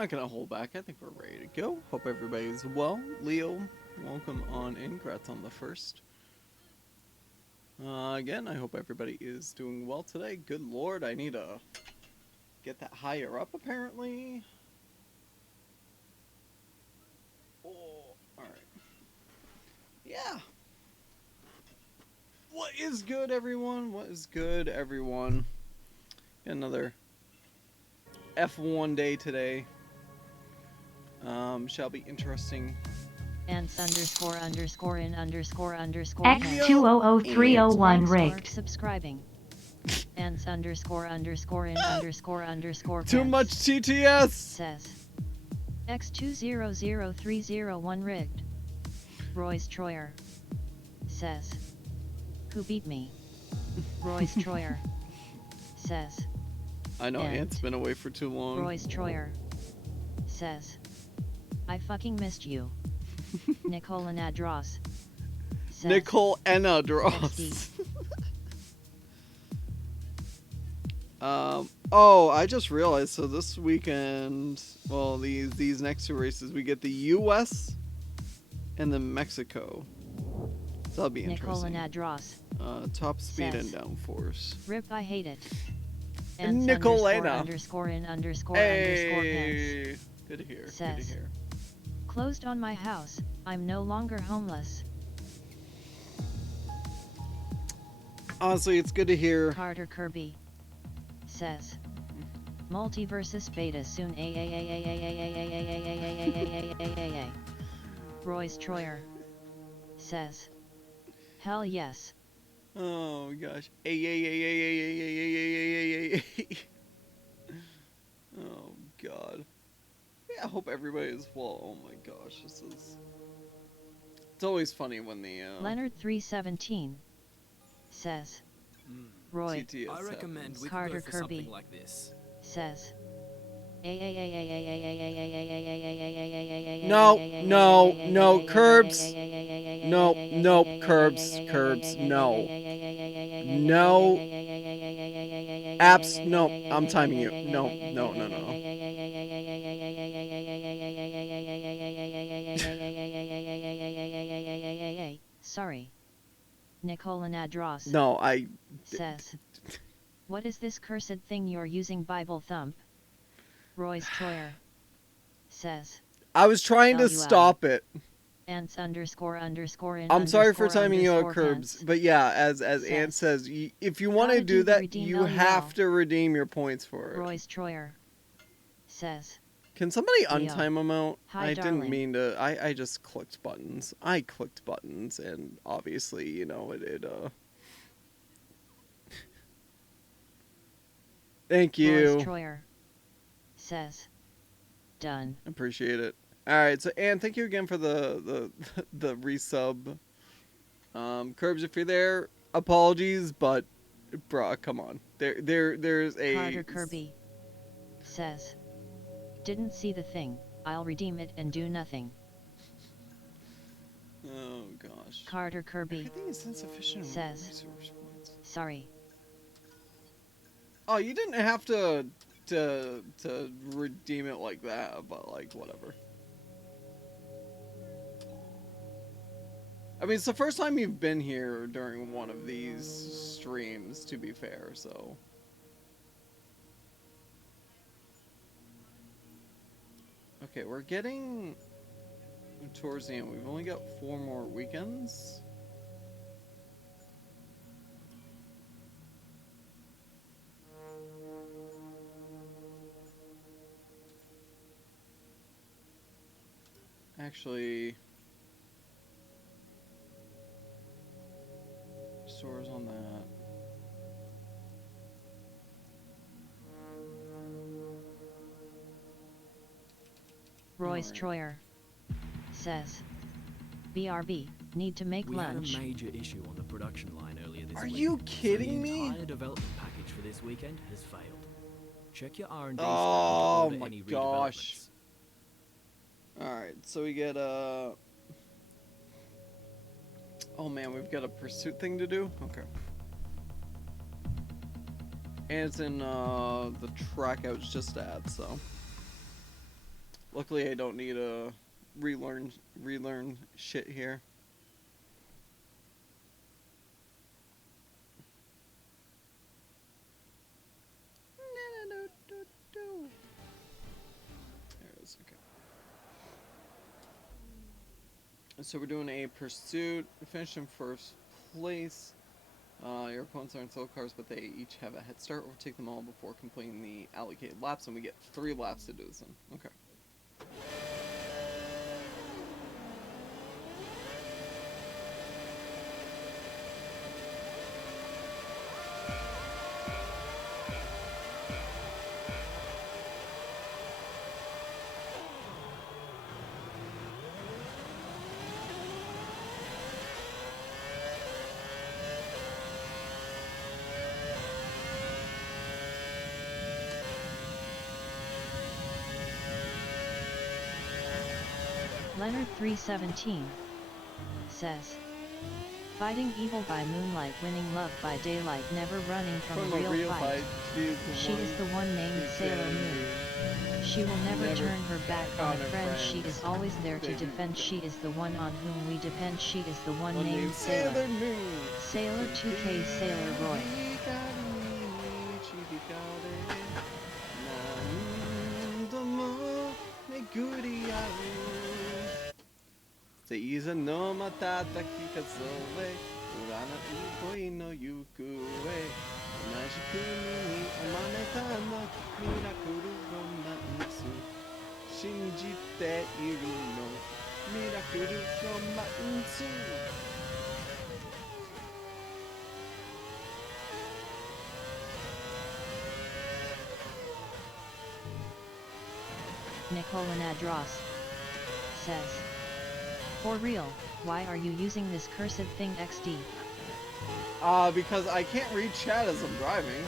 Not gonna hold back. I think we're ready to go. Hope everybody's well. Leo, welcome on in. Congrats on the first. Again, I hope everybody is doing well today. Good lord, I need to get that higher up apparently. Oh, alright. Yeah. What is good, everyone? What is good, everyone? Got another F1 day today. Shall be interesting. Ants __in___. X200301 rigged. Subscribing. Ants ___in___. Too much TTS! Says. X200301 rigged. Royce Troyer. Says. Who beat me? Royce Troyer. Says. I know, Ant's been away for too long. Royce Troyer. Says. I fucking missed you. Nicole Anadros. Nicole Anadros. Oh, I just realized, so this weekend, well, these next two races, we get the US and then Mexico. So that'll be interesting. Nicole Anadros. Top speed says, and downforce. Rip, I hate it. Nicolena. __in___. Hey, good to hear. Says, good to hear. Closed on my house. I'm no longer homeless. Honestly, it's good to hear. Carter Kirby says, Multiversus beta soon. Royce Troyer says, hell yes. Oh gosh. Oh god. Yeah, I hope everybody is well. Oh my gosh, this is. It's always funny when the Leonard 317 says, Roy. TTS I recommend we Carter go for Kirby something like this. Says. No, curbs. No, curbs, no. No. Apps, no, I'm timing you. No. Sorry. Nicole Anadros. No, I. Says. What is this cursed thing you're using, Bible Thump? Royce Troyer says. I was trying to stop it. Ants __. I'm sorry for timing you out, curbs, but yeah, as Ant says, if you want to do that, you have to redeem your points for it. Royce Troyer says. Can somebody untime them out? Hi, I darling. didn't mean to. I just clicked buttons. I clicked buttons, and obviously, you know, it Thank you. Royce Troyer says. Done. Appreciate it. All right, so Ann, thank you again for the resub. Curbs, if you're there, apologies, but bruh, come on. There's a Carter Kirby says. Didn't see the thing. I'll redeem it and do nothing. Oh gosh. Carter Kirby Everything is insufficient says. resource points. Sorry. Oh, you didn't have to redeem it like that, but like whatever. I mean, it's the first time you've been here during one of these streams, to be fair, so. Okay, we're getting towards the end. We've only got 4 more weekends. Actually, stores on that. Royce Troyer says. BRB, need to make lunch. We had a major issue on the production line earlier this week. Are you kidding so the me? entire development package for this weekend has failed. Check your R&D Oh stack and my any gosh. redevelopments. Alright, so we get oh man, we've got a pursuit thing to do? Okay. And it's in the track I was just at, so. Luckily, I don't need to relearn shit here. There it is. Okay. So we're doing a pursuit. Finished in first place. Your opponents aren't solo cars, but they each have a head start. Overtake them all before completing the allocated laps, and we get 3 laps to do this in. Okay. Leonard 317 says, fighting evil by moonlight, winning love by daylight, never running from a real fight. She is the one named Sailor Moon. She will never turn her back on a friend. She is always there to defend. She is the one on whom we depend. She is the one named Sailor. Sailor 2K Sailor Roy. Seiza no matata kikazoe, urana ikoi no yukue, onajiku ni amaneta no mirakuru wo mansu, shinjite iru no mirakuru wo mansu. Nicola Nadros says, for real, why are you using this cursed thing XD? Because I can't read chat as I'm driving.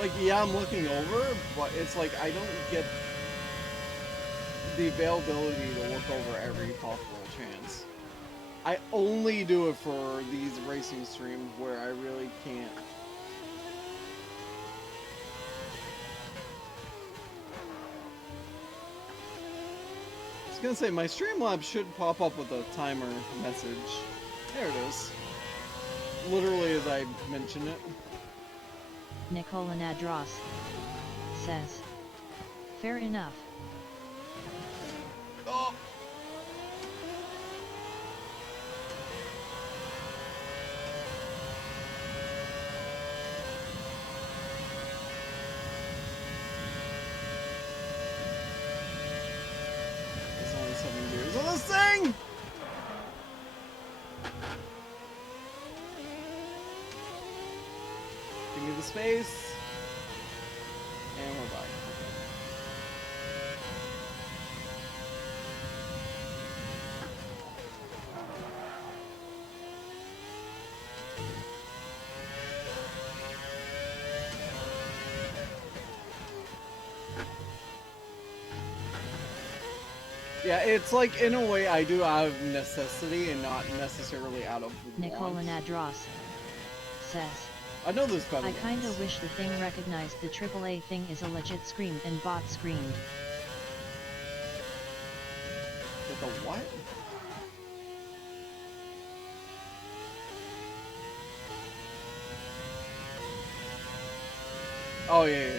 Like, yeah, I'm looking over, but it's like I don't get the availability to look over every possible chance. I only do it for these racing streams where I really can't. I was gonna say, my Streamlabs should pop up with a timer message. There it is. Literally as I mention it. Nicola Nadros says, fair enough. Oh! There's only 7 gears on this thing! Give me the space. And we're by. Yeah, it's like, in a way, I do out of necessity and not necessarily out of Nicola want. Nadros says, I know there's better I kinda ones. wish the thing recognized the AAA thing is a legit scream and bot screamed. But the what? Oh, yeah.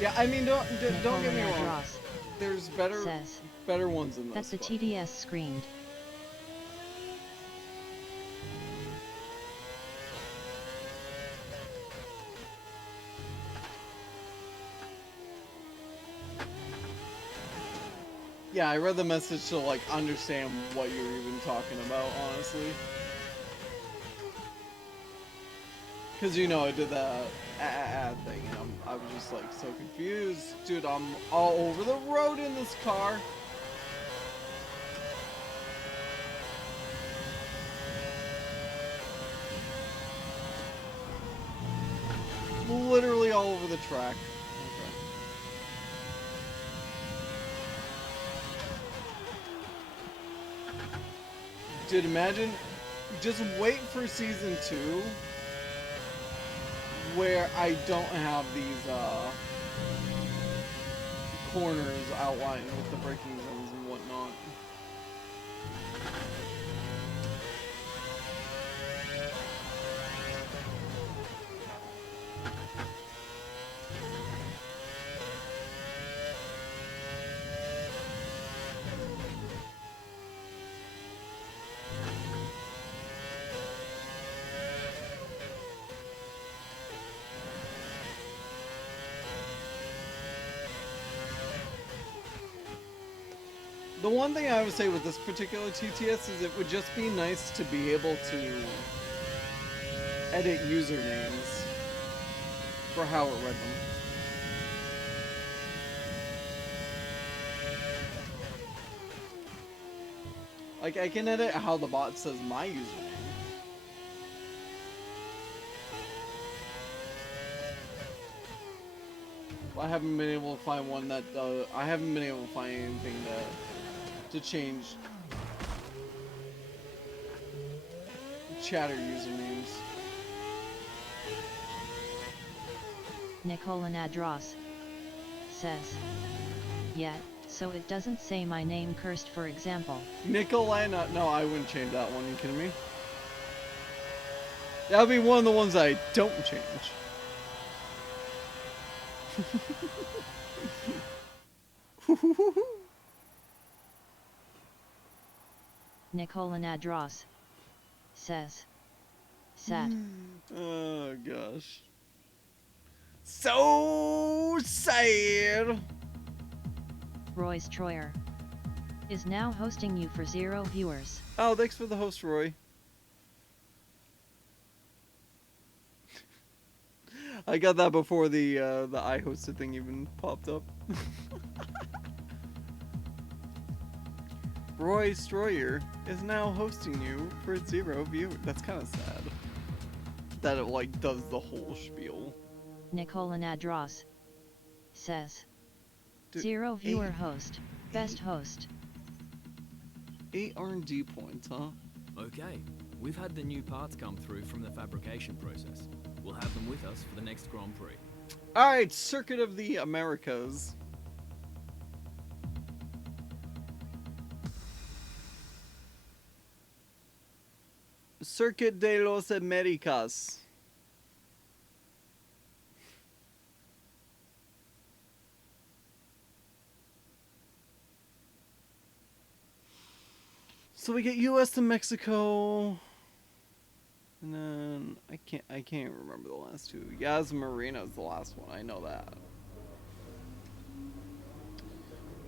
Yeah, I mean, don't get me Nicola wrong. Nadros There's says, better ones than that this. the but- TDS screamed. Yeah, I read the message to like understand what you were even talking about, honestly. Cause you know I did that thing, and I was just like so confused, dude. I'm all over the road in this car. Literally all over the track. Okay. Dude, imagine just wait for season 2, where I don't have these corners outlined with the braking zones and whatnot. The one thing I would say with this particular TTS is it would just be nice to be able to edit usernames for how it read them. Like, I can edit how the bot says my username. I haven't been able to find one that, I haven't been able to find anything to change chatter usernames. Nicola Nadros says, yet, so it doesn't say my name cursed, for example. Nicolana, no, I wouldn't change that one. You kidding me? That would be one of the ones I don't change. Nicola Nadros says, sad. Oh gosh. So sad. Royce Troyer is now hosting you for 0 viewers. Oh, thanks for the host, Roy. I got that before the I hosted thing even popped up. Roy Stroyer is now hosting you for 0 viewers. That's kind of sad. That it like does the whole spiel. Nicola Nadros says, Dude, 0 viewer host, best host. 8 R&D points, huh? Okay, we've had the new parts come through from the fabrication process. We'll have them with us for the next Grand Prix. Alright, Circuit of the Americas. Circuit de los Americas. So we get US to Mexico. And then I can't remember the last two. Yas Marina is the last one. I know that.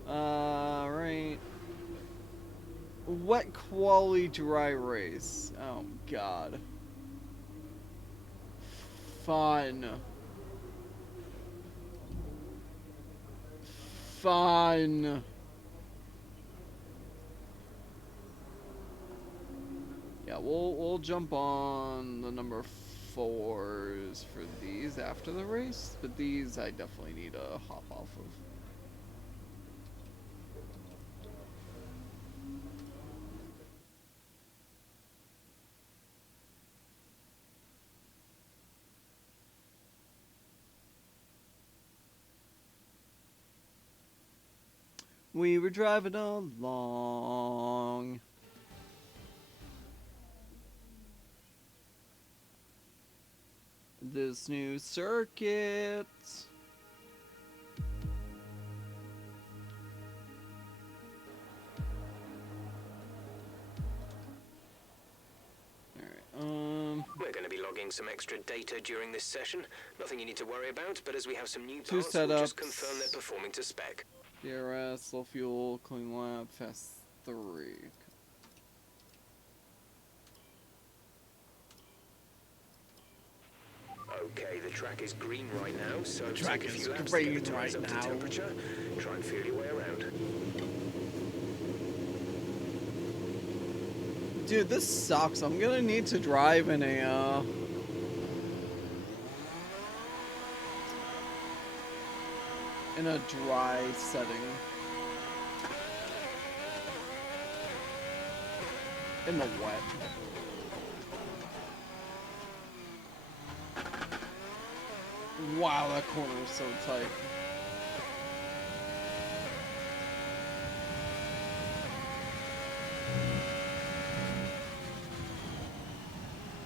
Right. Wet quality dry race. Oh god. Fun. Fun. Yeah, we'll jump on the number 4s for these after the race, but these I definitely need to hop off of. We were driving along. This new circuit. We're going to be logging some extra data during this session. Nothing you need to worry about, but as we have some new Two parts, we'll just setups. confirm they're performing to spec. DRS, low fuel, clean lap, fast 3. Okay, the track is green right now, so track take a is few laps green to get the tires right up to now. temperature. Try and feel your way around. Dude, this sucks. I'm gonna need to drive in a dry setting. In the wet. Wow, that corner is so tight.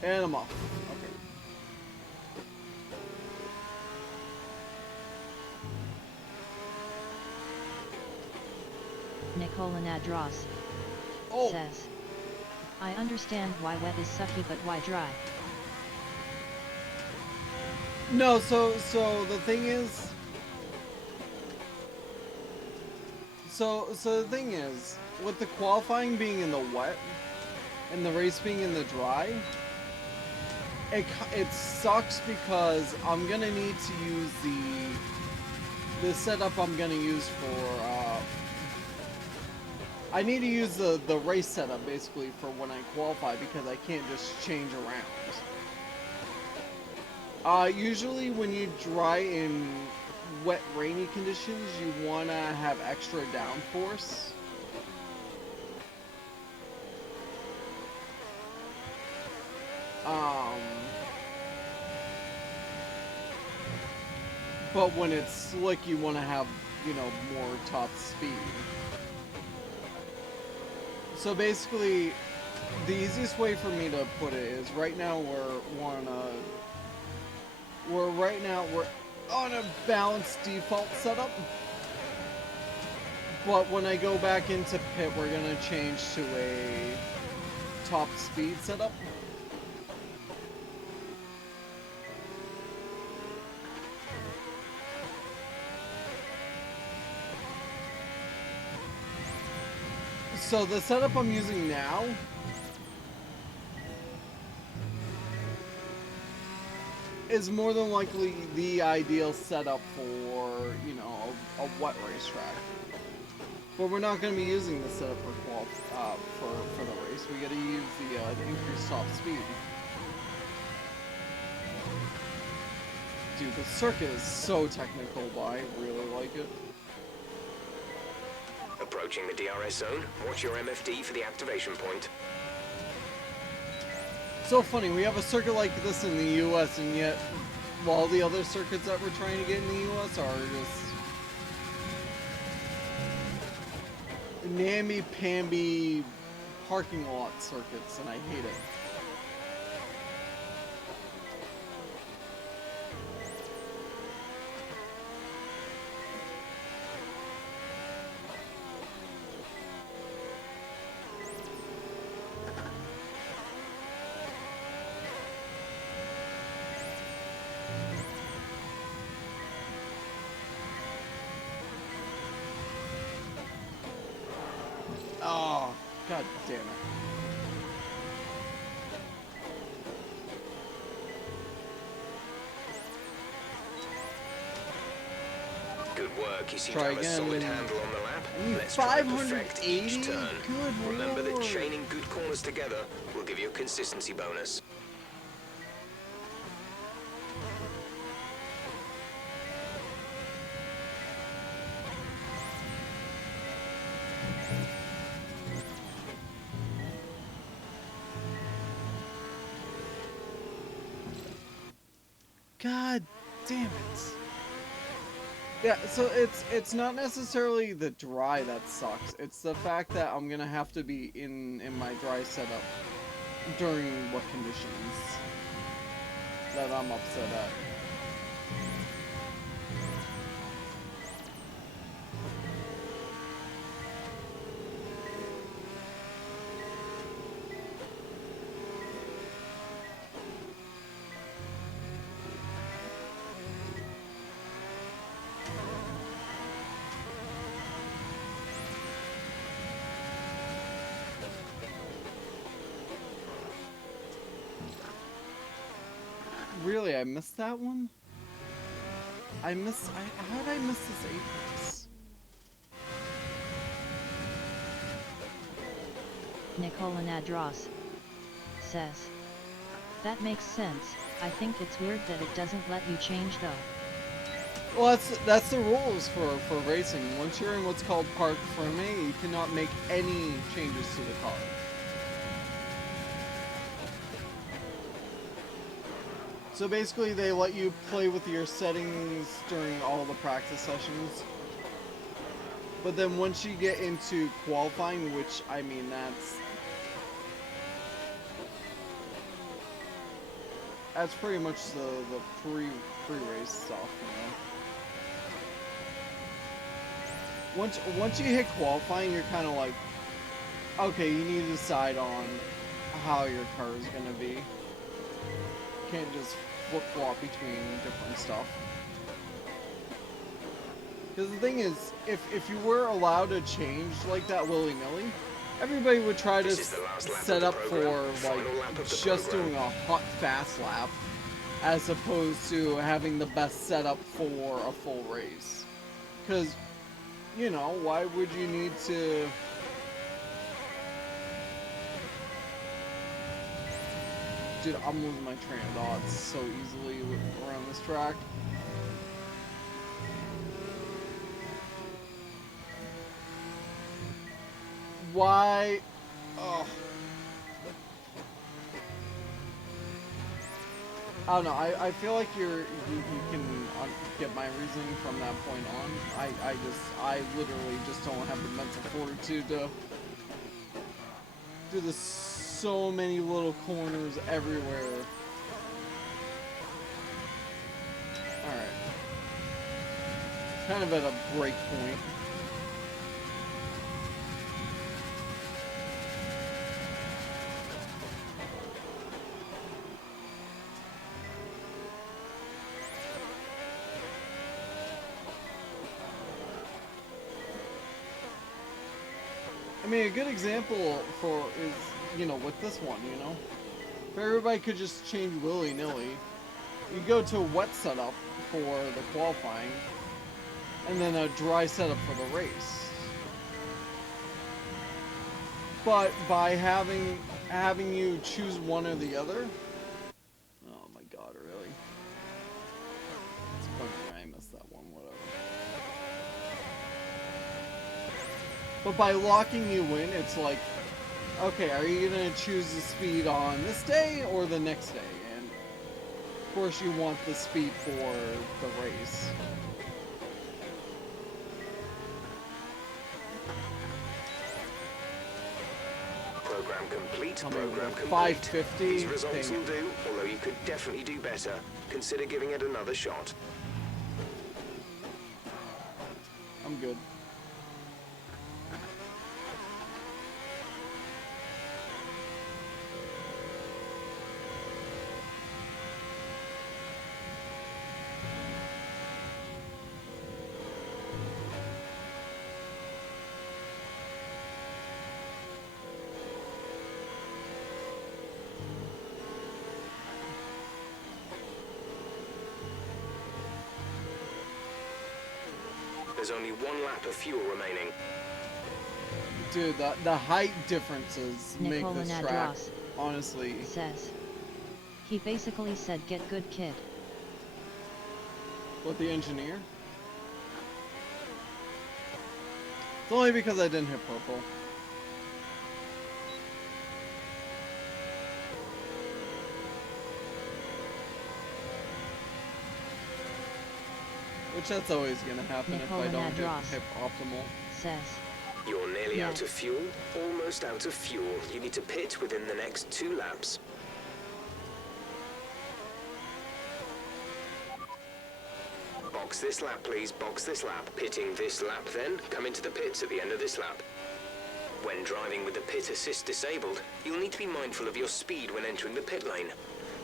And I'm off. Okay. Nicola Nadros Oh. says, I understand why wet is sucky, but why dry? No, so the thing is, so the thing is, with the qualifying being in the wet and the race being in the dry, it sucks because I'm gonna need to use the setup I'm gonna use for. I need to use the race setup basically for when I qualify because I can't just change around. Usually when you dry in wet, rainy conditions, you want to have extra downforce. But when it's slick, you want to have, you know, more top speed. So basically, the easiest way for me to put it is right now we're on a balanced default setup. But when I go back into pit, we're gonna change to a top speed setup. So the setup I'm using now is more than likely the ideal setup for, you know, a wet racetrack. But we're not going to be using this setup for the race. We got to use the increased top speed. Dude, the circuit is so technical, but I really like it. Approaching the DRS zone. Watch your MFD for the activation point. So funny, we have a circuit like this in the US, and yet all the other circuits that we're trying to get in the US are just namby-pamby parking lot circuits, and I hate it. Oh, god damn it. Good work. You seem Try to have again. a solid handle on the lap. I need Let's try and perfect 580? each turn. Good Remember that lord. chaining good corners together will give you a consistency bonus. God damn it. Yeah, so it's not necessarily the dry that sucks. It's the fact that I'm gonna have to be in my dry setup during what conditions that I'm upset at. Really, I missed that one? How did I miss this apex? Nicola Nadros says, that makes sense. I think it's weird that it doesn't let you change though. Well, that's the rules for racing. Once you're in what's called Parc Fermé, you cannot make any changes to the car. So basically, they let you play with your settings during all the practice sessions. But then once you get into qualifying, which, I mean, that's pretty much the pre-race stuff, you know. Once you hit qualifying, you're kind of like, okay, you need to decide on how your car is going to be. You can't just flip-flop between different stuff. Because the thing is, if you were allowed to change like that willy-nilly, everybody would try to set up for like just doing a hot fast lap, as opposed to having the best setup for a full race. Because, you know, why would you need to... Dude, I'm losing my train of thought so easily around this track. Why? Oh. I don't know. I feel like you can get my reasoning from that point on. I literally just don't have the mental fortitude to do this. So many little corners everywhere. Alright. Kind of at a break point. I mean, a good example for is, you know, with this one, you know, if everybody could just change willy-nilly, you go to a wet setup for the qualifying, and then a dry setup for the race. But by having you choose one or the other, oh my god, really? It's funny, I missed that one, whatever. But by locking you in, it's like, okay, are you going to choose the speed on this day or the next day? And of course you want the speed for the race. Program complete. Program complete. 550. These results will do, although you could definitely do better. Consider giving it another shot. I'm good. There's only one lap of fuel remaining. Dude, the height differences make Nicola this track, Nadros honestly. says. He basically said, get good, kid. What, the engineer? It's only because I didn't hit purple. Which that's always gonna happen Nicola if I don't get Nadros hip optimal. says. You're nearly out Yes. of fuel, almost out of fuel. You need to pit within the next 2 laps. Box this lap, please. Box this lap. Pitting this lap, then come into the pits at the end of this lap. When driving with the pit assist disabled, you'll need to be mindful of your speed when entering the pit lane.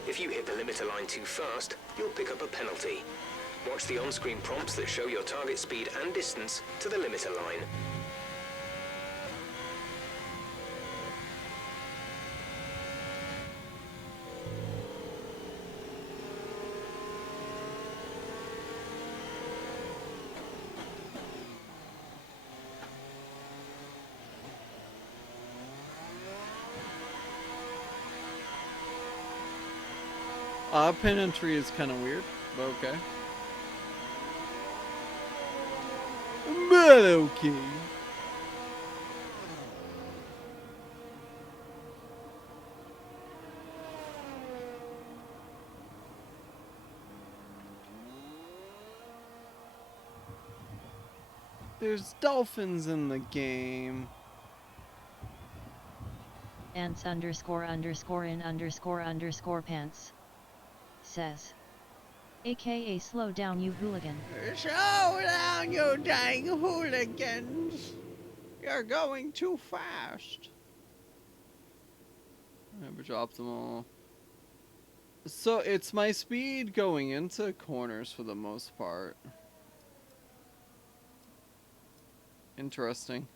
If you hit the limiter line too fast, you'll pick up a penalty. Watch the on-screen prompts that show your target speed and distance to the limiter line. Pin entry is kind of weird, but okay. But okay. There's dolphins in the game. Ants underscore underscore in underscore underscore pants says, AKA slow down you hooligan. Slow down, you dang hooligans. You're going too fast. Average optimal. So it's my speed going into corners for the most part. Interesting.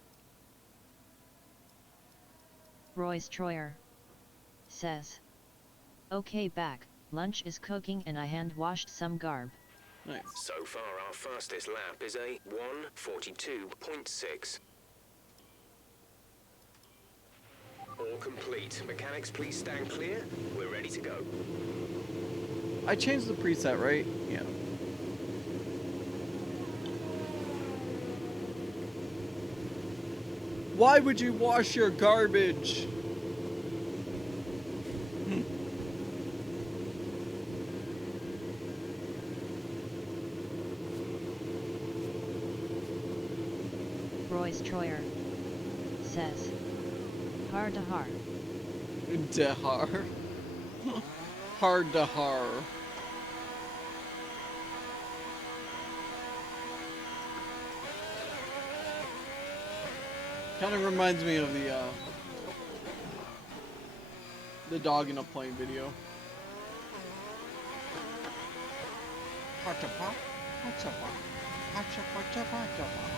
Royce Troyer says, okay, back, lunch is cooking and I hand washed some garb. Nice. So far, our fastest lap is a 1:42.6. All complete. Mechanics, please stand clear. We're ready to go. I changed the preset, right? Yeah. Why would you wash your garbage? Royce Troyer says, har to har. Dehar. Hard to har. Kind of reminds me of the dog in a plane video. Hachapa, hachapa, hachapa, chapa, chapa.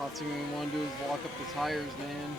Last thing we want to do is walk up the tires, man.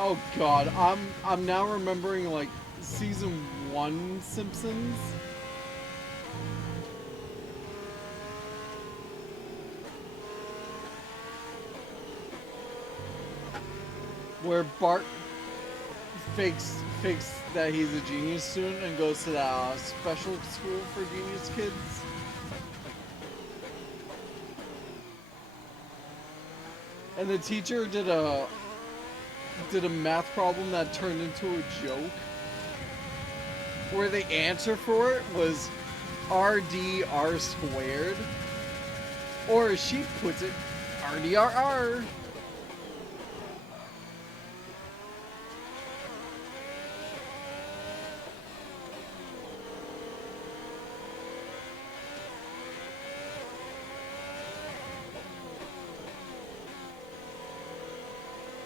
Oh god, I'm now remembering like season 1 Simpsons. Where Bart fakes that he's a genius student and goes to that special school for genius kids. And the teacher did a math problem that turned into a joke where the answer for it was RDR squared, or as she puts it, RDRR.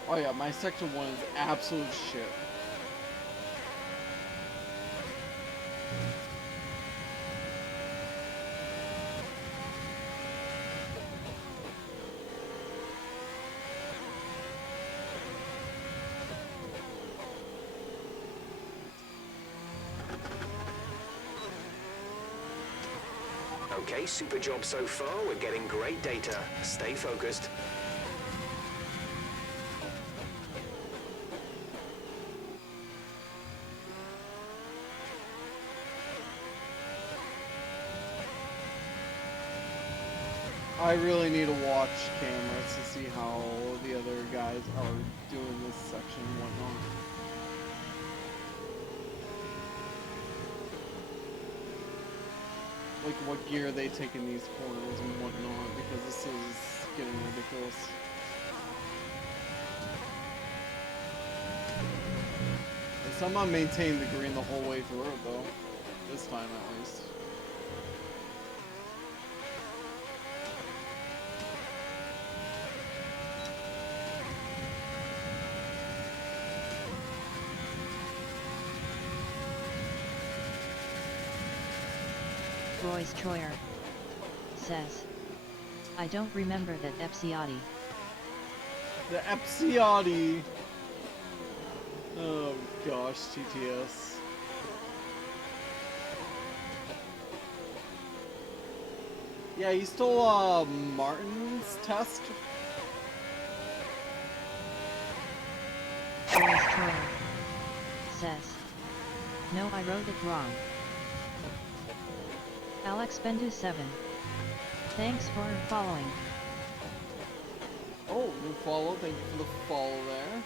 Oh yeah, my sector 1 is absolute shit. Okay, super job so far. We're getting great data. Stay focused. I really need to watch cameras to see how the other guys are doing this section and whatnot. Like what gear they take in these corners and whatnot, because this is getting ridiculous. And somehow maintain the green the whole way through it though. This time at least. Royce Troyer says, I don't remember that Epsiotti. The Epsiotti. Oh gosh, TTS. Yeah, he stole Martin's test. Royce Troyer says, no, I wrote it wrong. Alex Bendu 7. Thanks for following. Oh, new follow. Thank you for the follow there.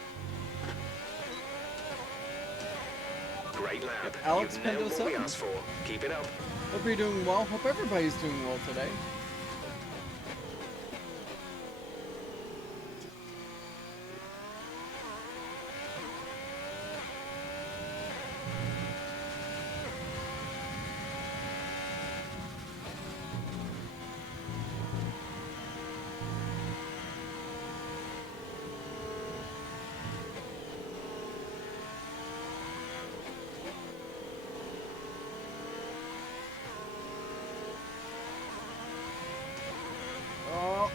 Great lab. Alex You've nailed Pendo what we 7. asked for. Keep it up. Hope you're doing well. Hope everybody's doing well today. Oh.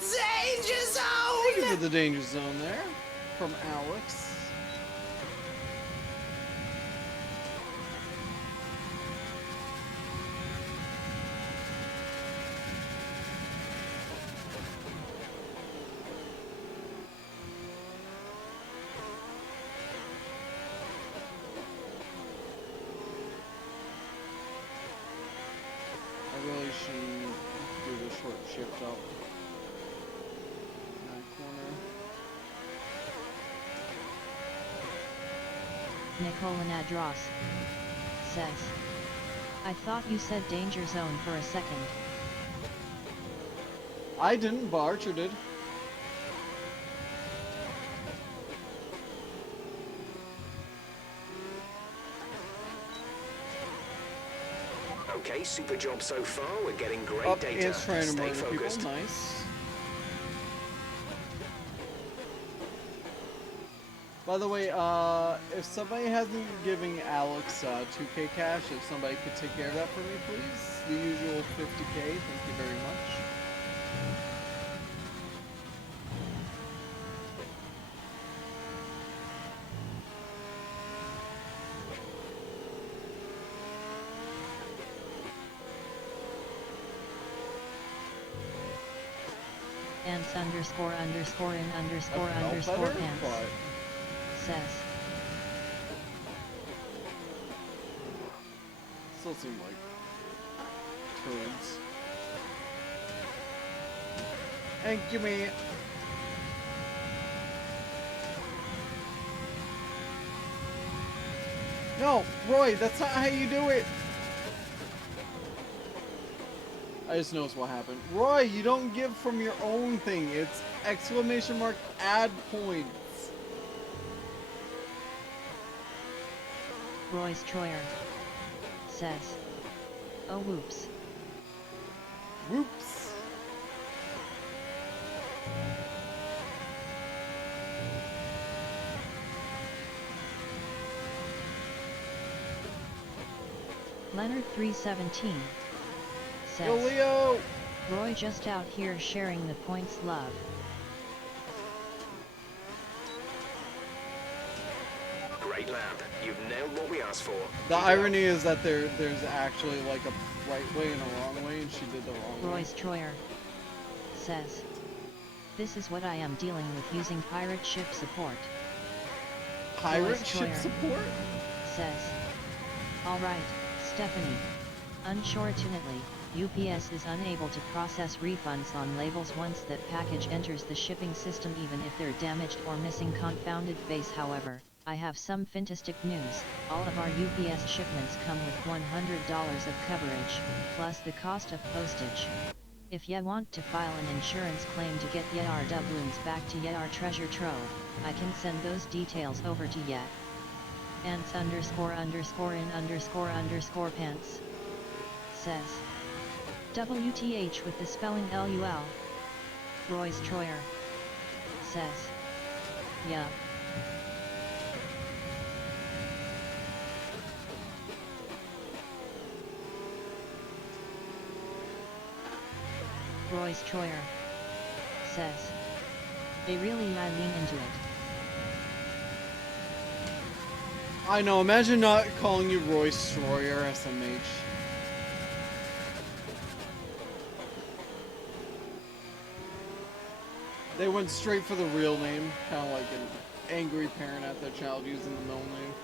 Danger zone! Thank you for the danger zone there from Alex. I really shouldn't do the short shift up. That corner. Nicola Nadros says, I thought you said danger zone for a second. I didn't, but Archer did. Okay, super job so far. We're getting great Up data. and trying to Stay murder people. focused. Nice. By the way, if somebody hasn't giving Alex 2K cash, if somebody could take care of that for me, please. The usual 50K. Thank you very much. Ants underscore underscore in underscore That felt underscore better, ants but says, still seem like turds. Thank you, mate. No, Roy, that's not how you do it. I just noticed what happened. Roy, you don't give from your own thing. It's exclamation mark add points. Royce Troyer says, oh whoops. Whoops. Leonard 317 Yo, says, Leo. Roy just out here sharing the points love. Great lab. You've nailed what we asked for. The Keep it irony is that there's actually like a right way and a wrong way, and she did the wrong way. Royce Troyer says, this is what I am dealing with using pirate ship support. pirate Voice ship Troyer. support? Says. Alright, Stephanie. Unfortunately, UPS is unable to process refunds on labels once that package enters the shipping system, even if they're damaged or missing confounded face. However, I have some fantastic news. All of our UPS shipments come with $100 of coverage, plus the cost of postage. If ya want to file an insurance claim to get your doubloons back to your treasure trove, I can send those details over to ya. Ants __in____ pants. Says. WTH with the spelling LUL. Royce Troyer. Says. Yeah. Royce Troyer. Says. They really lean into it. I know, imagine not calling you Royce Troyer, SMH. They went straight for the real name, kind of like an angry parent at their child using the middle name.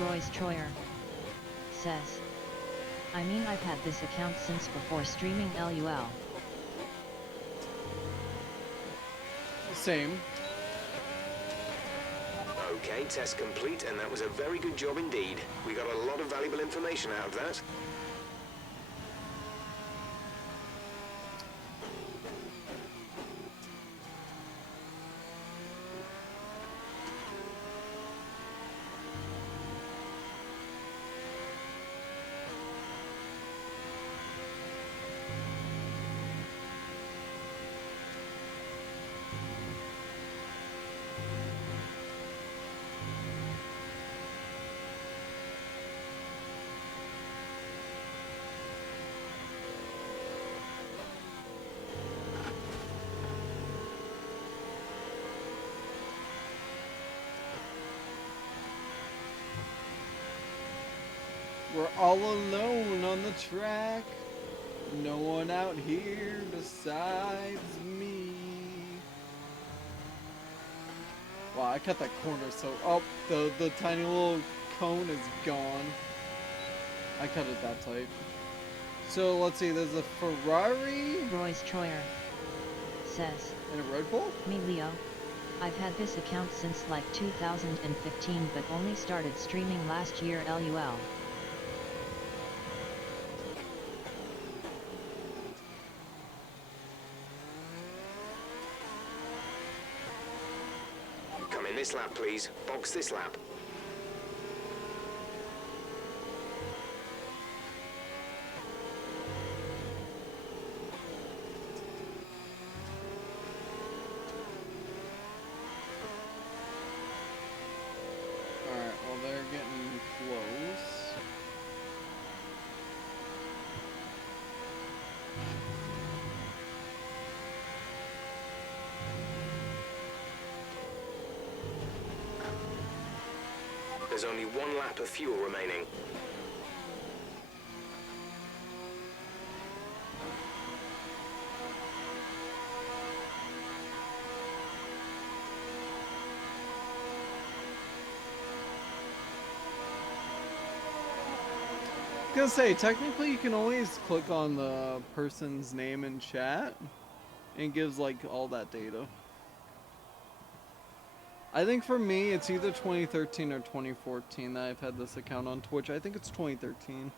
Royce Troyer. Says. I mean, I've had this account since before streaming LUL. Same. Okay, test complete, and that was a very good job indeed. We got a lot of valuable information out of that. We're all alone on the track. No one out here besides me. Wow, I cut that corner so... Oh, the tiny little cone is gone. I cut it that tight. So, let's see, there's a Ferrari Royce Troyer. Says. and a Red Bull? Me Leo. I've had this account since like 2015 but only started streaming last year LUL. Come in this lap, please. Box this lap. Alright, well they're getting close. There's only one lap of fuel remaining. I was gonna say, technically you can always click on the person's name in chat and it gives like all that data. I think for me it's either 2013 or 2014 that I've had this account on Twitch. I think it's 2013.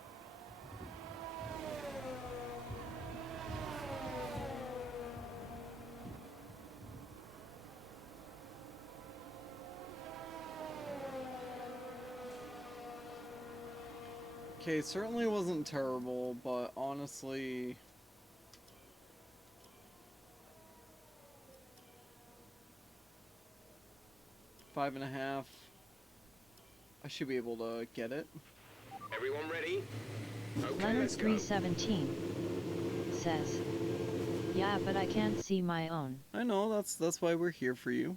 Okay, it certainly wasn't terrible, but honestly... Five and a half. I should be able to get it. Everyone ready? Okay, Leonard let's go. 317. Says. Yeah, but I can't see my own. I know, that's why we're here for you.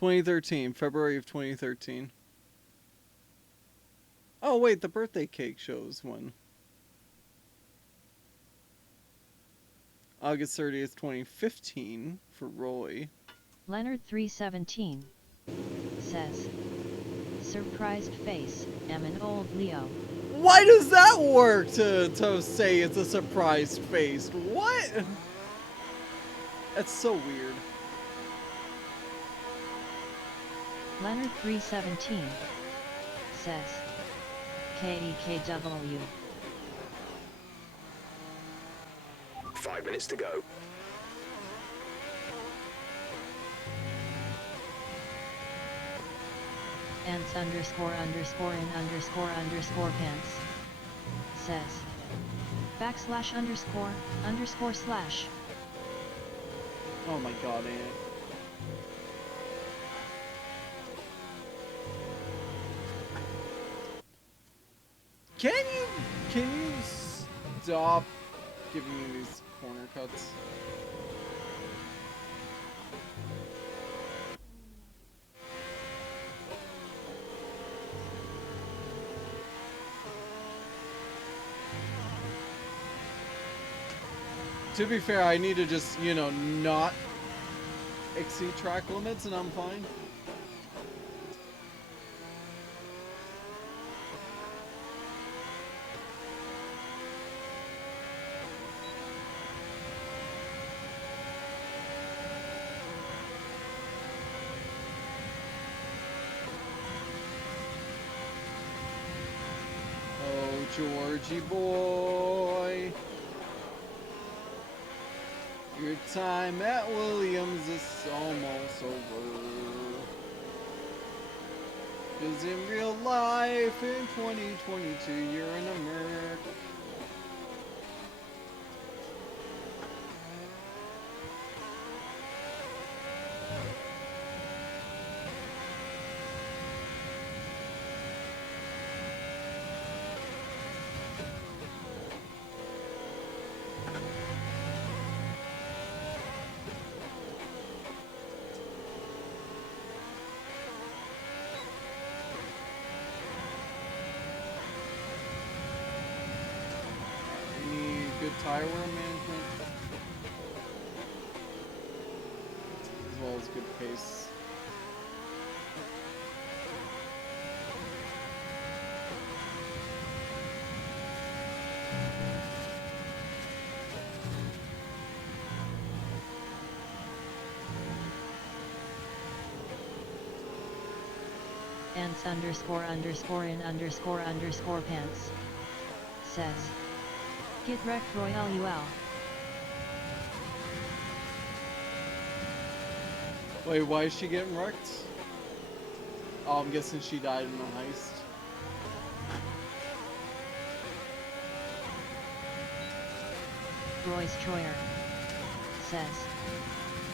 2013, February of 2013. Oh wait, the birthday cake shows when. August 30th, 2015 for Roy. Leonard 317 says, surprised face, am an old Leo. Why does that work to say it's a surprised face? What? That's so weird. Leonard 317 says, KEKW. 5 minutes to go. Ants underscore underscore in underscore underscore pants says, backslash underscore underscore slash. Oh my god, Ant. Can you stop giving me these corner cuts? To be fair, I need to just, you know, not exceed track limits and I'm fine. Oh, Georgie boy. Your time at Williams is almost over. 'Cause in real life, in 2022, you're in a Merc. Tire wear management, as well as good pace. Ants underscore underscore in underscore underscore pants says, get wrecked Royale UL. Wait, why is she getting wrecked? Oh, I'm guessing she died in the heist. Royce Troyer says,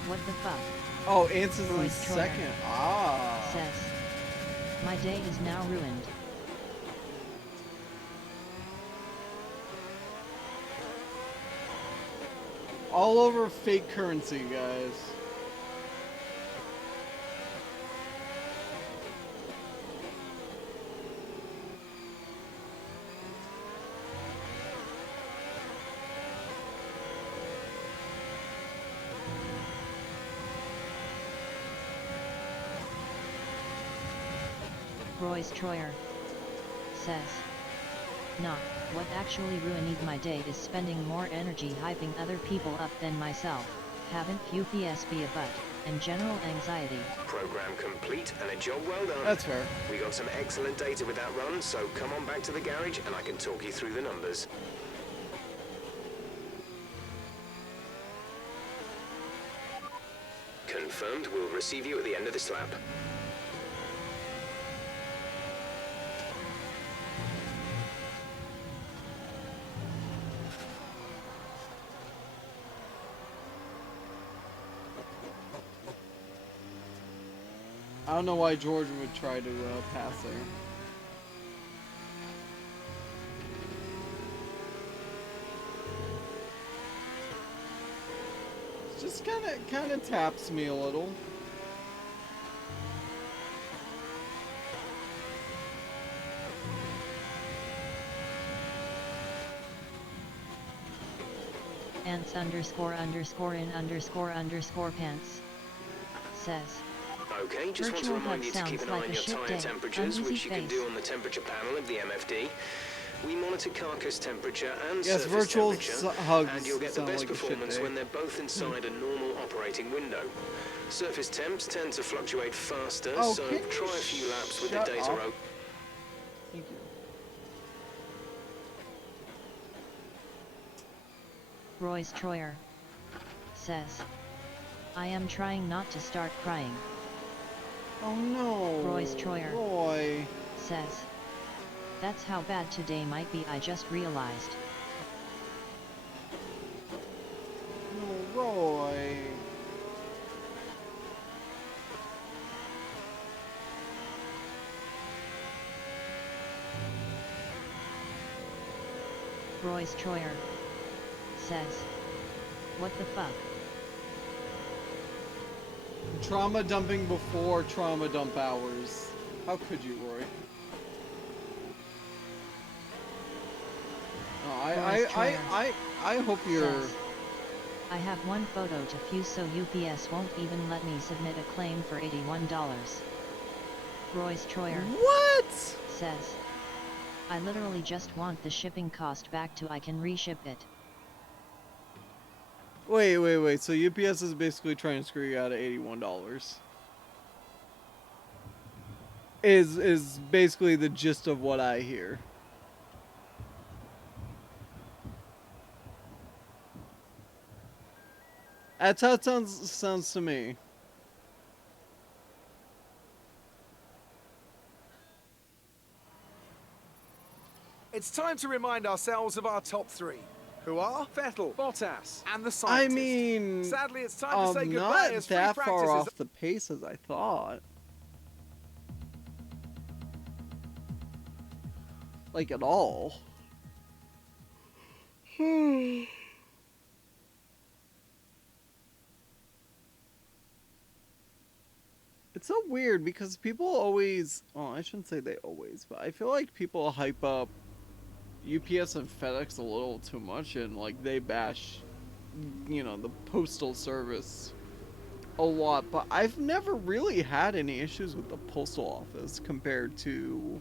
what the fuck? Oh, Ants is in Royce Troyer second. Ah. says, my day is now ruined. All over fake currency, guys. Royce Troyer says, nah, what actually ruined my day is spending more energy hyping other people up than myself, haven't few PSB a butt, and general anxiety. Program complete and a job well done. That's fair. We got some excellent data with that run, so come on back to the garage and I can talk you through the numbers. Confirmed, we'll receive you at the end of this lap. I don't know why George would try to pass there. It just kind of taps me a little. ants underscore underscore in underscore underscore pants says, Okay, just want to Virtual remind hub you to keep sounds an eye like on a your shit tyre day. temperatures, Uneasy which you can do face. on the temperature panel of the MFD. We monitor carcass temperature and Yes, surface virtual temperature, hugs and you'll get the sound best like a shit performance day. when they're both inside a normal operating window. Surface temps tend to fluctuate faster, Oh, so can you try a few laps with the shut data up? open. Thank you. Royce Troyer says, I am trying not to start crying. Oh no. Royce Troyer. Roy. Says, that's how bad today might be, I just realized. No, Roy. Royce Troyer says, what the fuck? Trauma dumping before trauma dump hours. How could you, Roy? Oh, I hope you're... Says, I have one photo to fuse so UPS won't even let me submit a claim for $81. Royce Troyer What? says, I literally just want the shipping cost back to I can reship it. Wait. So UPS is basically trying to screw you out of $81. Is basically the gist of what I hear. That's how it sounds to me. It's time to remind ourselves of our top three, who are Vettel, Bottas, and the I scientist. mean, Sadly, it's time to say goodbye not as free that far practices. off the pace as I thought. Like at all. It's so weird because people always, well, I shouldn't say they always, but I feel like people hype up UPS and FedEx a little too much, and like they bash, you know, the postal service a lot, but I've never really had any issues with the postal office compared to,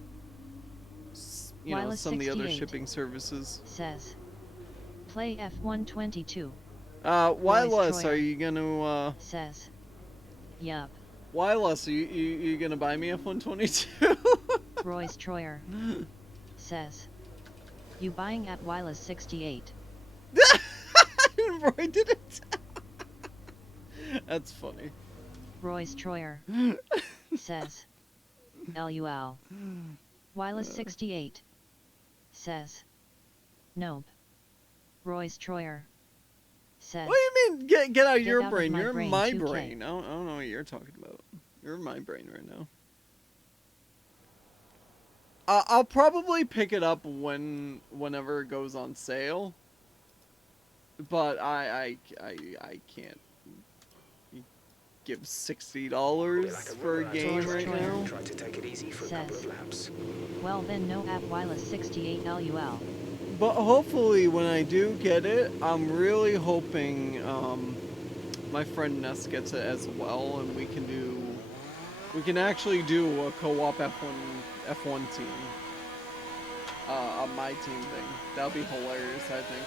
you know, Wireless some of the other 68 shipping services. says, play F122. Wireless, Troyer are you gonna, says, yup. Wireless, are you gonna buy me F-122? Royce Troyer says, you buying at Wireless 68. Roy did it. That's funny. Royce Troyer says, LUL. Wireless 68 says, nope. Royce Troyer says, What do you mean? Get out of your out of brain. my You're in brain, my 2K. brain. I don't know what you're talking about. You're in my brain right now. I'll probably pick it up whenever it goes on sale. But I can't give $60 for a game George right Troyer now. Try to take it easy for a couple says, of laps. well then no at Wireless 68 LUL. But hopefully when I do get it, I'm really hoping my friend Ness gets it as well, and we can actually do a co-op F1 team. A my team thing. That'll be hilarious, I think.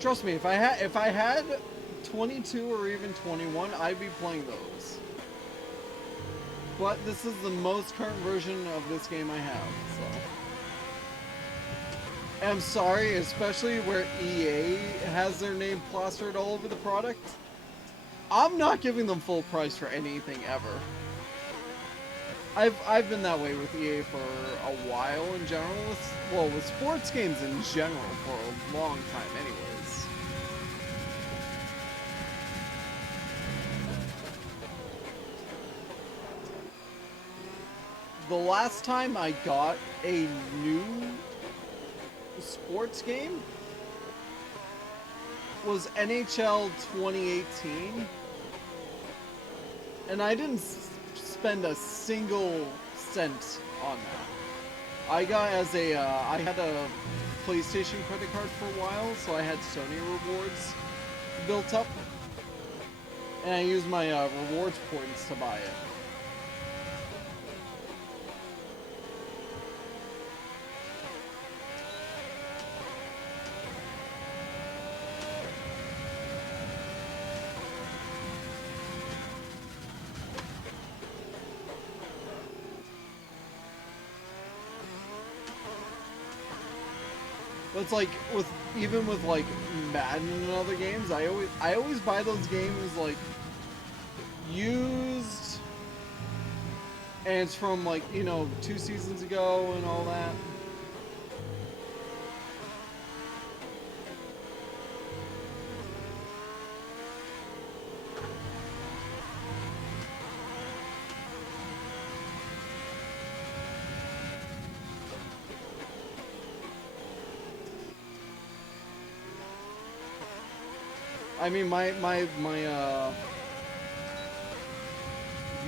Trust me, if I had 22 or even 21, I'd be playing those. But this is the most current version of this game I have, so. And I'm sorry, especially where EA has their name plastered all over the product. I'm not giving them full price for anything ever. I've been that way with EA for a while in general. With sports games in general for a long time anyways. the last time I got a new sports game was NHL 2018, and I didn't spend a single cent on that. I got I had a PlayStation credit card for a while, so I had Sony rewards built up, and I used my rewards points to buy it. But it's like even with like Madden and other games, I always buy those games like used, and it's from like 2 seasons ago and all that. I mean, my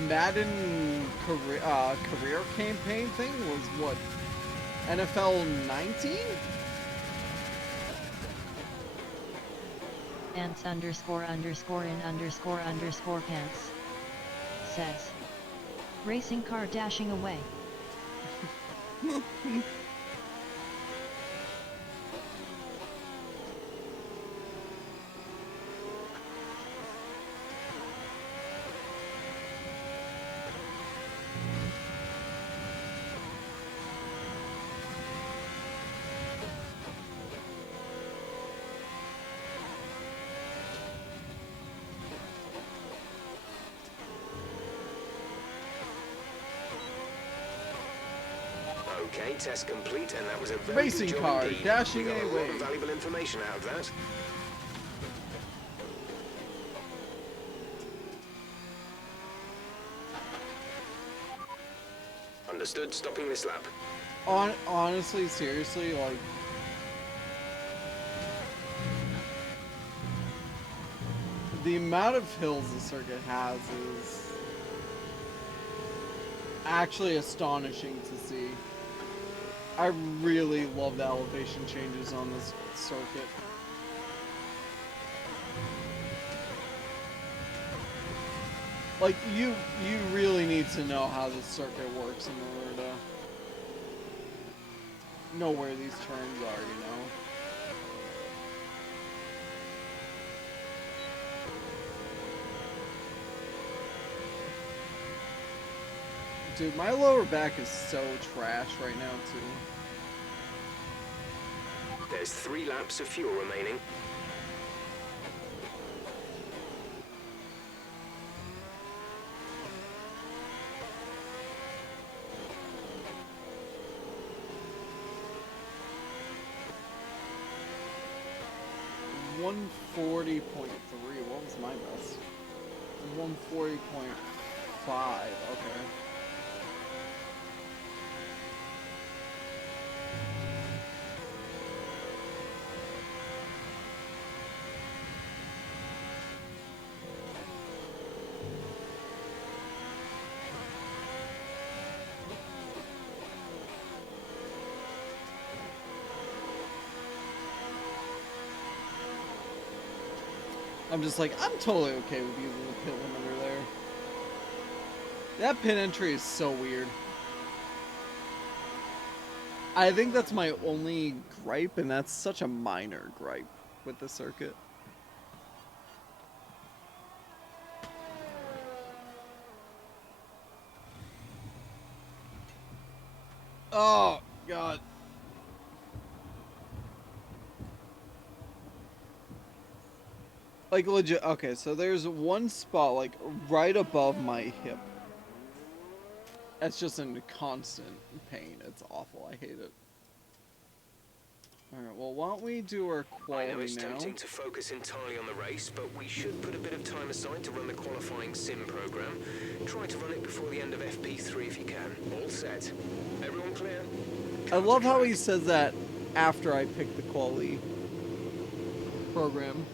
Madden career campaign thing was what, NFL 19? Ants underscore underscore in underscore underscore pants says, racing car dashing away. Okay, test complete, and that was a very Racing good job car indeed. dashing We got a lot away. of valuable information out of that. Understood. Stopping this lap. Honestly, seriously, like, the amount of hills the circuit has is actually astonishing to see. I really love the elevation changes on this circuit. Like, you really need to know how this circuit works in order to know where these turns are, you know? Dude, my lower back is so trash right now, too. There's 3 laps of fuel remaining. .3. What was my best? 140.5. Okay. I'm just like, I'm totally okay with using the pit limiter there. That pit entry is so weird. I think that's my only gripe, and that's such a minor gripe with the circuit. Oh, God. Like, legit, okay, so there's one spot, like, right above my hip. That's just in constant pain. It's awful. I hate it. Alright, well, why don't we do our I quality know it's now? tempting to focus entirely on the race, but we should put a bit of time aside to run the qualifying sim program. Try to run it before the end of FP3 if you can. All set. Everyone clear? I Come to love how track. he says that after I pick the quality program.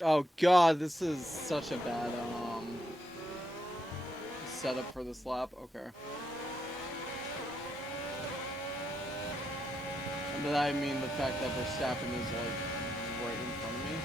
Oh god, this is such a bad setup for this lap. Okay. And by that I mean the fact that Verstappen is like right in front of me.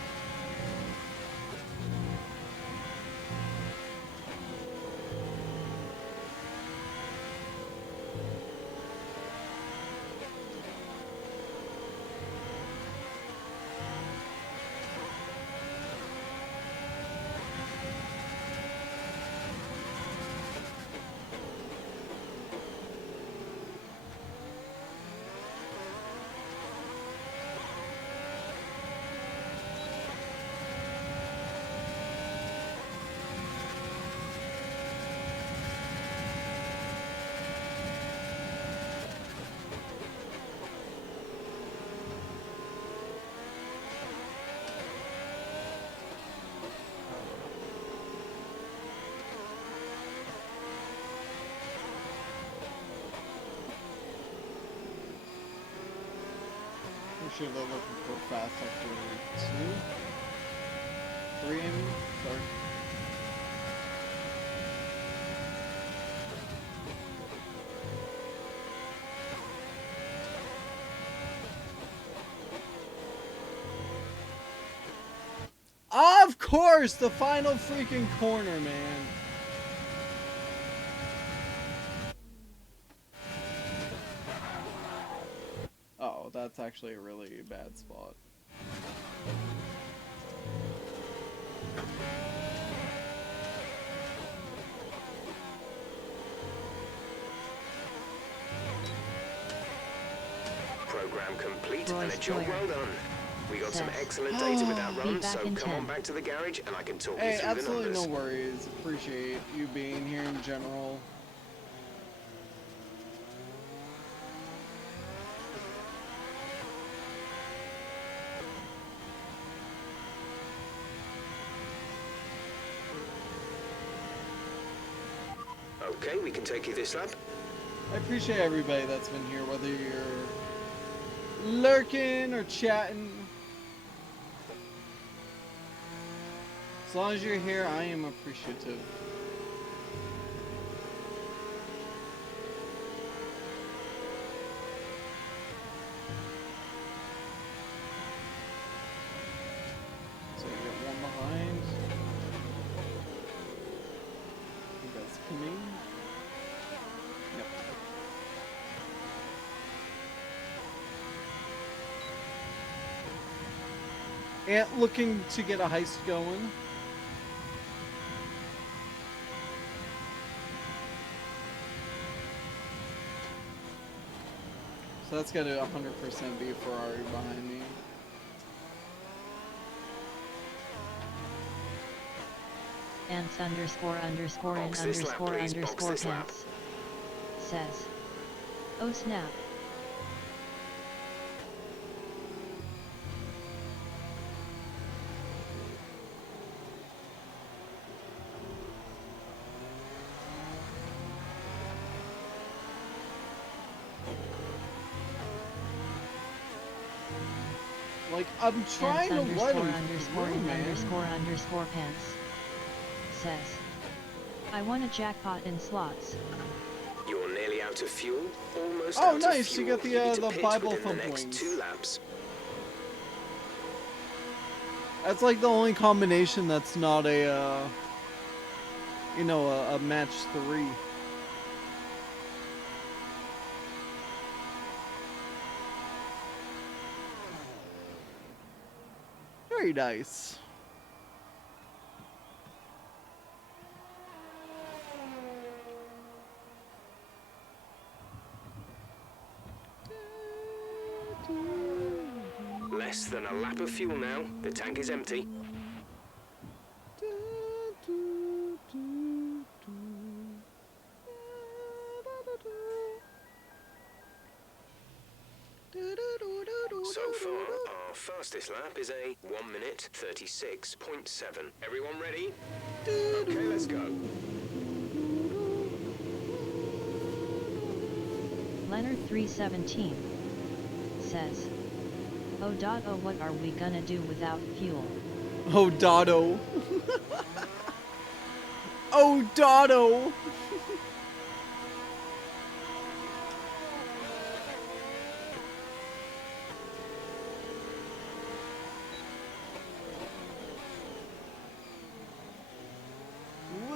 We should have looking for fast sector 2. 3, I mean. Sorry. Of course, the final freaking corner, man. Oh, that's actually a really bad spot. Program complete Roy and a job Stoyer well done. We got some says, excellent data with that "Be run, back so in come 10. on back to the garage and I can talk Hey, you through the absolutely numbers. no worries. Appreciate you being here in general. Okay, we can take you this lap. I appreciate everybody that's been here, whether you're lurking or chatting. As long as you're here, I am appreciative. to me. Yep. Ant looking to get a heist going. So that's got to 100% be a Ferrari behind me. Ants underscore underscore in Box this lap, underscore please. Box underscore this lap. pants. Says. Oh snap. Like, I'm trying Ants to let underscore him underscore through, in man. underscore underscore pants. Says. I won a jackpot in slots. You're nearly out of fuel. Almost Oh, out nice, of you fuel. got the, need to the pit Bible within the thump next wings. 2 laps. That's like the only combination that's not a, you know, a match 3. Very nice. Less than a lap of fuel now. The tank is empty. So far, our fastest lap is a 1 minute 36.7. Everyone ready? Okay, let's go. Leonard 317 says. Oh. What are we gonna do without fuel? Oh, Dotto. Oh, Dotto.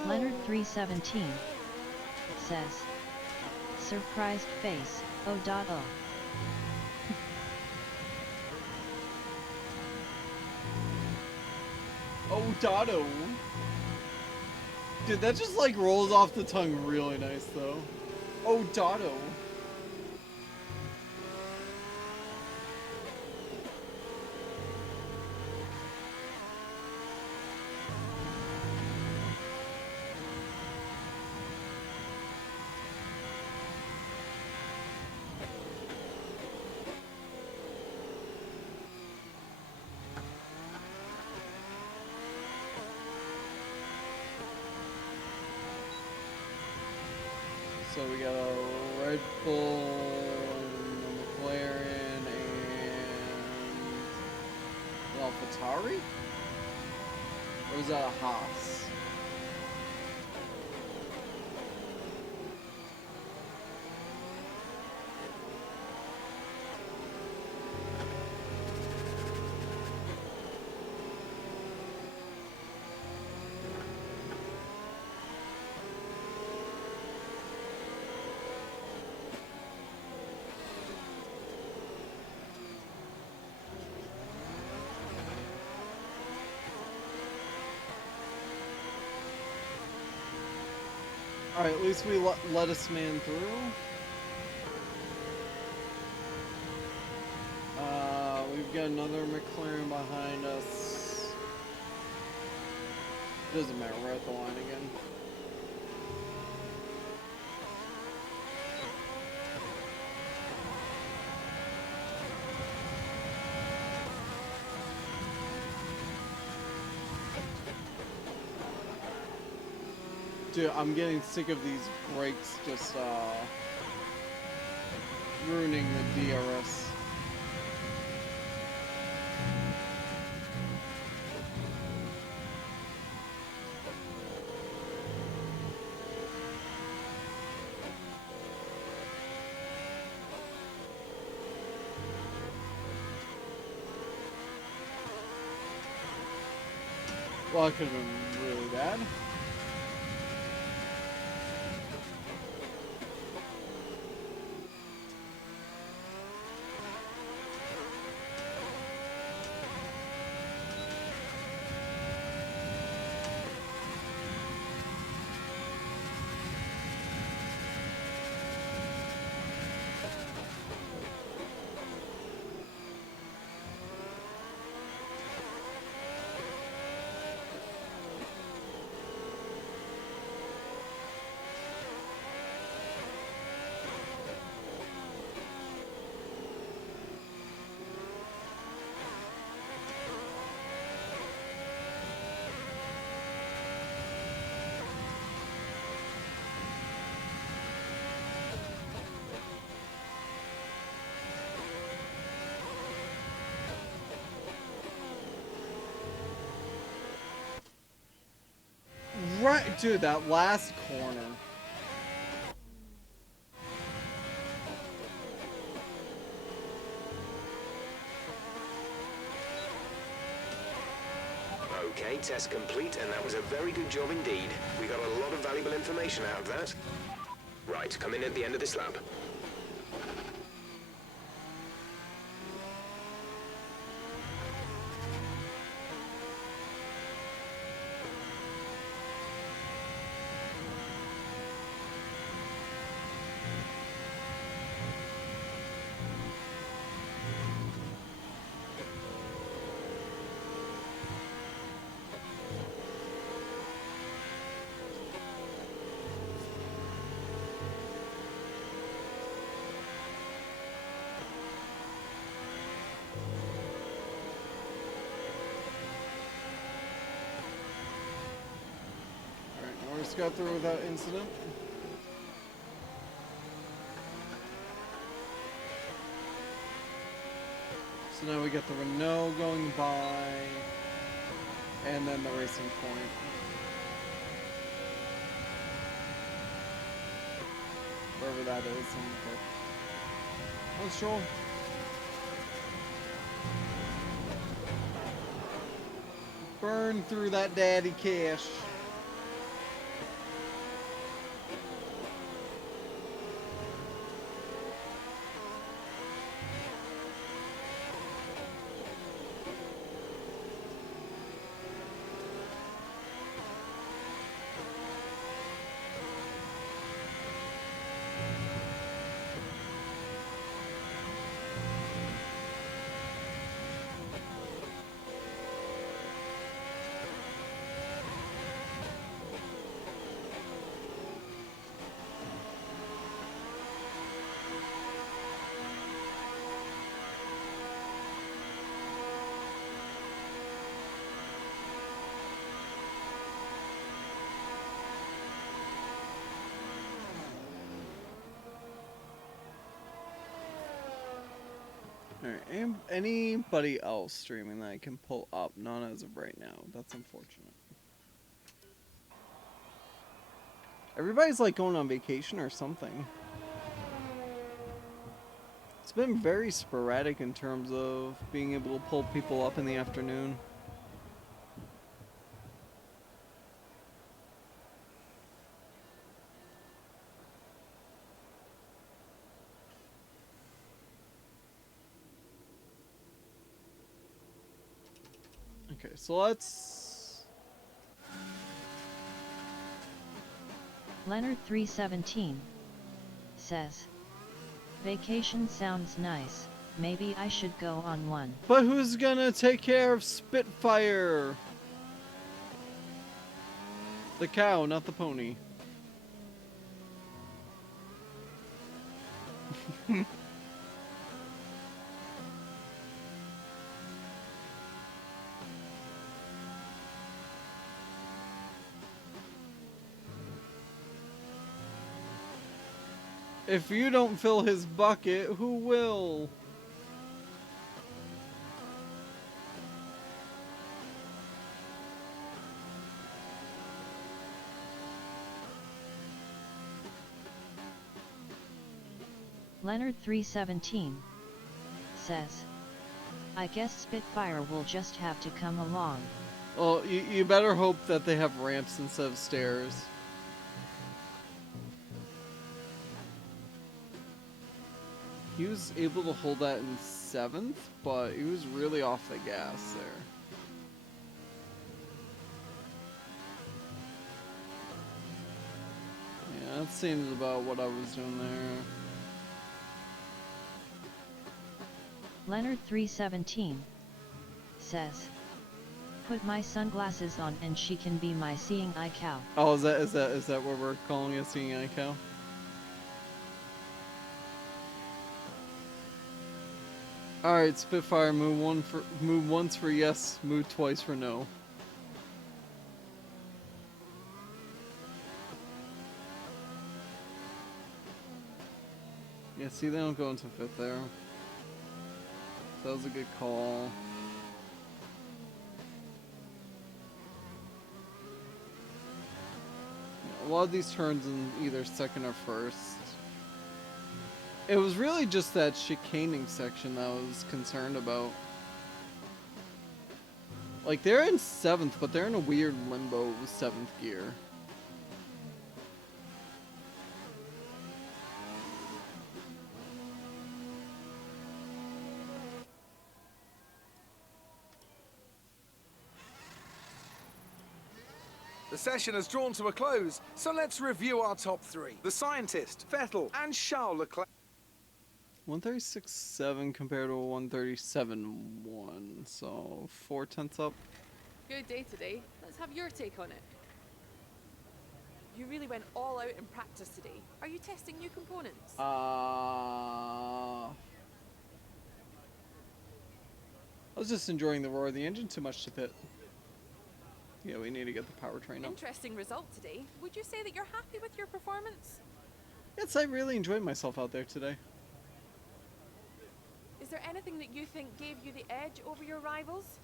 Leonard 317 says. Surprised face. Oh. Oh, Dotto. Dude, that just like rolls off the tongue really nice though. Oh, Dotto. So we got a Red Bull, a McLaren, and an AlphaTauri? Or was that a Haas? Alright, at least we let us man through. We've got another McLaren behind us. Doesn't matter, we're at the line again. Dude, I'm getting sick of these brakes just ruining the DRS. Well, that could have been really bad. Dude, that last corner. Okay, test complete, and that was a very good job indeed. We got a lot of valuable information out of that. Right, come in at the end of this lap. Norris got through without incident. So now we get the Renault going by, and then the Racing Point. Wherever that is. Let's roll. Burn through that daddy cash. Alright, anybody else streaming that I can pull up? Not as of right now. That's unfortunate. Everybody's like going on vacation or something. It's been very sporadic in terms of being able to pull people up in the afternoon. Okay, so let's... Leonard317 says, vacation sounds nice. Maybe I should go on one. But who's gonna take care of Spitfire? The cow, not the pony. If you don't fill his bucket, who will? Leonard317 says, I guess Spitfire will just have to come along. Well, you better hope that they have ramps instead of stairs. He was able to hold that in 7th, but he was really off the gas there. Yeah, that seems about what I was doing there. Leonard317 says, put my sunglasses on and she can be my seeing eye cow. Oh, is that what we're calling a seeing eye cow? Alright, Spitfire, move once for yes, move twice for no. Yeah, see, they don't go into 5th there. So that was a good call. a lot of these turns in either second or first. It was really just that chicaning section that I was concerned about. Like, they're in 7th, but they're in a weird limbo 7th gear. The session has drawn to a close, so let's review our top 3. The Scientist, Vettel, and Charles Leclerc. 136.7 compared to a 137.1, so 4/10 up. Good day today. Let's have your take on it. You really went all out in practice today. Are you testing new components? I was just enjoying the roar of the engine, too much to pit. Yeah, we need to get the powertrain up. Interesting result today. Would you say that you're happy with your performance? Yes, I really enjoyed myself out there today. Is there anything that you think gave you the edge over your rivals?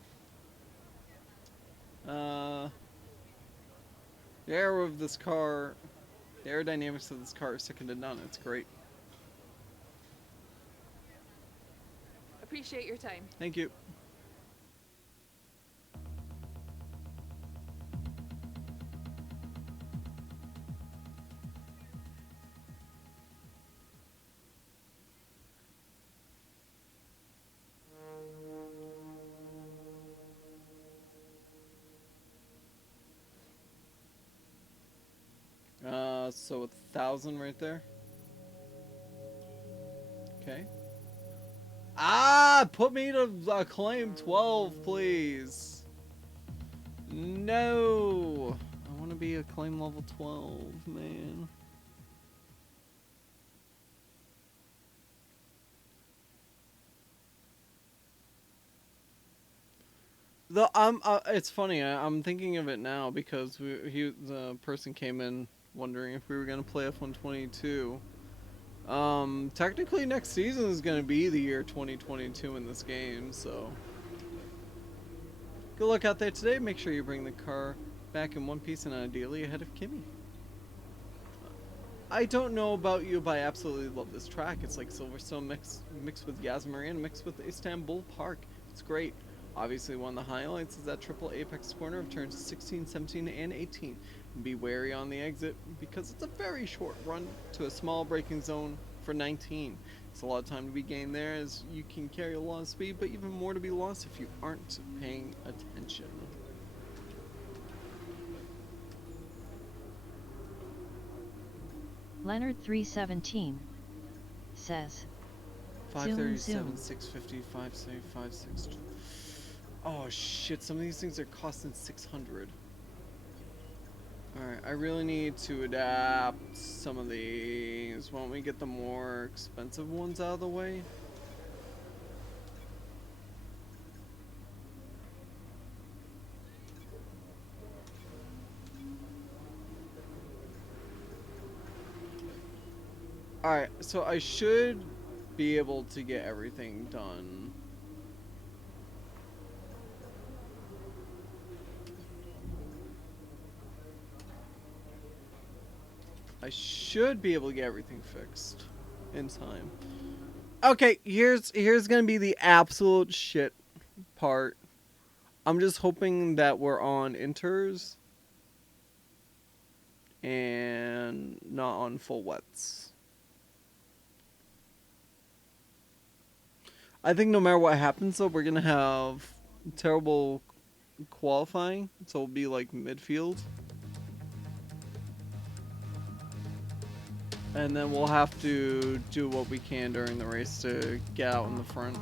The air of this car, the aerodynamics of this car is second to none. It's great. Appreciate your time. Thank you. So 1,000 right there. Okay. Put me to claim 12, please. No. I want to be a claim level 12, man. It's funny. I'm thinking of it now because the person came in wondering if we were gonna play F122. Technically next season is gonna be the year 2022 in this game, so good luck out there today. Make sure you bring the car back in one piece and ideally ahead of Kimmy. I don't know about you, but I absolutely love this track. It's like Silverstone mixed with Yazmarin, mixed with Istanbul Park. It's great. Obviously, one of the highlights is that triple apex corner of turns 16, 17, and 18. Be wary on the exit because it's a very short run to a small braking zone for 19. It's a lot of time to be gained there as you can carry a lot of speed, but even more to be lost if you aren't paying attention. Leonard 317 says 537, zoom. 650, 575, 6. Oh shit, some of these things are costing 600. Alright, I really need to adapt some of these. Why don't we get the more expensive ones out of the way? Alright, so I should be able to get everything done. I should be able to get everything fixed in time. Okay, here's gonna be the absolute shit part. I'm just hoping that we're on inters and not on full wets. I think no matter what happens though, we're gonna have terrible qualifying, so it'll be like midfield. And then we'll have to do what we can during the race to get out in the front.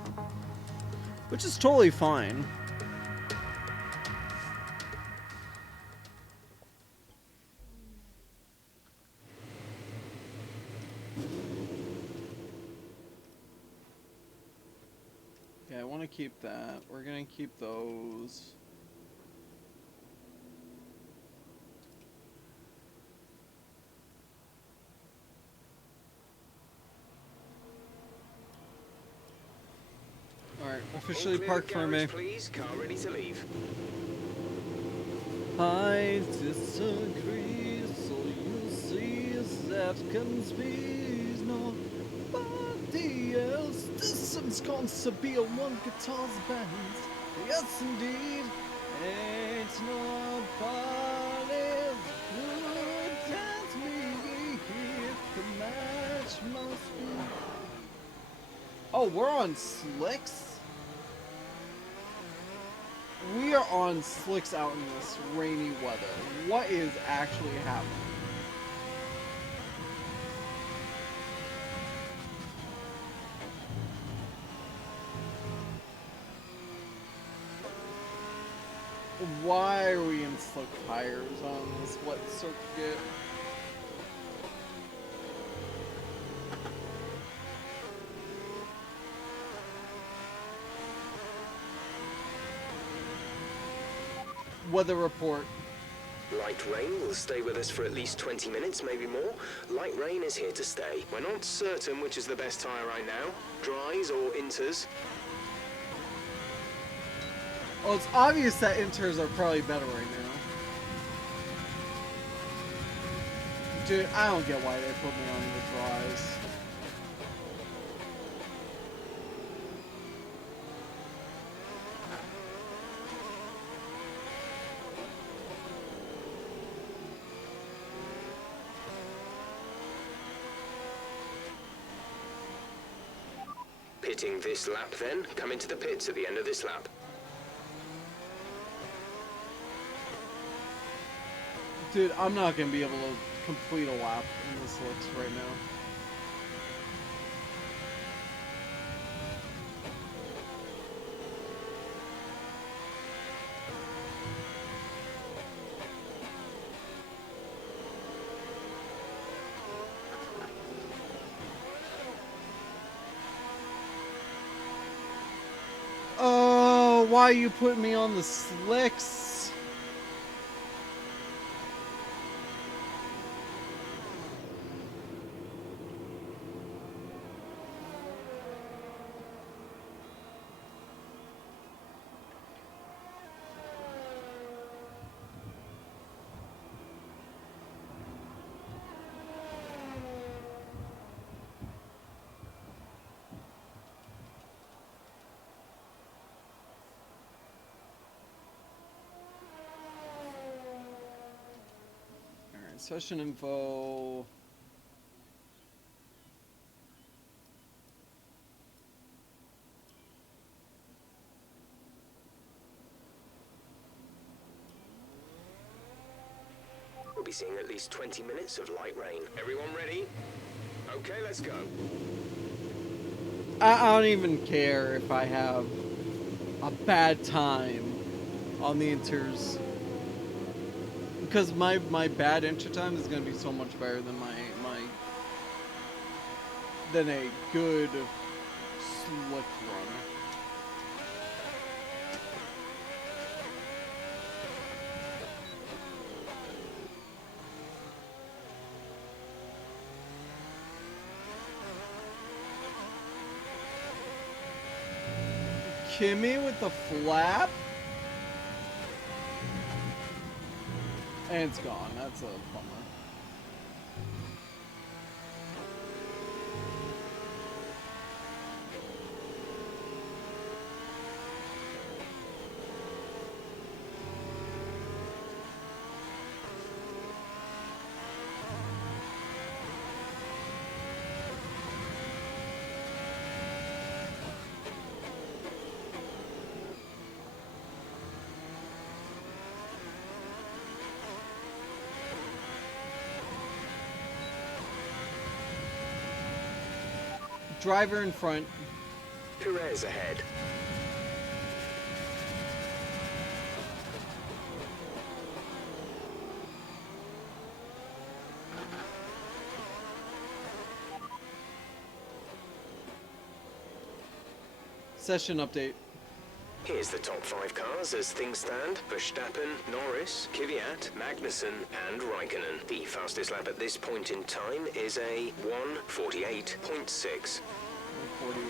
Which is totally fine. Yeah, I want to keep that. We're going to keep those. Alright, officially parked for me. Please, car ready to leave. I disagree, so you that can speak nobody else. This is going to be a one guitar's band. Yes, indeed. Ain't nobody would dance me if the match must be. Oh, we're on slicks? We are on slicks out in this rainy weather. What is actually happening? Why are we in slick tires on this wet circuit? Weather report. Light rain will stay with us for at least 20 minutes, maybe more. Light rain is here to stay. We're not certain which is the best tyre right now. Dries or inters. Well, it's obvious that inters are probably better right now. Dude, I don't get why they put me on the dries. Pitting this lap then. Come into the pits at the end of this lap. Dude, I'm not gonna be able to complete a lap in this looks right now. Oh, why are you putting me on the slicks? Session info. We'll be seeing at least 20 minutes of light rain. Everyone ready? Okay, let's go. I don't even care if I have a bad time on the inters. Because my bad enter time is going to be so much better than than a good slick run. Kimmy with the flap? And it's gone. That's a bummer. Driver in front. Perez ahead. Session update. Here's the top 5 cars as things stand. Verstappen, Norris, Kvyat, Magnussen and Raikkonen. The fastest lap at this point in time is a 1:48.6. 48.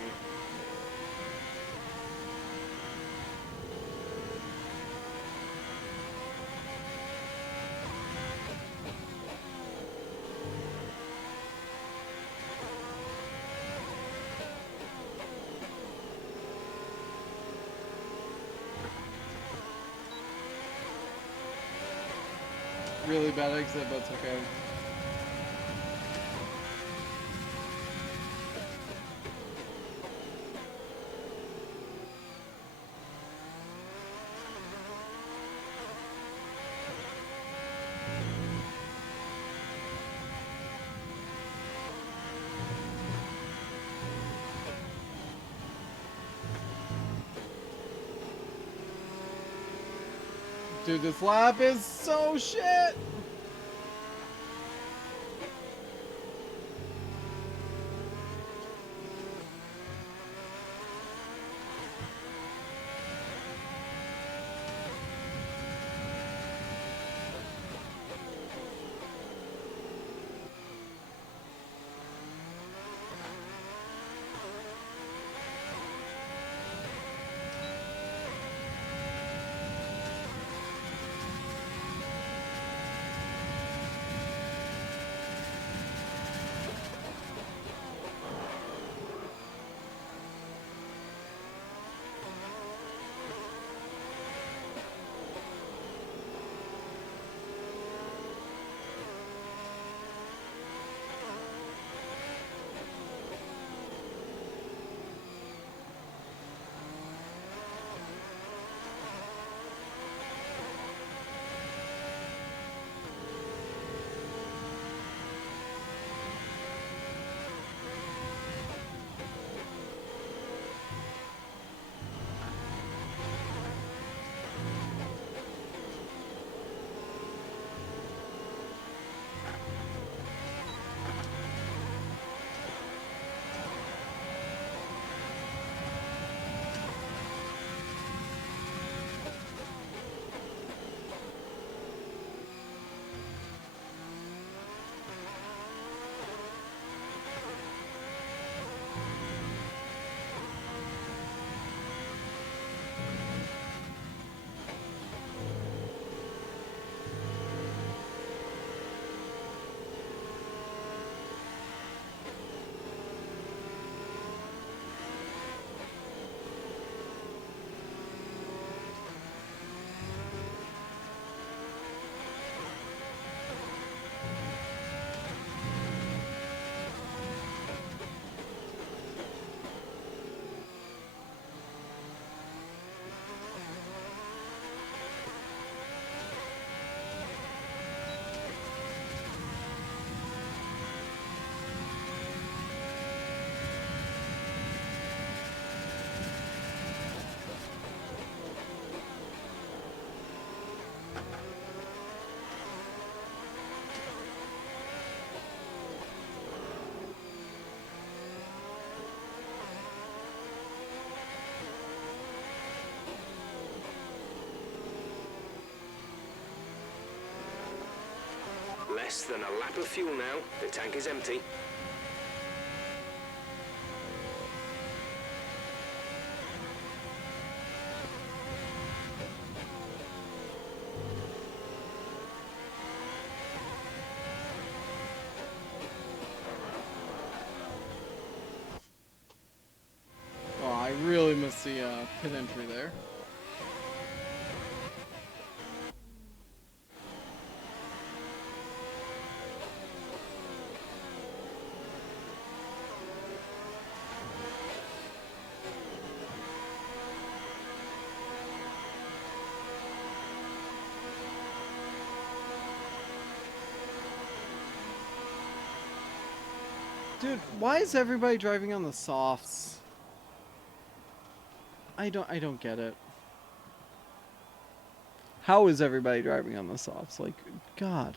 really bad exit, but it's okay. Dude, this lap is so shit! Less than a lap of fuel now. The tank is empty. Oh, I really missed the pit entry there. Dude, why is everybody driving on the softs? I don't get it. How is everybody driving on the softs? Like, God.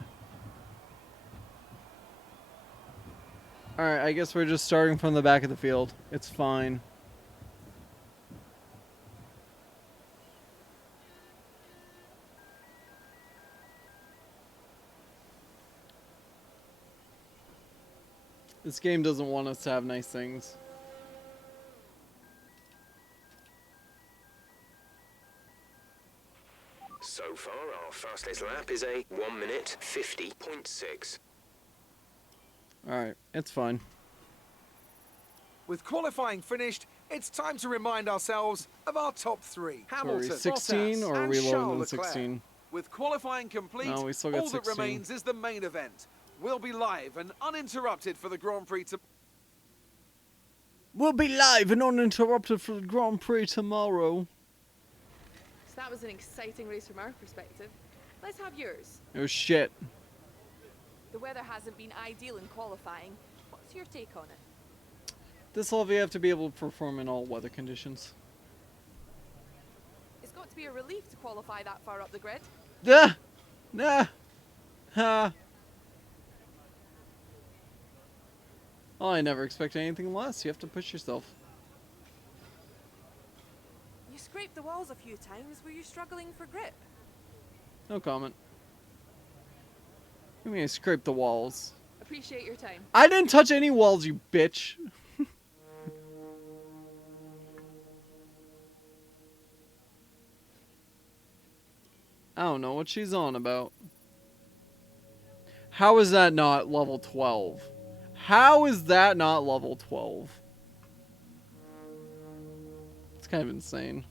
Alright, I guess we're just starting from the back of the field. It's fine. This game doesn't want us to have nice things. So far, our fastest lap is a 1 minute 50.6. Alright, it's fine. With qualifying finished, it's time to remind ourselves of our top three. So are we Hamilton, 16 Bottas, or are and we lower Charles than Leclerc. 16? With qualifying complete, No, we still got all that 16. remains is the main event. We'll be live and uninterrupted for the Grand Prix We'll be live and uninterrupted for the Grand Prix tomorrow. So that was an exciting race from our perspective. Let's have yours. Oh shit. The weather hasn't been ideal in qualifying. What's your take on it? This level you have to be able to perform in all weather conditions. It's got to be a relief to qualify that far up the grid. Nah! Nah! Ha! Oh, I never expect anything less. You have to push yourself. You scraped the walls a few times. Were you struggling for grip? No comment. What do you mean I scraped the walls? Appreciate your time. I didn't touch any walls, you bitch! I don't know what she's on about. How is that not level 12? How is that not level 12? It's kind of insane.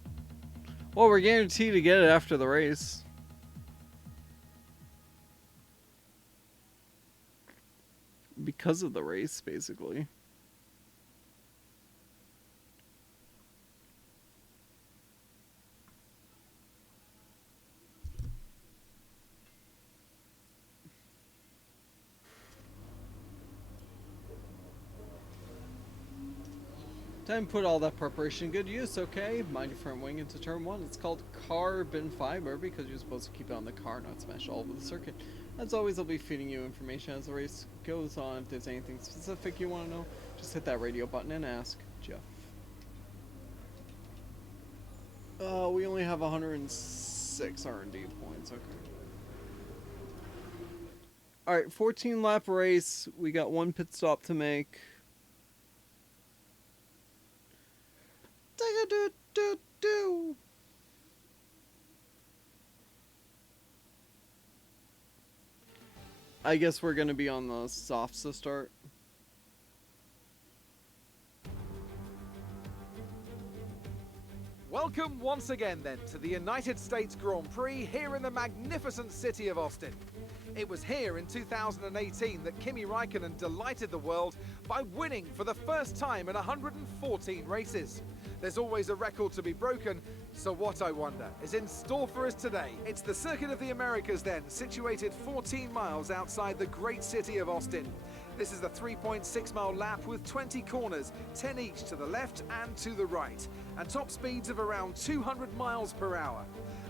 Well, we're guaranteed to get it after the race. Because of the race, basically. Time to put all that preparation to good use, okay? Mind your front wing into turn 1. It's called carbon fiber because you're supposed to keep it on the car, not smash all over the circuit. As always, I'll be feeding you information as the race goes on. If there's anything specific you want to know, just hit that radio button and ask Jeff. We only have 106 R&D points, okay. Alright, 14 lap race. We got one pit stop to make. Do. I guess we're gonna be on the softs to start. Welcome once again then to the United States Grand Prix here in the magnificent city of Austin. It was here in 2018 that Kimi Raikkonen delighted the world by winning for the first time in 114 races. There's always a record to be broken, so what, I wonder, is in store for us today? It's the Circuit of the Americas then, situated 14 miles outside the great city of Austin. This is a 3.6 mile lap with 20 corners, 10 each to the left and to the right, and top speeds of around 200 miles per hour.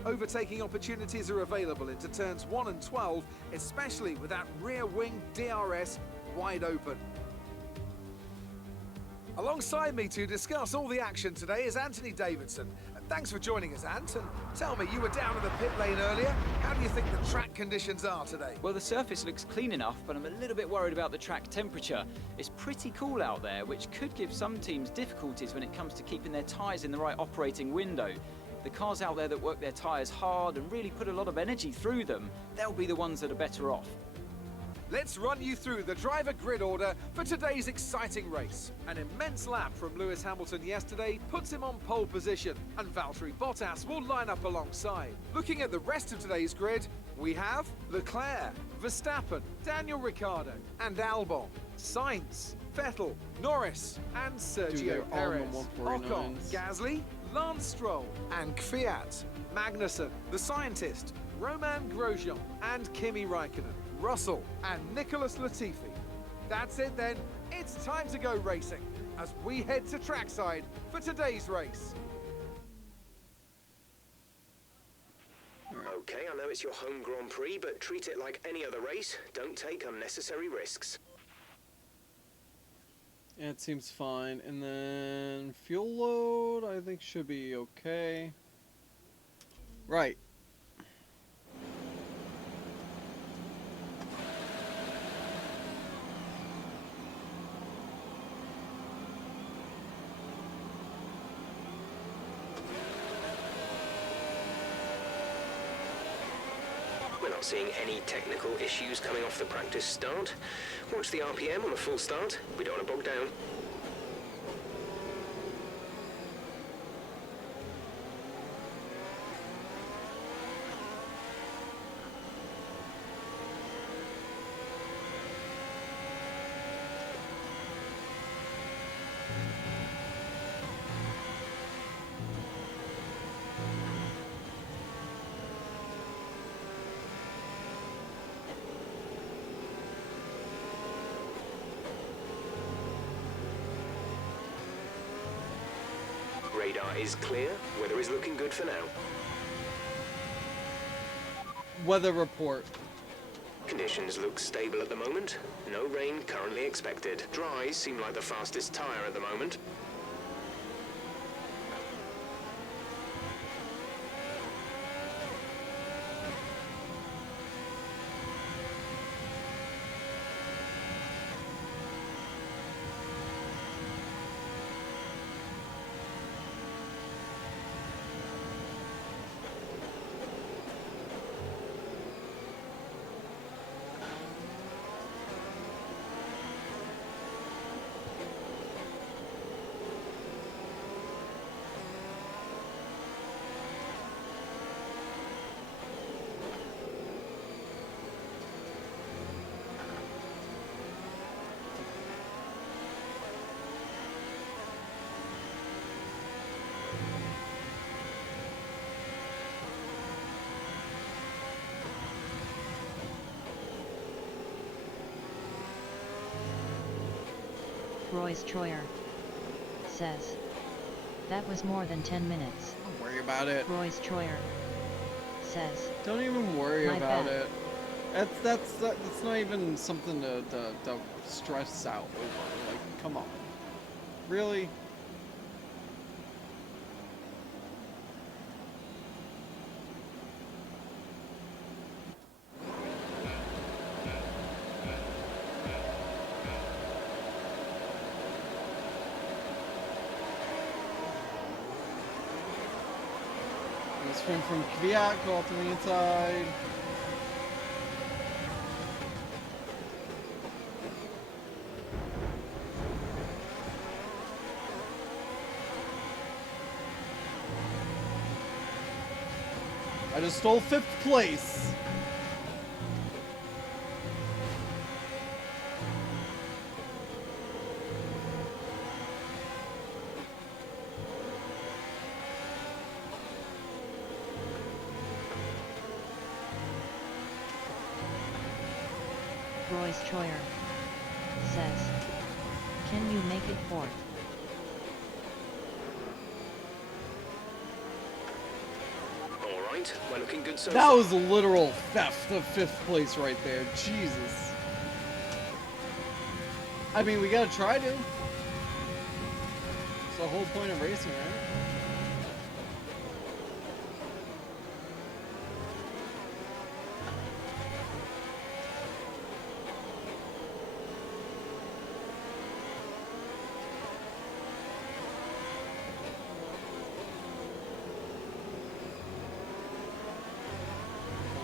Overtaking opportunities are available into turns 1 and 12, especially with that rear wing DRS wide open. Alongside me to discuss all the action today is Anthony Davidson. Thanks for joining us, Ant. And tell me, you were down in the pit lane earlier. How do you think the track conditions are today? Well, the surface looks clean enough, but I'm a little bit worried about the track temperature. It's pretty cool out there, which could give some teams difficulties when it comes to keeping their tyres in the right operating window. The cars out there that work their tyres hard and really put a lot of energy through them, they'll be the ones that are better off. Let's run you through the driver grid order for today's exciting race. An immense lap from Lewis Hamilton yesterday puts him on pole position, and Valtteri Bottas will line up alongside. Looking at the rest of today's grid, we have Leclerc, Verstappen, Daniel Ricciardo, and Albon, Sainz, Vettel, Norris, and Sergio Perez, Ocon, Gasly, Lance Stroll, and Kvyat, Magnussen, the scientist, Romain Grosjean, and Kimi Raikkonen, Russell, and Nicholas Latifi. That's it then, it's time to go racing as we head to trackside for today's race. Okay, I know it's your home Grand Prix, but treat it like any other race. Don't take unnecessary risks. Yeah, it seems fine. And then fuel load, I think should be okay. Right. We're not seeing any technical issues coming off the practice start. Watch the RPM on a full start. We don't want to bog down. Radar is clear. Weather is looking good for now. Weather report. Conditions look stable at the moment. No rain currently expected. Dries seem like the fastest tyre at the moment. Royce Troyer says, that was more than 10 minutes. Don't worry about it. Royce Troyer says, Don't even worry My about bad. it. That's not even something to stress out over. Like, come on. Really? Spin from Kvyat, go off to the inside. I just stole 5th place. Royce Troyer says, can you make it 4th? All right, we're looking good so That far. was a literal theft of 5th place right there. Jesus. I mean, we gotta try to. It's the whole point of racing, right?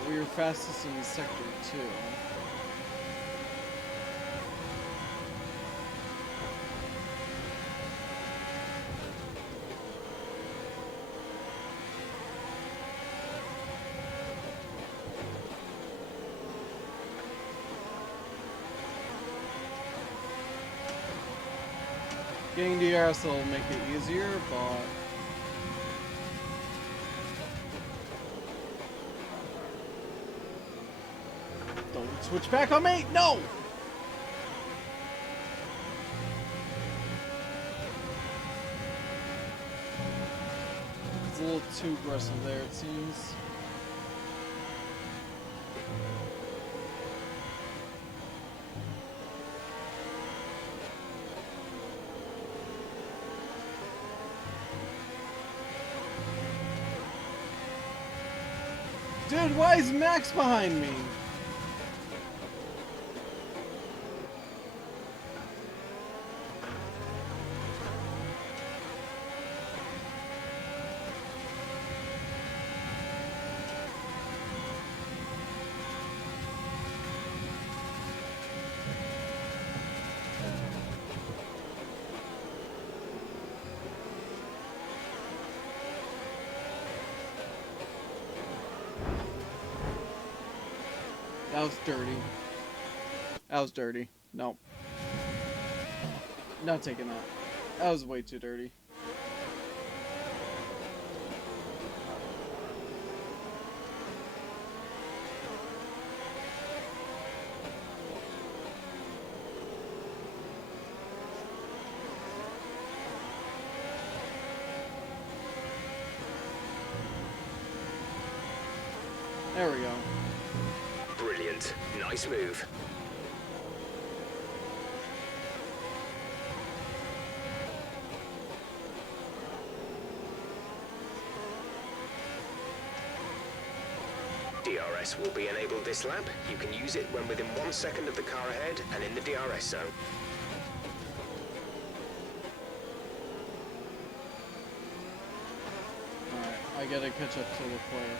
We were fastest in sector 2. Getting DRS will make it easier, but don't switch back on me! No! It's a little too aggressive there, it seems. Dude, why is Max behind me? That was dirty. That was dirty. Nope. Not taking that. That was way too dirty. There we go. Brilliant. Nice move. DRS will be enabled this lap. You can use it when within 1 second of the car ahead and in the DRS zone. Alright, I gotta catch up to Leclerc.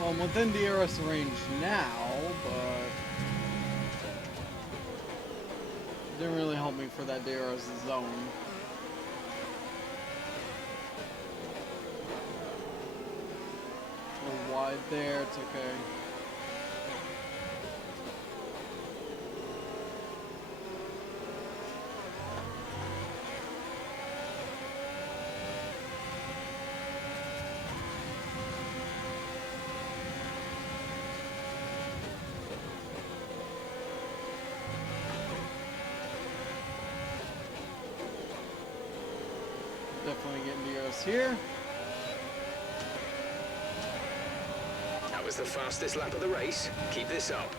Well, I'm within DRS range now, but didn't really help me for that DRS zone. A little wide there, it's okay. Definitely getting DRS here. That was the fastest lap of the race. Keep this up.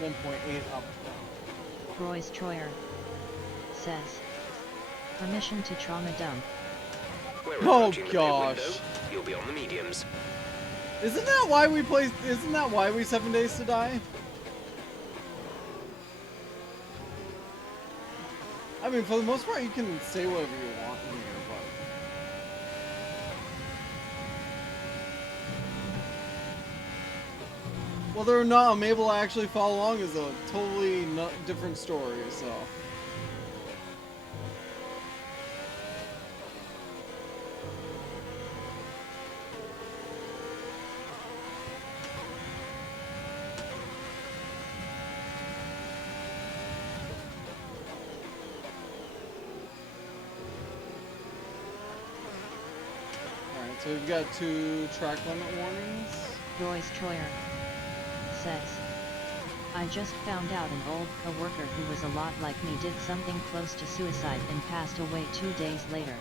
.8 up. Royce Troyer says, permission to trauma dump. We're Oh approaching the pit gosh. window. You'll be on the mediums. Isn't that why we play? Isn't that why we 7 Days to Die? I mean, for the most part, you can say whatever you want in here, but whether or not I'm able to actually follow along is a totally different story. So. So we've got 2 track limit warnings. Royce Troyer says, I just found out an old co-worker who was a lot like me did something close to suicide and passed away 2 days later.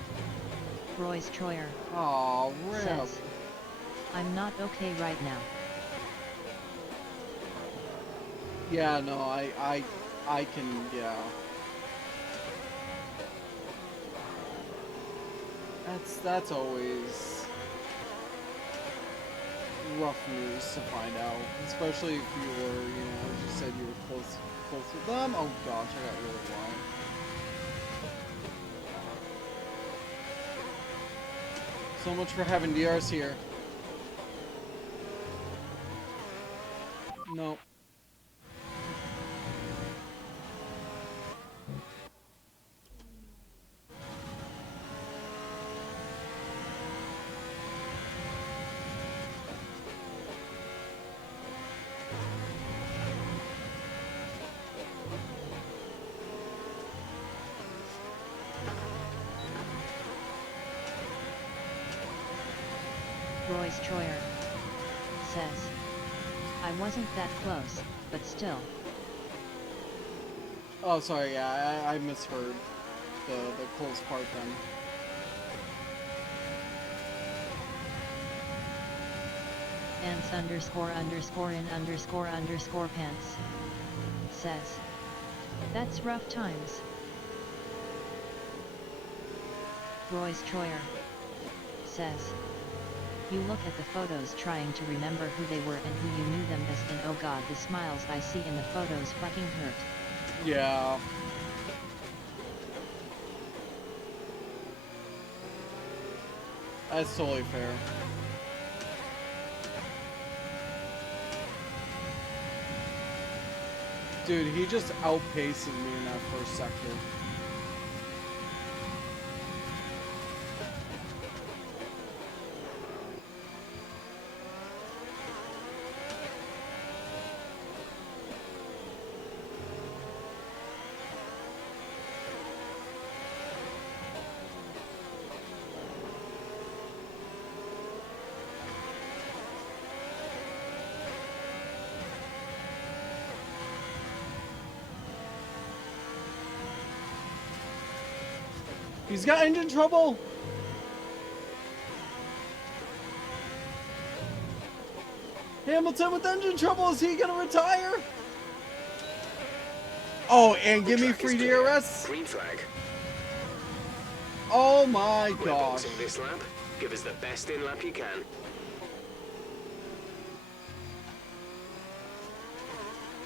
Royce Troyer says, I'm not okay right now. Yeah, no, I can, yeah. That's always rough news to find out, especially if you were, you know, as you said, you were close with them. Oh gosh, I got really blind. So much for having DRs here. No. Royce Troyer says, I wasn't that close, but still. Oh, sorry, yeah, I misheard the close part then. Ants underscore underscore in underscore underscore pants says, that's rough times. Royce Troyer says, you look at the photos trying to remember who they were and who you knew them as, and oh god, the smiles I see in the photos fucking hurt. Yeah. That's totally fair. Dude, he just outpaces me in that first sector. He's got engine trouble! Hamilton with engine trouble, is he gonna retire? Oh, and give me free DRS? Green flag. Oh my We're gosh. boxing this lap. Give us the best in lap you can.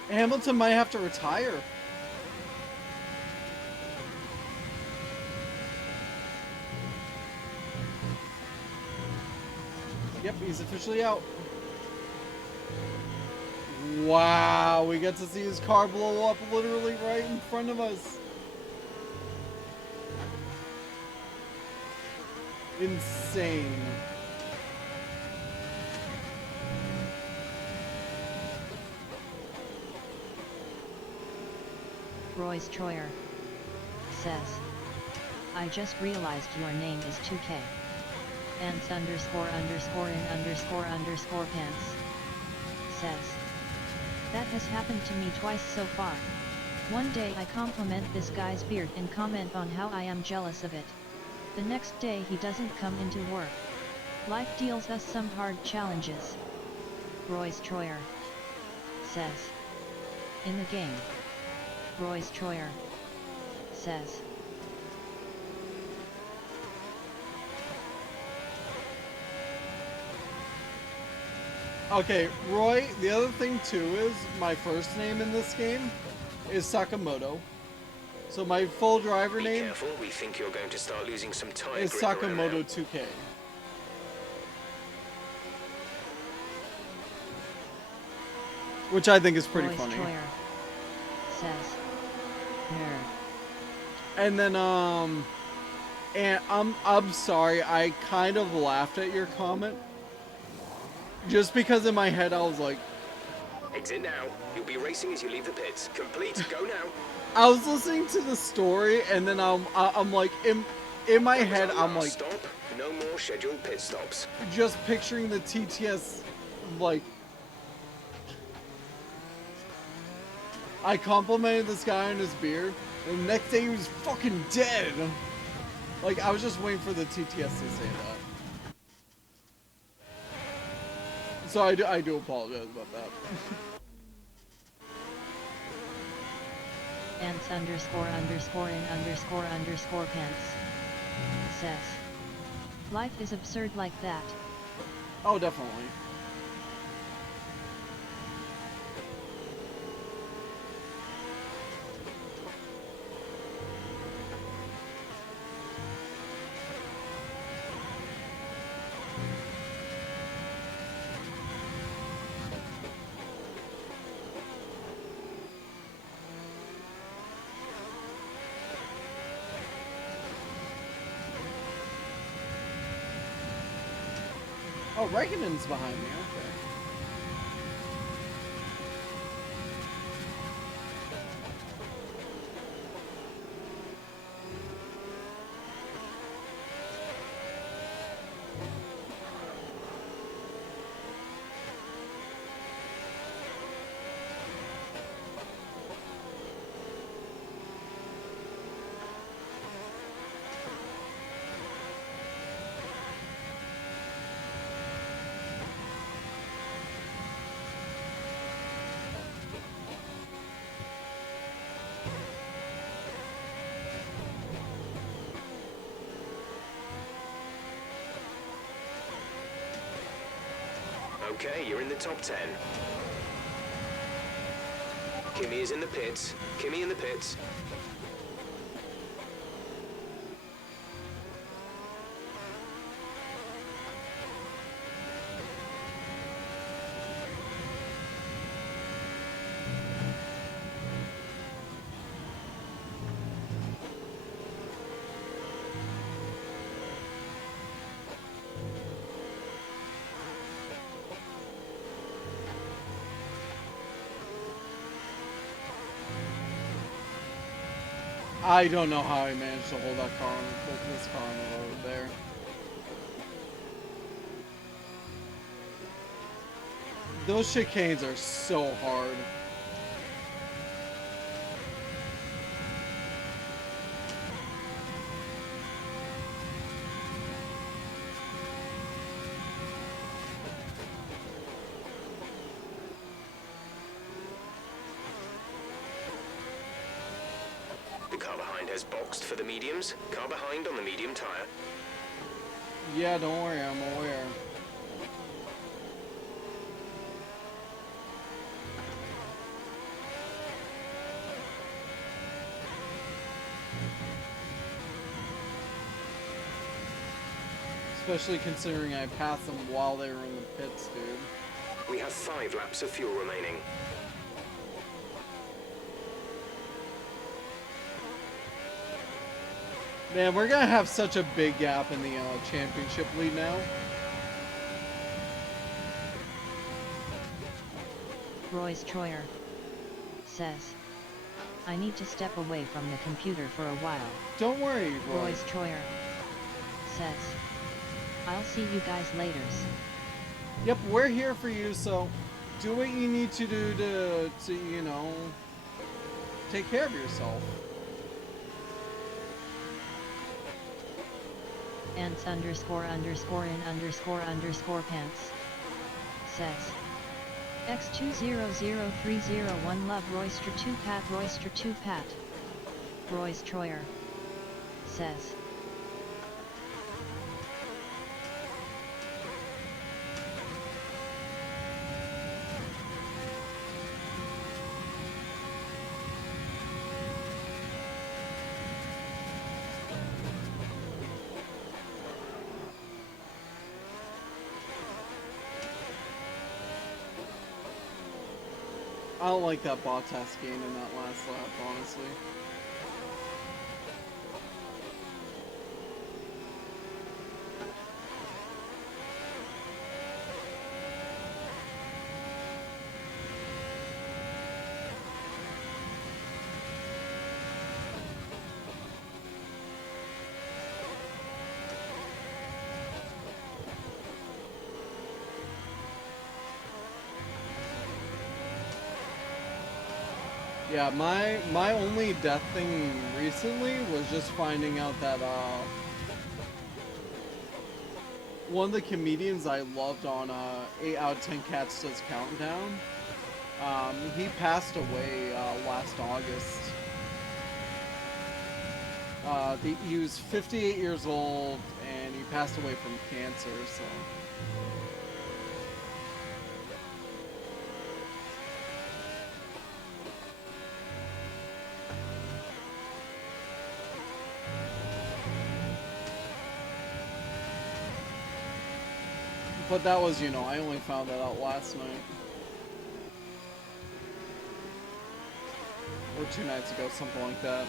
Hamilton might have to retire. Yep, he's officially out. Wow, we get to see his car blow up literally right in front of us. Insane. Royce Troyer says, I just realized your name is 2K. Ants underscore underscore in underscore underscore pants says, that has happened to me twice so far. One day I compliment this guy's beard and comment on how I am jealous of it. The next day he doesn't come into work. Life deals us some hard challenges. Royce Troyer says, in the game. Royce Troyer says, Okay, Roy, the other thing too is my first name in this game is Sakamoto. So my full driver Be name careful, we think you're going to start losing some tire is grip around now. Sakamoto 2K. Which I think is pretty Royce funny. Troyer says, nerd. And then and I'm sorry, I kind of laughed at your comment. Just because in my head I was like, Exit now. You'll be racing as you leave the pits. Complete. Go now. I was listening to the story and then I'm like in my head I'm like Stop. No more scheduled pit stops. just picturing the TTS like I complimented this guy on his beard and the next day he was fucking dead. Like I was just waiting for the TTS to say that. So I do apologize about that. Ants underscore underscore in underscore underscore pants says, life is absurd like that. Oh, definitely. Oh, Raikkonen's behind me. Okay. Okay, you're in the top 10. Kimi is in the pits. Kimi in the pits. I don't know how I managed to hold that car on this car on the road there. Those chicanes are so hard. The car behind has boxed for the mediums. Car behind on the medium tire. Yeah, don't worry, I'm aware. Especially considering I passed them while they were in the pits, dude. We have 5 laps of fuel remaining. Man, we're gonna have such a big gap in the championship lead now. Royce Troyer says, I need to step away from the computer for a while. Don't worry, Roy. Royce Troyer says, I'll see you guys later. Yep, we're here for you, so do what you need to do to you know, take care of yourself. Ants ___in _ pants says, X200301 love Royster 2 Pat Royster 2 Pat. Royce Troyer says, I don't like that Bottas gain in that last lap, honestly. Yeah, my only death thing recently was just finding out that one of the comedians I loved on 8 Out of 10 Cats Does Countdown, he passed away last August. He was 58 years old and he passed away from cancer, so. But that was, you know, I only found that out last night. Or 2 nights ago, something like that.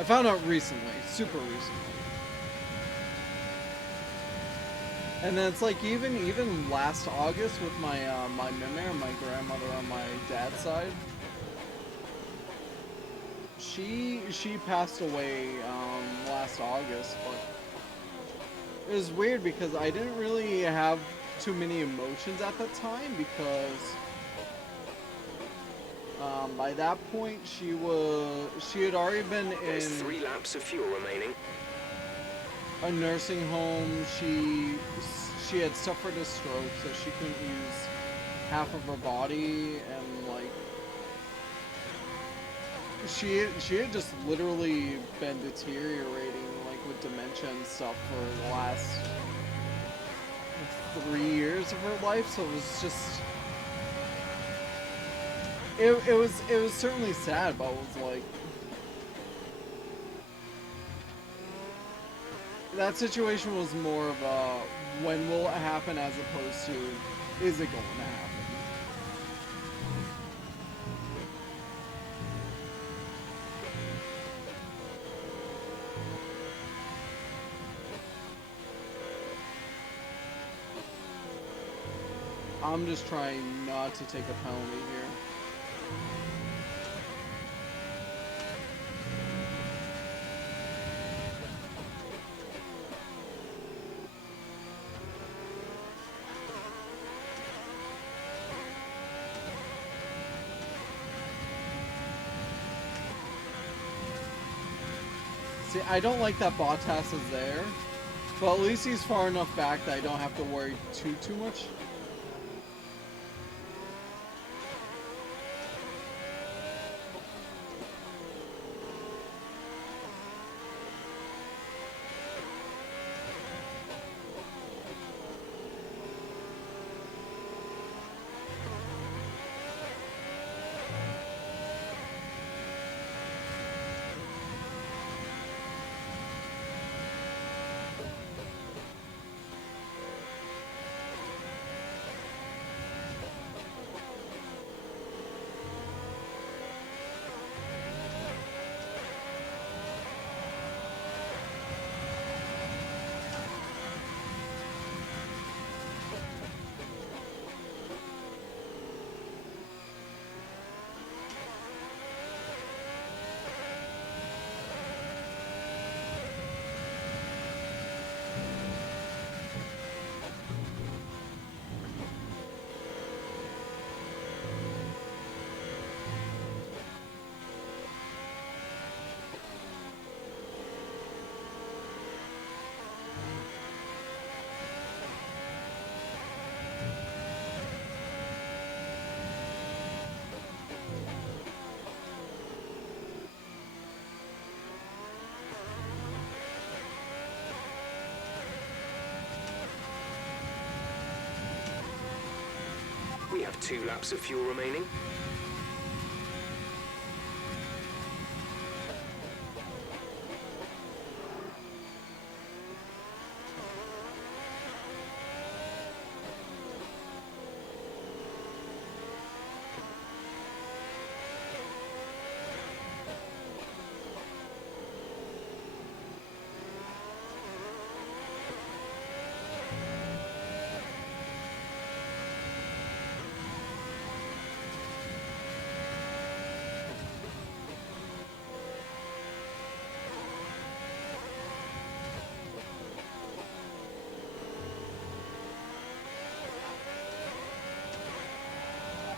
I found out recently, super recently. And then it's like even last August with my my mimir, my grandmother on my dad's side, she passed away last August, but it was weird because I didn't really have too many emotions at that time because by that point she had already been in There's 3 laps of fuel remaining. a nursing home. She had suffered a stroke, so she couldn't use half of her body, and like she had just literally been deteriorating like with dementia and stuff for the last 3 years of her life. So it was just it was certainly sad, but it was like that situation was more of a when will it happen as opposed to is it going to happen. I'm just trying not to take a penalty here. See, I don't like that Bottas is there, but at least he's far enough back that I don't have to worry too much. We have 2 laps of fuel remaining.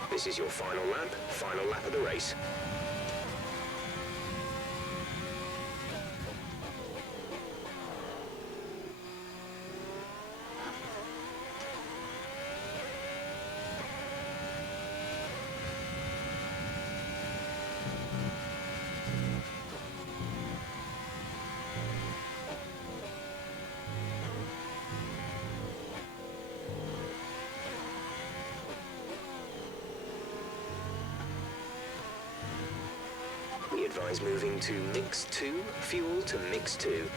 This is your final lap of the race. We advise moving to mix 2, fuel to mix 2.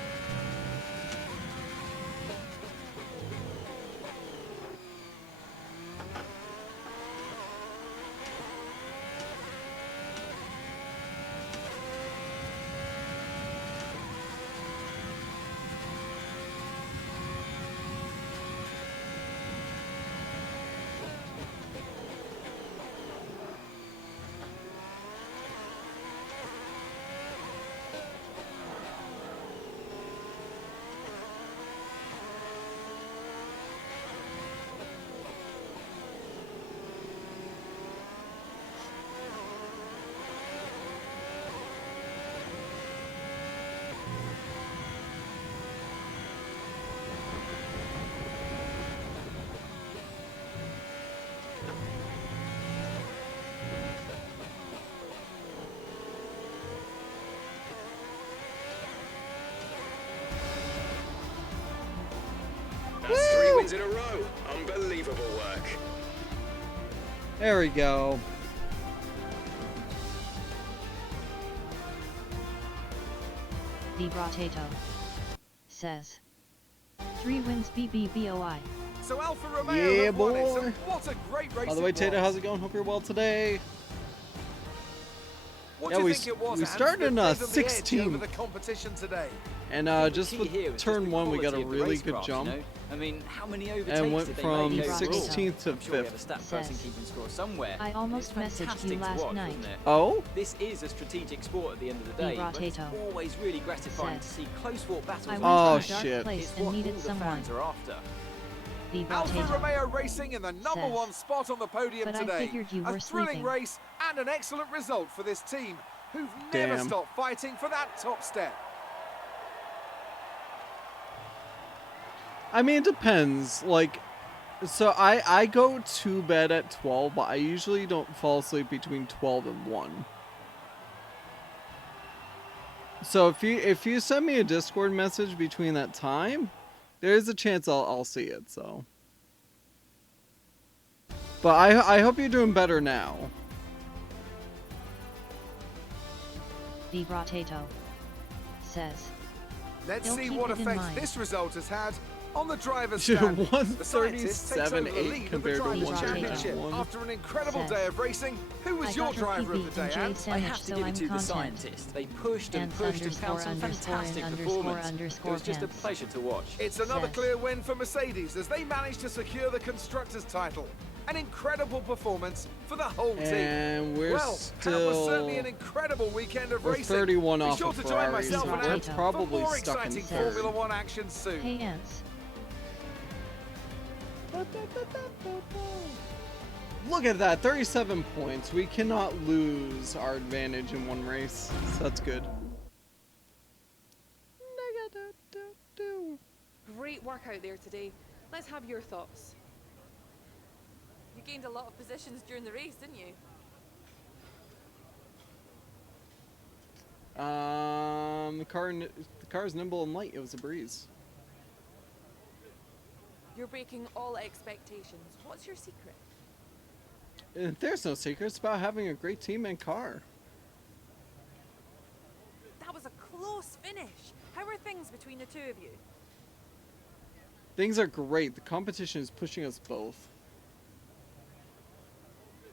wins in a row. Unbelievable work. There we go. The Brotato says 3 wins BBBOI. So Alfa Romeo Yeah, have won it. boy. So what a great race By the way, it Tato, was. how's it going? Hope you're well today. What Yeah, do you we think it was, we Ant, started that in gave them the edge 16th. over the competition today? And The just key with here was just turn the 1, we got a quality of the really good racecraft, jump. You know? I mean, how many overtakes And went did they from make overall? 16th to I'm sure we have a 5th. stat person Says, keeping score somewhere. I almost It's messaged fantastic you to last watch, night. isn't it? Oh? This is a strategic sport at the end of the The day, but it's Brotato always really gratifying says, to see close-fought battles. I on went Oh, to a track. dark shit. place It's and what needed all the someone. fans are after. The Alfa Brotato Romeo Racing in the number says, 1 spot on the podium but I today. figured you A were thrilling sleeping. race and an excellent result for this team, who've never Damn. stopped fighting for that top step. I mean, it depends. Like, so I go to bed at 12, but I usually don't fall asleep between 12 and 1. So if you send me a Discord message between that time, there's a chance I'll see it. So, but I hope you're doing better now. The Brotato says, Let's You'll see keep what it in effect mind. this result has had on the driver's Shit, stand. The scientist takes over the 137.8 lead of the compared to Drivers' 129.1. Championship. After an incredible Says, day of racing, who was I your got her driver of PB the day, and J Ant? I sandwich, have to so give I'm it to the content. scientists. They pushed and Ants pushed and found some underscore fantastic underscore performance. It underscore was just a pants. pleasure to watch. It's another Says, clear win for Mercedes as they managed to secure the Constructors' title. An incredible performance for the whole team. And we're Well, that was certainly still an incredible weekend of we're racing. 31 Be off sure of to join Ferraris. myself So and we're Ant for probably more stuck in exciting third. Formula One action soon. Hey Ants, Look at that, 37 points. We cannot lose our advantage in one race, so that's good. Great work out there today. Let's have your thoughts. You gained a lot of positions during the race, didn't you? The car's nimble and light. It was a breeze. You're breaking all expectations. What's your secret? There's no secret. It's about having a great team and car. That was a close finish. How are things between the two of you? Things are great. The competition is pushing us both.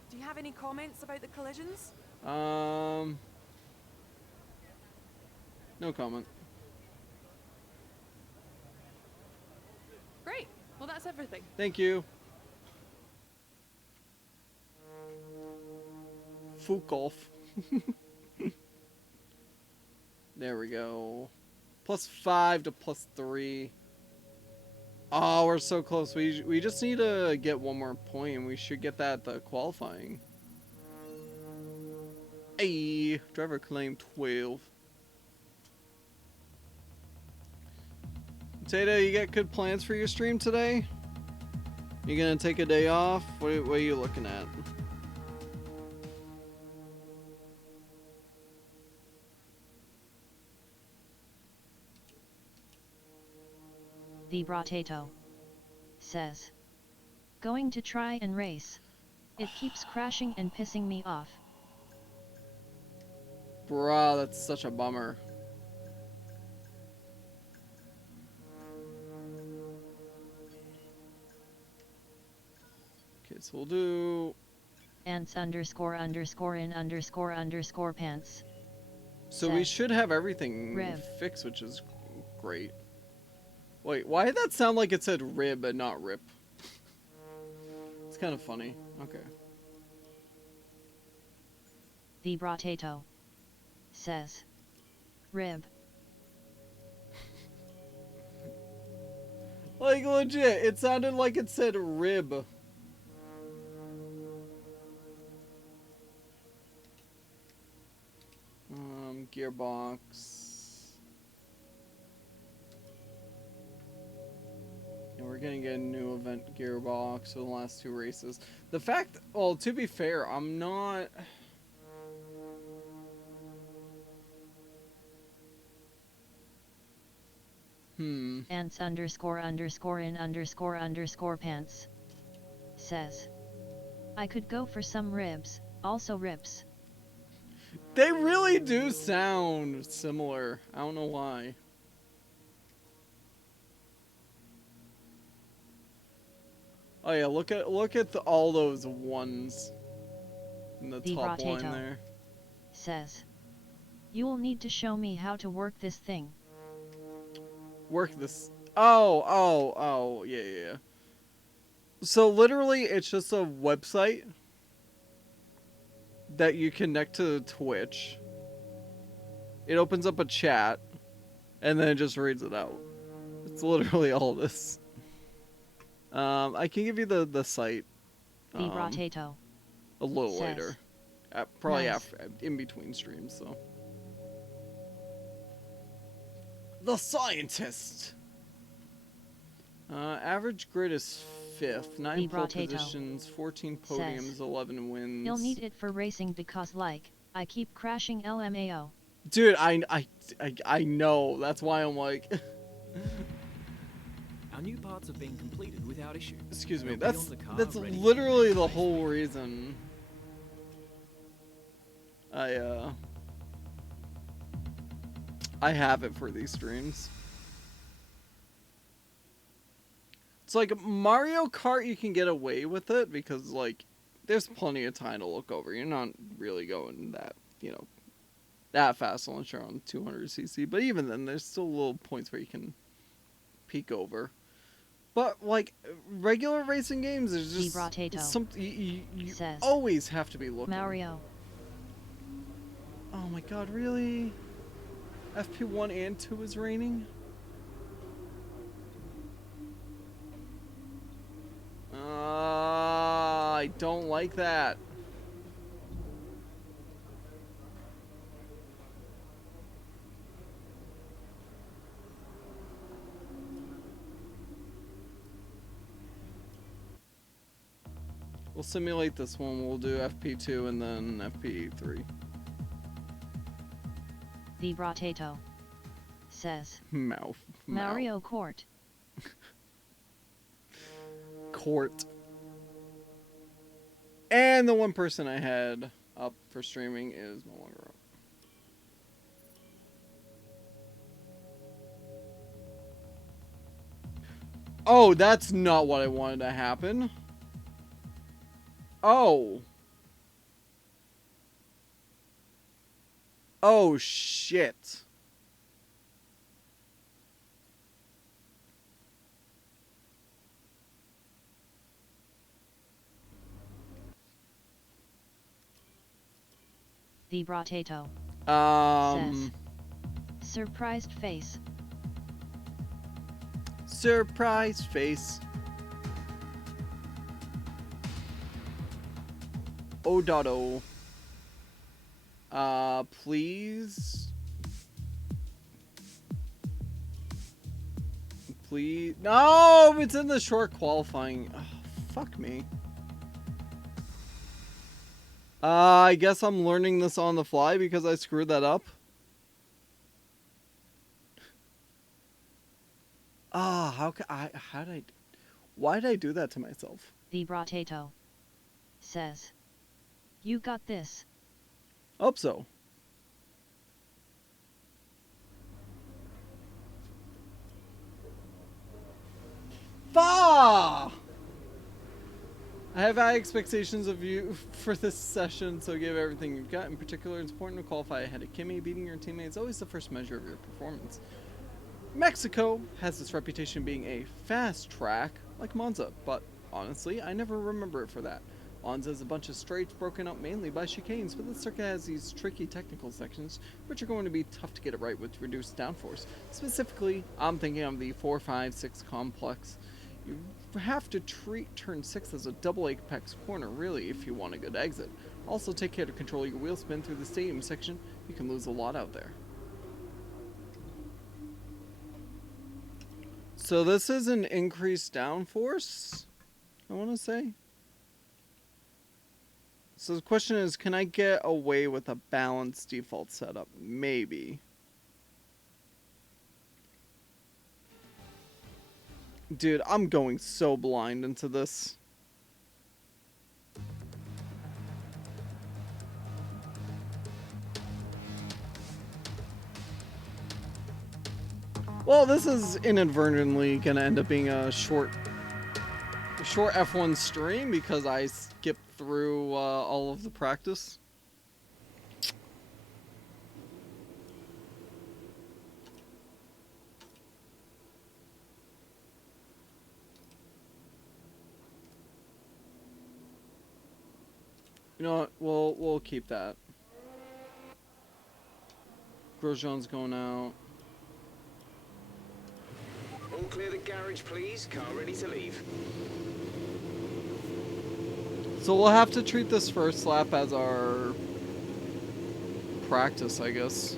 Do you have any comments about the collisions? No comment. Great. Well, that's everything. Thank you. Foot golf. There we go. +5 to +3. Oh, we're so close. We just need to get one more point, and we should get that at the qualifying. Hey, driver claim 12. Tato, you got good plans for your stream today? You gonna take a day off? What are you looking at? the Brotato says, going to try and race. It keeps crashing and pissing me off. Bruh, that's such a bummer. Okay, so we'll do... Ants underscore underscore in underscore underscore pants. So we Says, should have everything Rib. fixed, which is great. Wait, why did that sound like it said rib and not rip? It's kind of funny. Okay. The Brotato says, rib. Like, legit, it sounded like it said rib. Gearbox. And we're gonna get a new event gearbox for the last two races. The fact, well, to be fair, I'm not... Ants underscore underscore in underscore underscore pants says, I could go for some ribs, also rips. They really do sound similar. I don't know why. Oh yeah, look at all those ones in the top line Potato there. says, you'll need to show me how to work this thing. Work this. Oh, yeah. So literally, it's just a website that you connect to Twitch. It opens up a chat, and then it just reads it out. It's literally all this. I can give you the site. Potato a little says, later, probably nice. after, in between streams. So. The scientist. Average grid is 5th, 9 pole positions, 14 podiums, says, 11 wins. You'll need it for racing because I keep crashing LMAO. Dude, I know. That's why I'm like. Our new parts have been completed without issue. Excuse me. They'll be That's on the car, that's ready literally for the next whole reason. I have it for these streams. It's like Mario Kart, you can get away with it because like there's plenty of time to look over. You're not really going that, that fast unless you're on 200cc. But even then, there's still little points where you can peek over. But like regular racing games, there's just something you says, always have to be looking. Mario. Oh my god, really? FP1 and 2 is raining? I don't like that. We'll simulate this one. We'll do FP2 and then FP3. Potato says, Mouth. Mario Court. Court. And the one person I had up for streaming is no longer up. Oh, that's not what I wanted to happen. Oh. Oh, shit. Potato says, surprised face. Surprise face. Odato. Please. Please. No, it's in the short qualifying. Oh, fuck me. I guess I'm learning this on the fly because I screwed that up. Why did I do that to myself? Potato says, you got this. Hope so. Bah! I have high expectations of you for this session, so give everything you've got. In particular, it's important to qualify ahead of Kimi. Beating your teammates is always the first measure of your performance. Mexico has this reputation being a fast track, like Monza, but honestly, I never remember it for that. Monza is a bunch of straights broken up mainly by chicanes, but the circuit has these tricky technical sections, which are going to be tough to get it right with reduced downforce. Specifically, I'm thinking of the 4, 5, 6 complex. You have to treat turn 6 as a double apex corner, really, if you want a good exit. Also, take care to control your wheel spin through the stadium section. You can lose a lot out there. So this is an increased downforce, I want to say. So the question is, can I get away with a balanced default setup? Maybe. Dude, I'm going so blind into this. Well, this is inadvertently gonna end up being a short F1 stream because I skipped through all of the practice. You know what? We'll keep that. Grosjean's going out. All clear the garage, please. Car ready to leave. So we'll have to treat this first lap as our practice, I guess.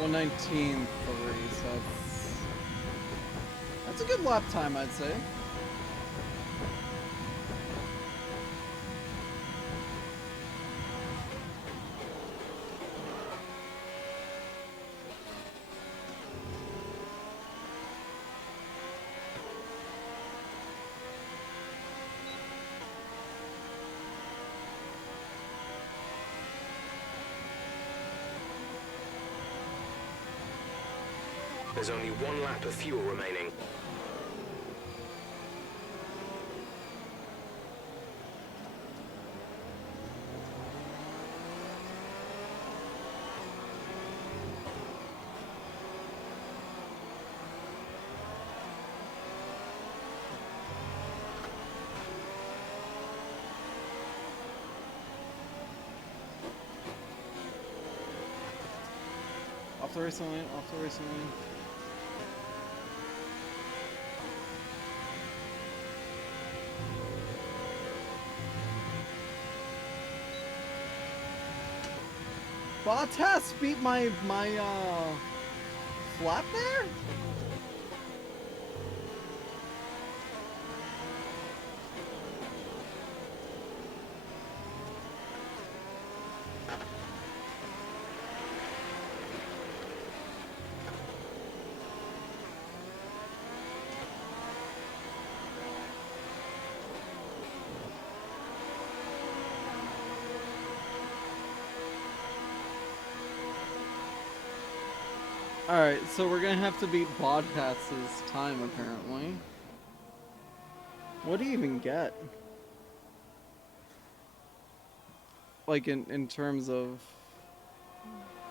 .119.3, so that's a good lap time, I'd say. There's only one lap of fuel remaining. Off the racing lane, off the racing lane. Bottas beat my flap there? Alright, so we're gonna have to beat Bottas's time, apparently. What do you even get? Like, in terms of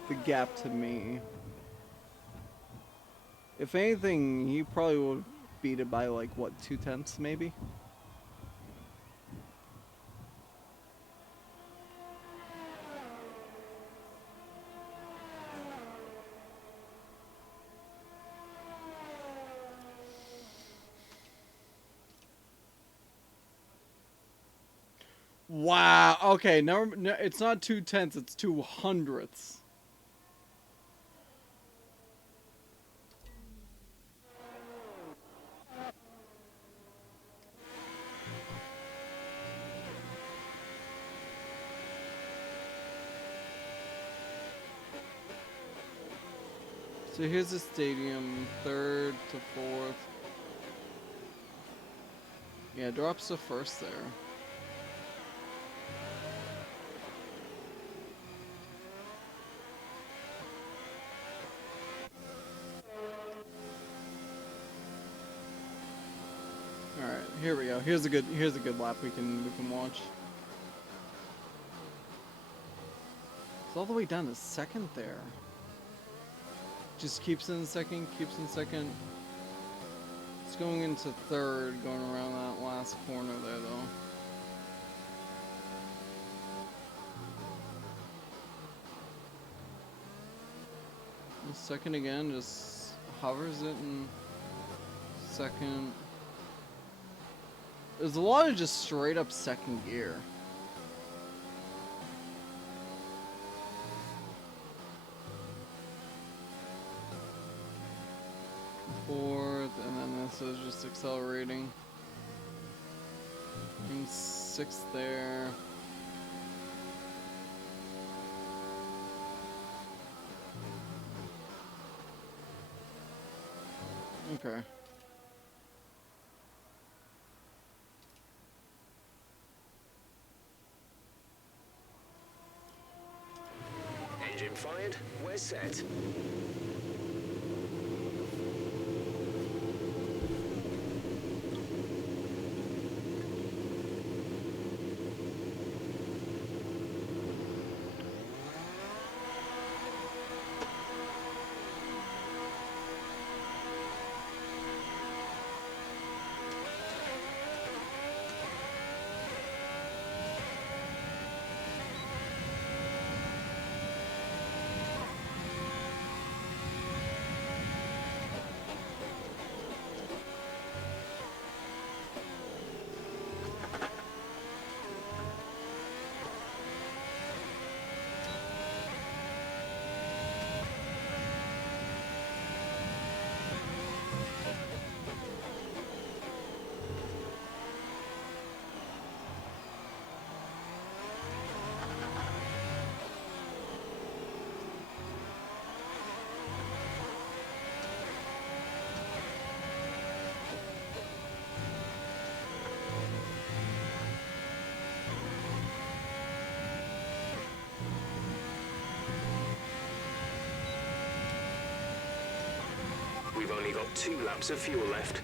the gap to me. If anything, he probably would beat it by, like, what, 2/10 maybe? Wow. Okay. No, it's not 2/10. It's 2/100. So here's the stadium, 3rd to 4th. Yeah, drops to 1st there. All right, here we go. Here's a good lap we can watch. It's all the way down to 2nd there. Just keeps in 2nd, keeps in 2nd. It's going into 3rd, going around that last corner there though. And 2nd again, just hovers it in 2nd. There's a lot of just straight up 2nd gear. Fourth, and then this is just accelerating. And 6th there. Okay. Engine fired. We're set. We've only got 2 laps of fuel left.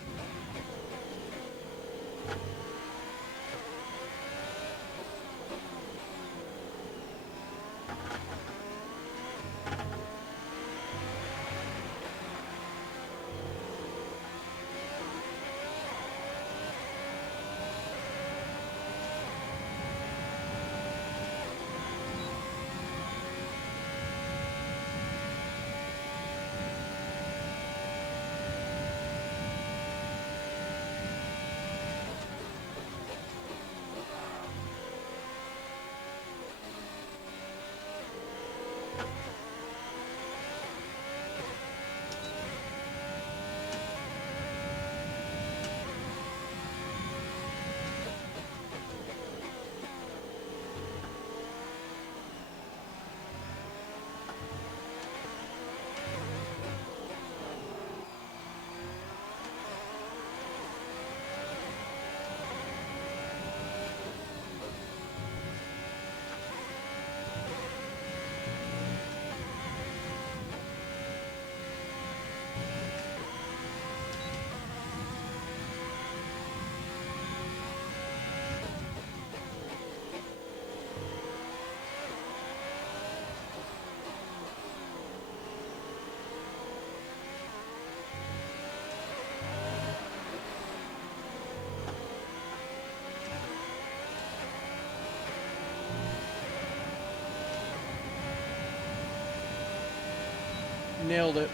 Nailed it.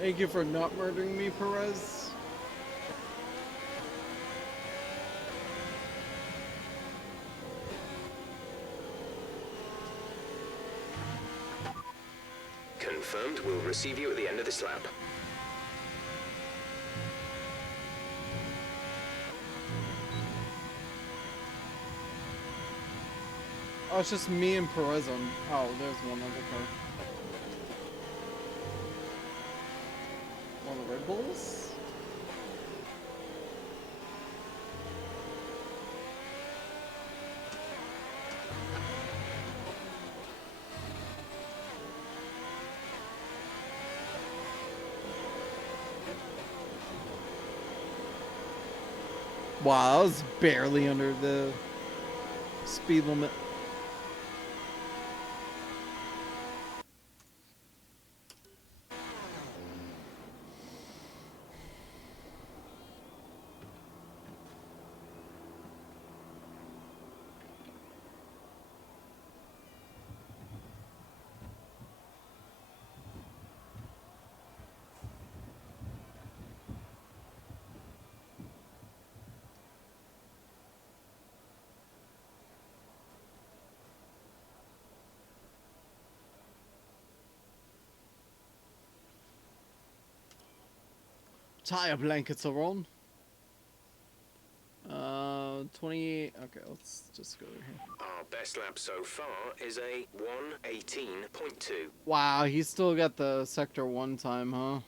Thank you for not murdering me, Perez. Confirmed. We'll receive you at the end of this lap. Oh, it's just me and Perez on. Oh, there's one other car. One of the Red Bulls? Wow, that was barely under the speed limit. Tire blankets are on. 28. Okay, let's just go here. Our best lap so far is a 1:18.2. Wow, he's still got the sector 1 time, huh?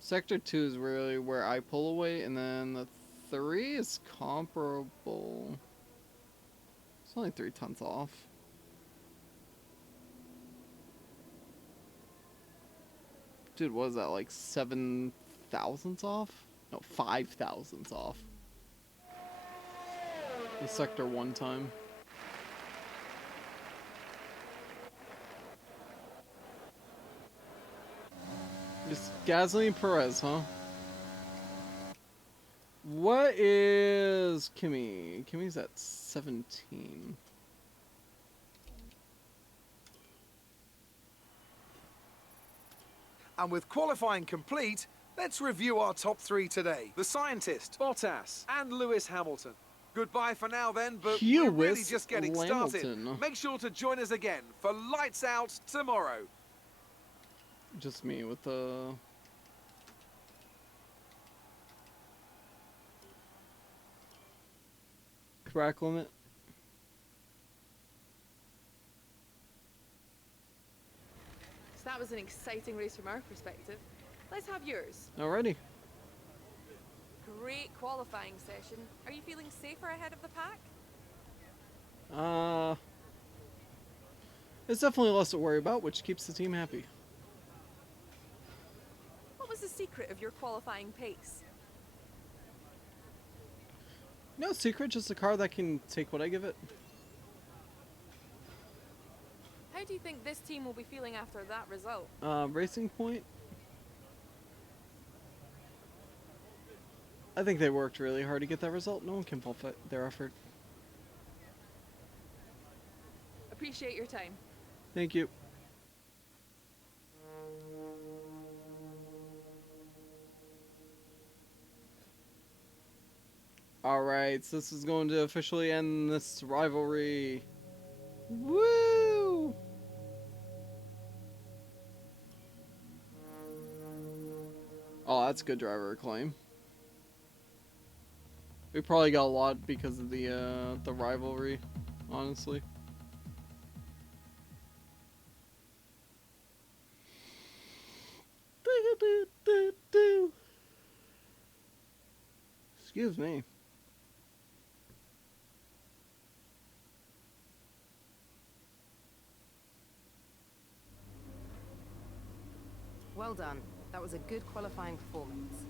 Sector 2 is really where I pull away, and then the 3 is comparable. It's only 3 tenths off. Dude, what is that, like 7 thousandths off? No, 5 thousandths off. The sector 1 time. Just Gasly Perez, huh? What is Kimi? Kimi's at 17. And with qualifying complete, let's review our top 3 today. The Scientist, Bottas, and Lewis Hamilton. Goodbye for now then, but we're really just getting started. Make sure to join us again for Lights Out tomorrow. Just me with the... track limit. So that was an exciting race from our perspective. Let's have yours. Alrighty. Great qualifying session. Are you feeling safer ahead of the pack? It's definitely less to worry about, which keeps the team happy. What was the secret of your qualifying pace? No secret, just a car that can take what I give it. How do you think this team will be feeling after that result? Racing Point. I think they worked really hard to get that result. No one can fault their effort. Appreciate your time. Thank you. Alright, so this is going to officially end this rivalry. Woo! Oh, that's good driver acclaim. We probably got a lot because of the rivalry, honestly. Excuse me. Well done. That was a good qualifying performance.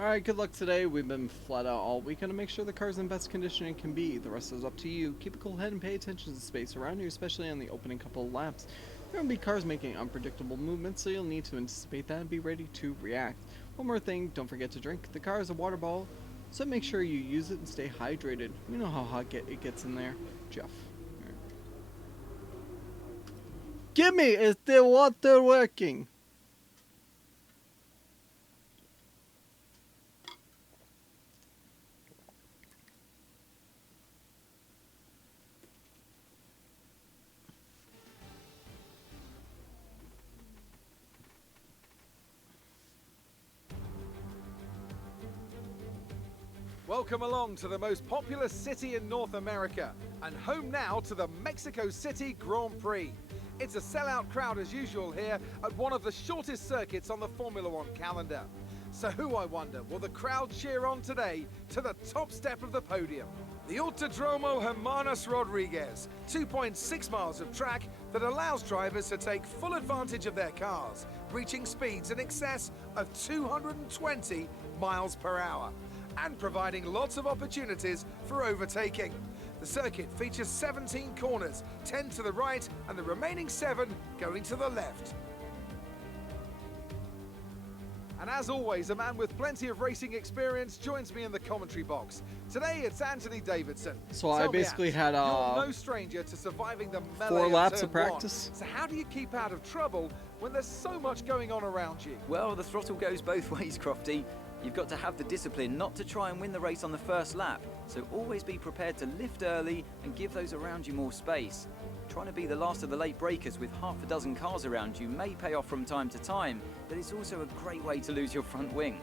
Alright, good luck today. We've been flat out all weekend to make sure the car's in best condition it can be. The rest is up to you. Keep a cool head and pay attention to the space around you, especially on the opening couple of laps. There will be cars making unpredictable movements, so you'll need to anticipate that and be ready to react. One more thing, don't forget to drink. The car is a water bottle, so make sure you use it and stay hydrated. You know how hot it gets in there. Jeff. Right. Gimme! Is the water working? Welcome along to the most populous city in North America, and home now to the Mexico City Grand Prix. It's a sellout crowd as usual here at one of the shortest circuits on the Formula One calendar. So who, I wonder, will the crowd cheer on today to the top step of the podium? The Autodromo Hermanos Rodriguez, 2.6 miles of track that allows drivers to take full advantage of their cars, reaching speeds in excess of 220 miles per hour. And providing lots of opportunities for overtaking. The circuit features 17 corners, 10 to the right and the remaining 7 going to the left. And as always, a man with plenty of racing experience joins me in the commentary box. Today it's Anthony Davidson. So I basically had you're no stranger to surviving the melee 4 laps turn of practice. 1. So how do you keep out of trouble when there's so much going on around you? Well, the throttle goes both ways, Crofty. You've got to have the discipline not to try and win the race on the first lap, so always be prepared to lift early and give those around you more space. Trying to be the last of the late breakers with half a dozen cars around you may pay off from time to time, but it's also a great way to lose your front wing.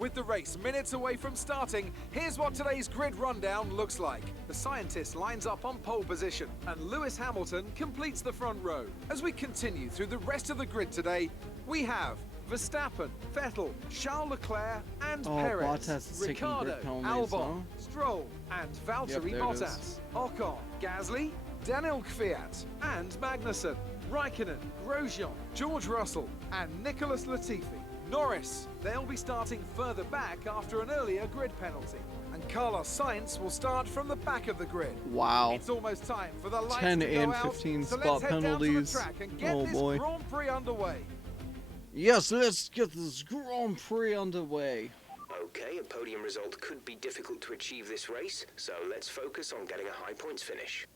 With the race minutes away from starting, here's what today's grid rundown looks like. The scientist lines up on pole position, and Lewis Hamilton completes the front row. As we continue through the rest of the grid today, we have Verstappen, Vettel, Charles Leclerc and Perez, Bottas is taking Ricciardo, grid penalties, Albon, Stroll and Valtteri there it Bottas, is. Ocon, Gasly, Daniel Kvyat and Magnussen, Raikkonen, Grosjean, George Russell and Nicholas Latifi. Norris, they'll be starting further back after an earlier grid penalty. And Carlos Sainz will start from the back of the grid. Wow. It's almost time for the lights 10 to go and out, 15 so spot let's head penalties. down to the track and get Oh, this boy. Grand Prix underway. Yes, let's get this Grand Prix underway. Okay, a podium result could be difficult to achieve this race, so let's focus on getting a high points finish.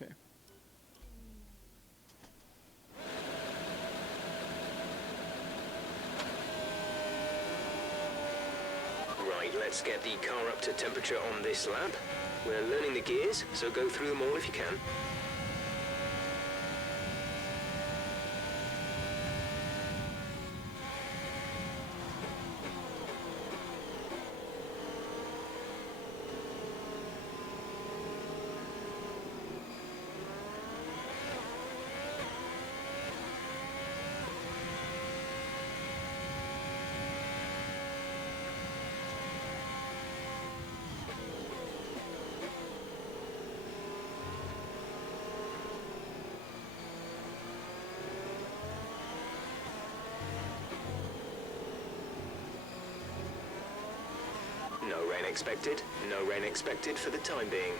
Okay. Right, let's get the car up to temperature on this lap. We're learning the gears, so go through them all if you can. No rain expected. No rain expected for the time being.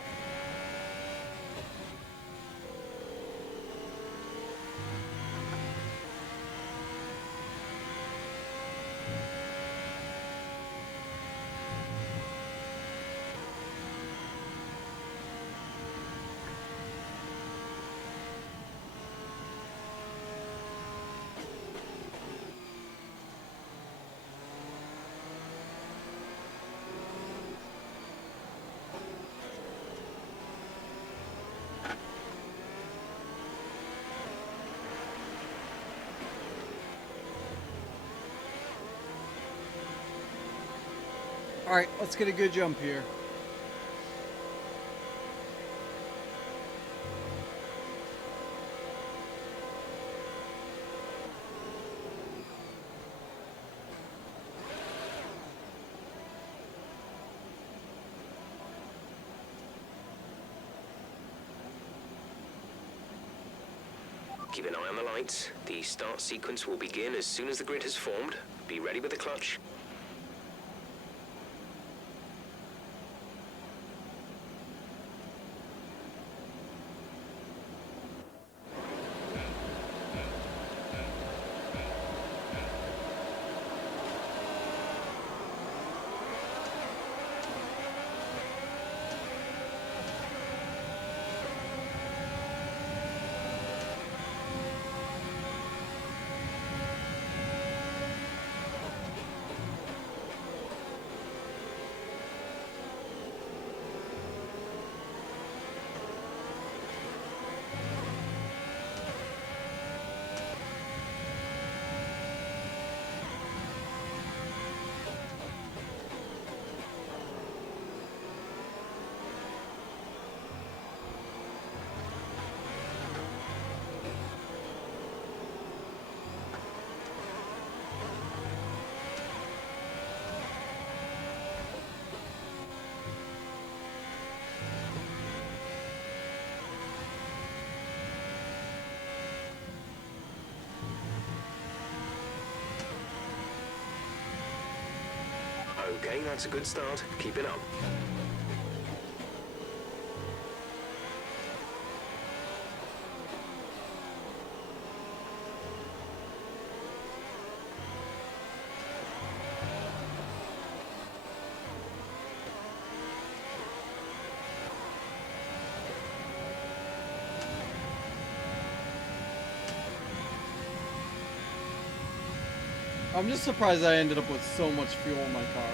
All right, let's get a good jump here. Keep an eye on the lights. The start sequence will begin as soon as the grid has formed. Be ready with the clutch. Okay, that's a good start. Keep it up. I'm just surprised I ended up with so much fuel in my car.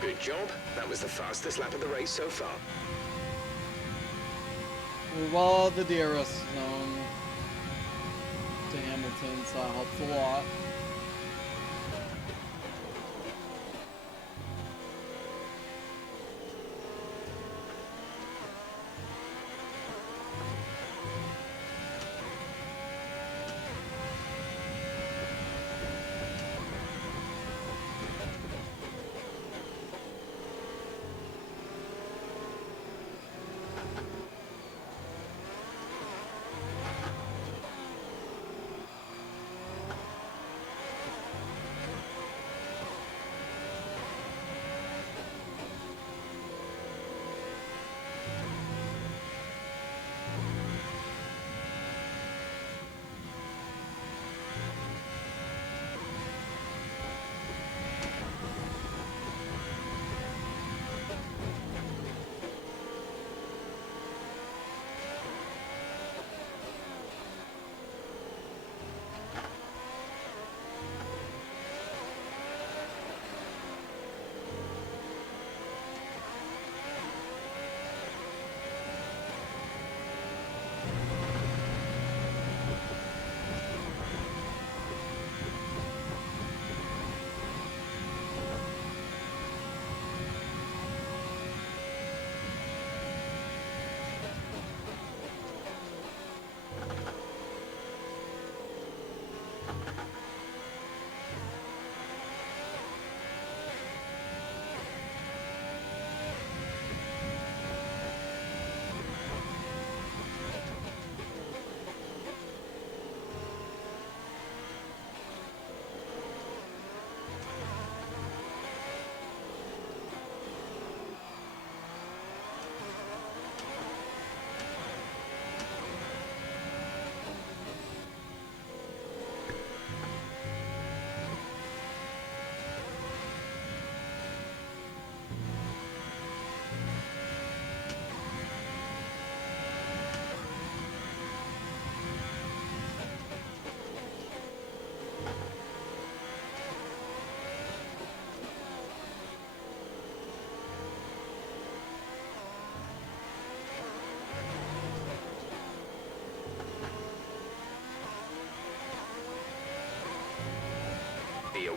Good job. That was the fastest lap of the race so far. We're well out of the DRS zone to Hamilton, so that helps a lot.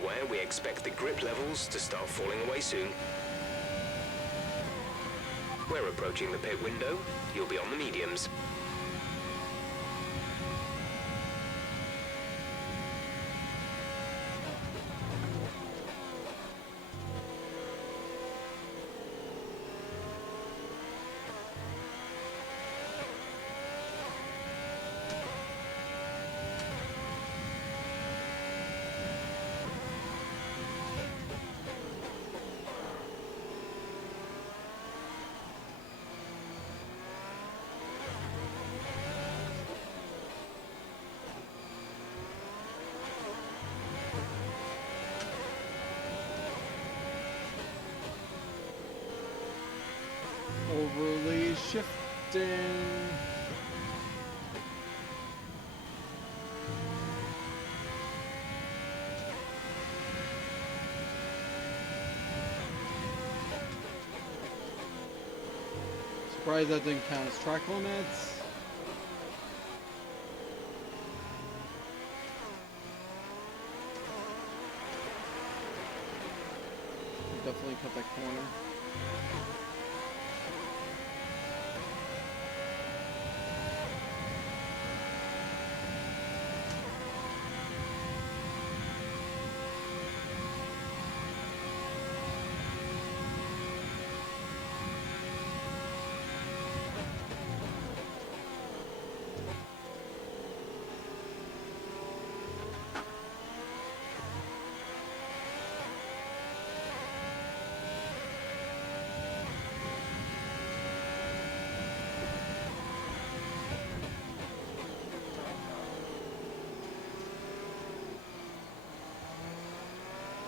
aware, we expect the grip levels to start falling away soon. We're approaching the pit window. You'll be on the mediums. Overly shifting. Surprised that didn't count as track limits. Definitely cut that corner.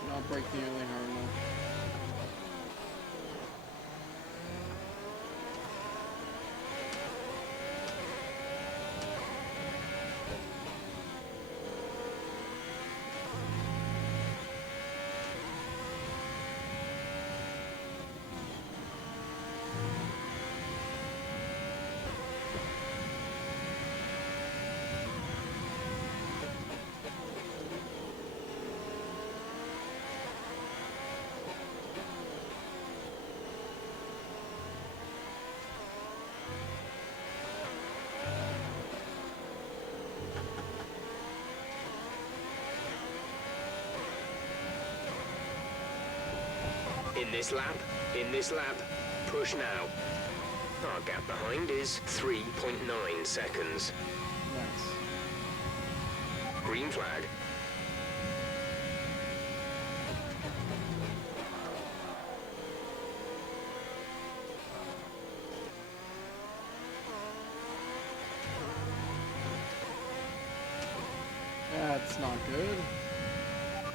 Not break nearly hard enough. In this lap, push now. Our gap behind is 3.9 seconds. Nice. Green flag. That's not good.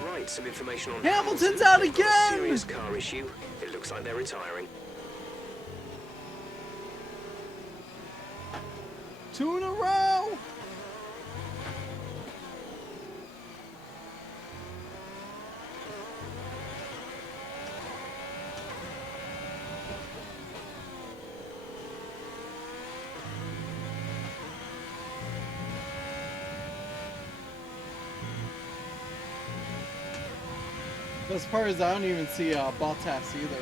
Right, some information on Hamilton's out They've got a again! serious car issue. It looks like they're retiring. 2 in a row! Best part is I don't even see Bottas either.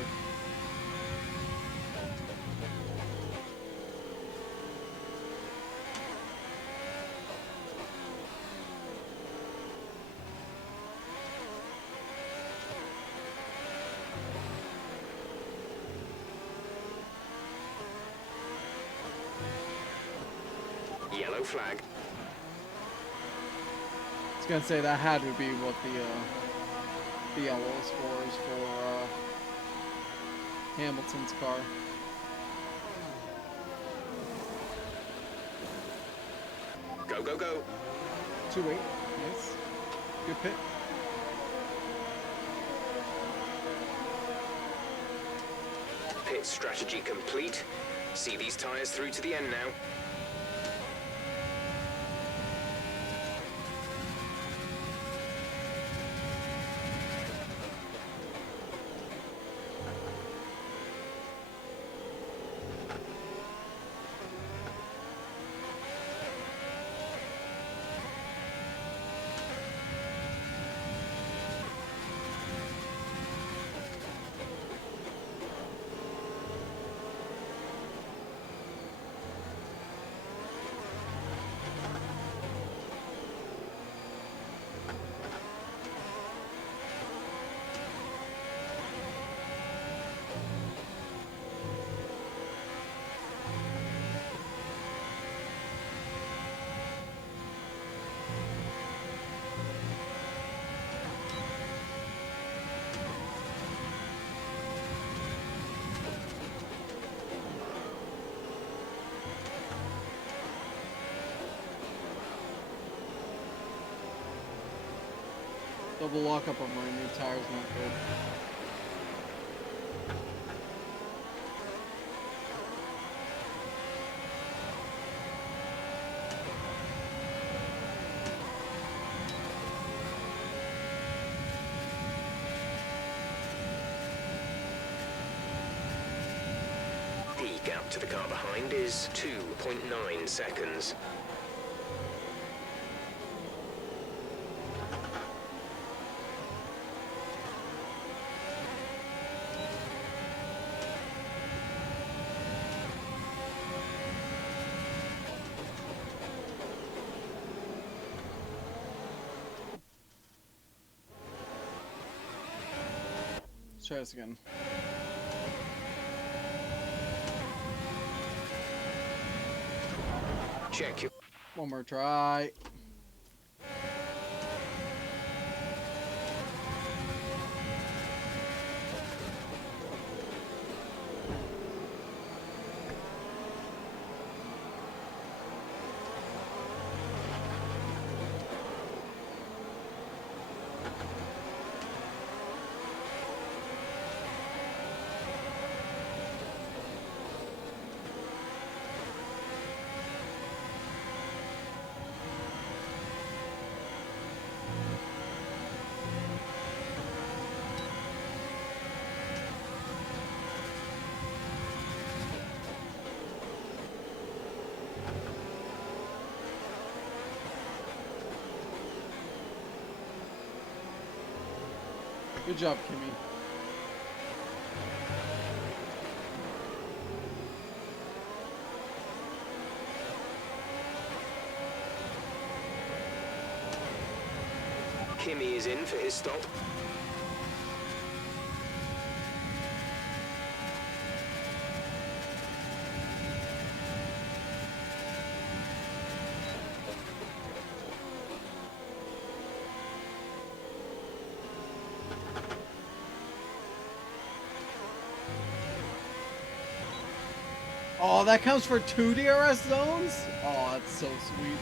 Yellow flag. I was gonna say that had to be what the yellow scores for Hamilton's car. Go, go, go. 2-8, nice. Good pit. Pit strategy complete. See these tires through to the end now. Double lockup on my new tires not good. The gap to the car behind is 2.9 seconds. Let's try this again. Check your... One more try. Good job, Kimmy. Kimmy is in for his stop. Oh, that counts for 2 DRS zones? Oh, that's so sweet.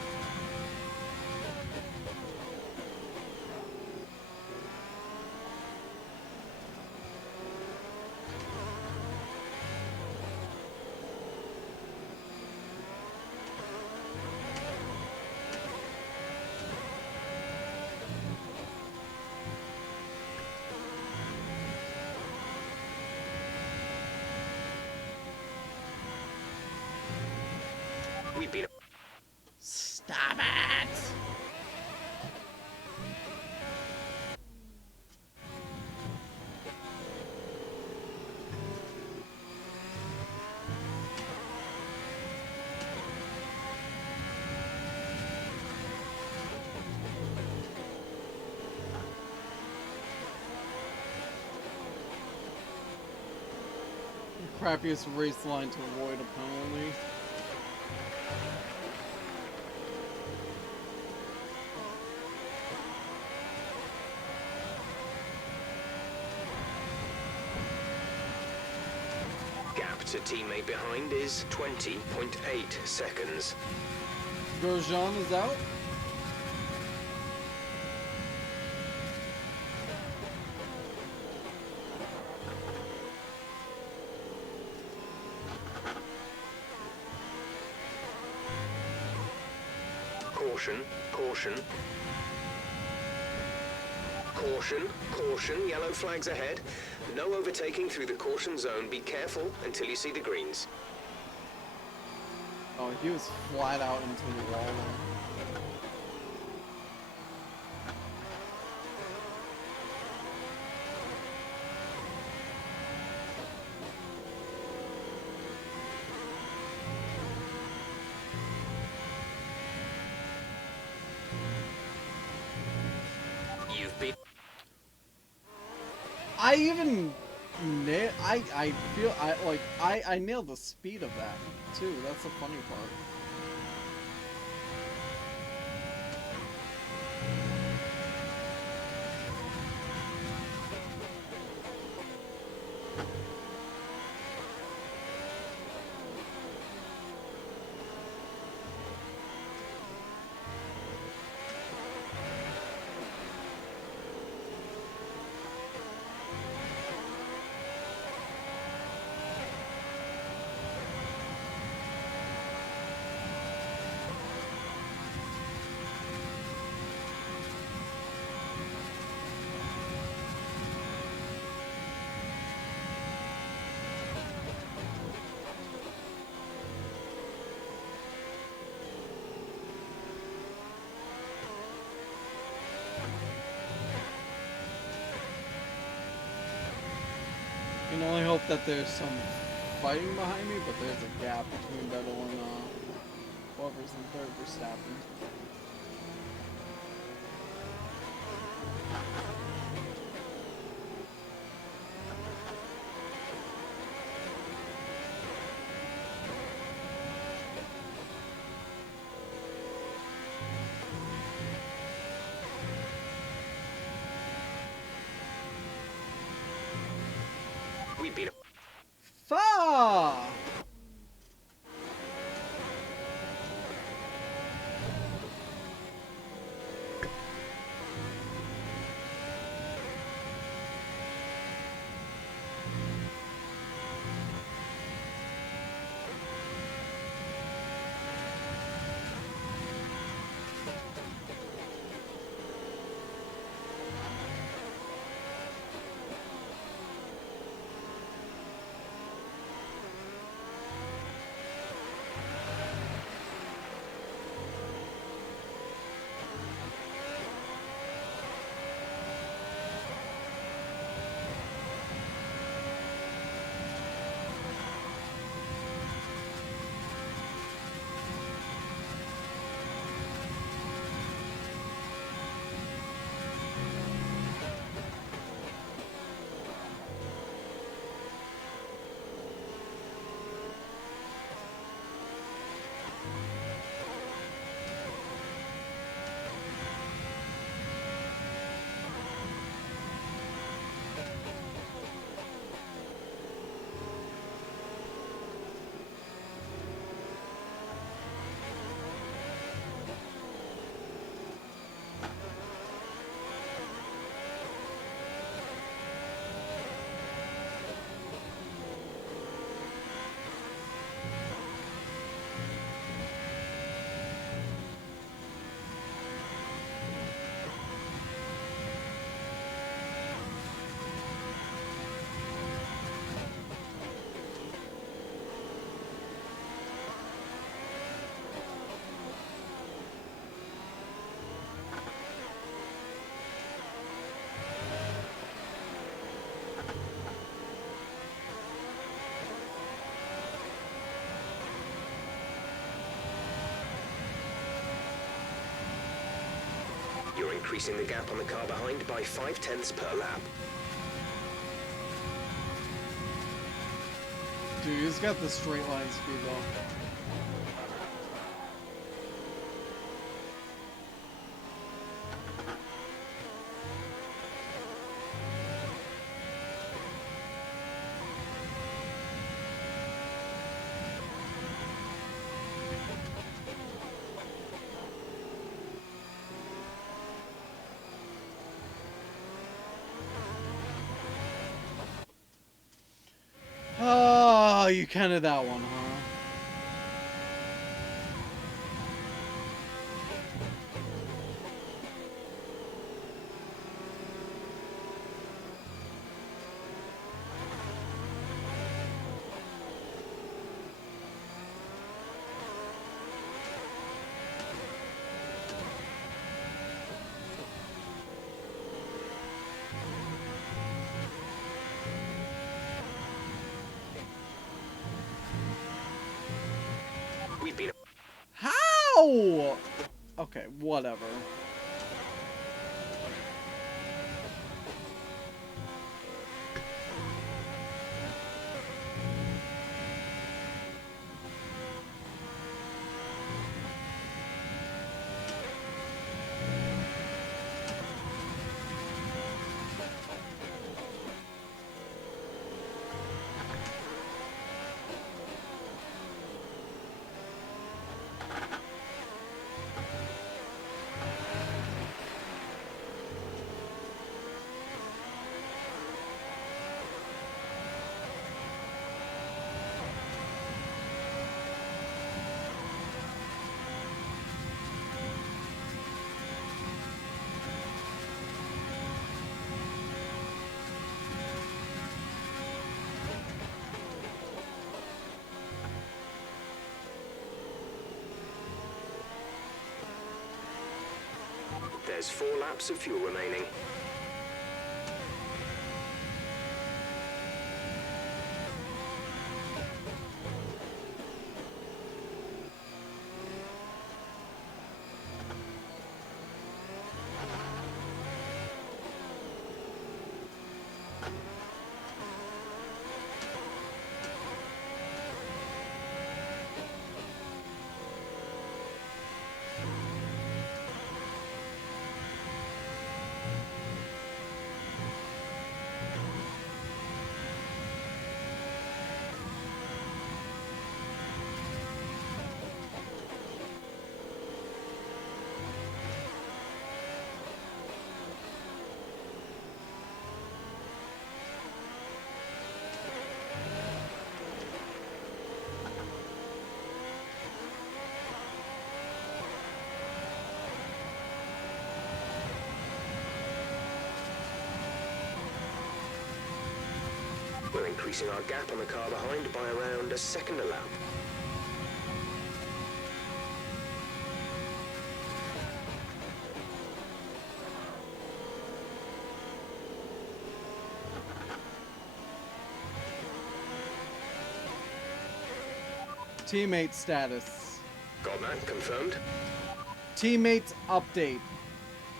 We've been... Stop it! Crappiest race line to avoid a penalty. Gap to teammate behind is 20.8 seconds. Grosjean is out. Caution, caution. Caution, caution, yellow flags ahead. No overtaking through the caution zone. Be careful until you see the greens. Oh, he was flat out into the wall there. You've been... I even I feel I nailed the speed of that too. That's the funny part. can only hope that there's some fighting behind me, but there's a gap between Vettel and whoever's in third Verstappen. We beat Fa! You're increasing the gap on the car behind by 0.5 per lap. Dude, he's got the straight line speed though. Oh, you counted that one, huh? We beat How? Okay, whatever. There's 4 laps of fuel remaining. increasing our gap on the car behind by around a second a lap. Teammate status. Got that confirmed? Teammates update.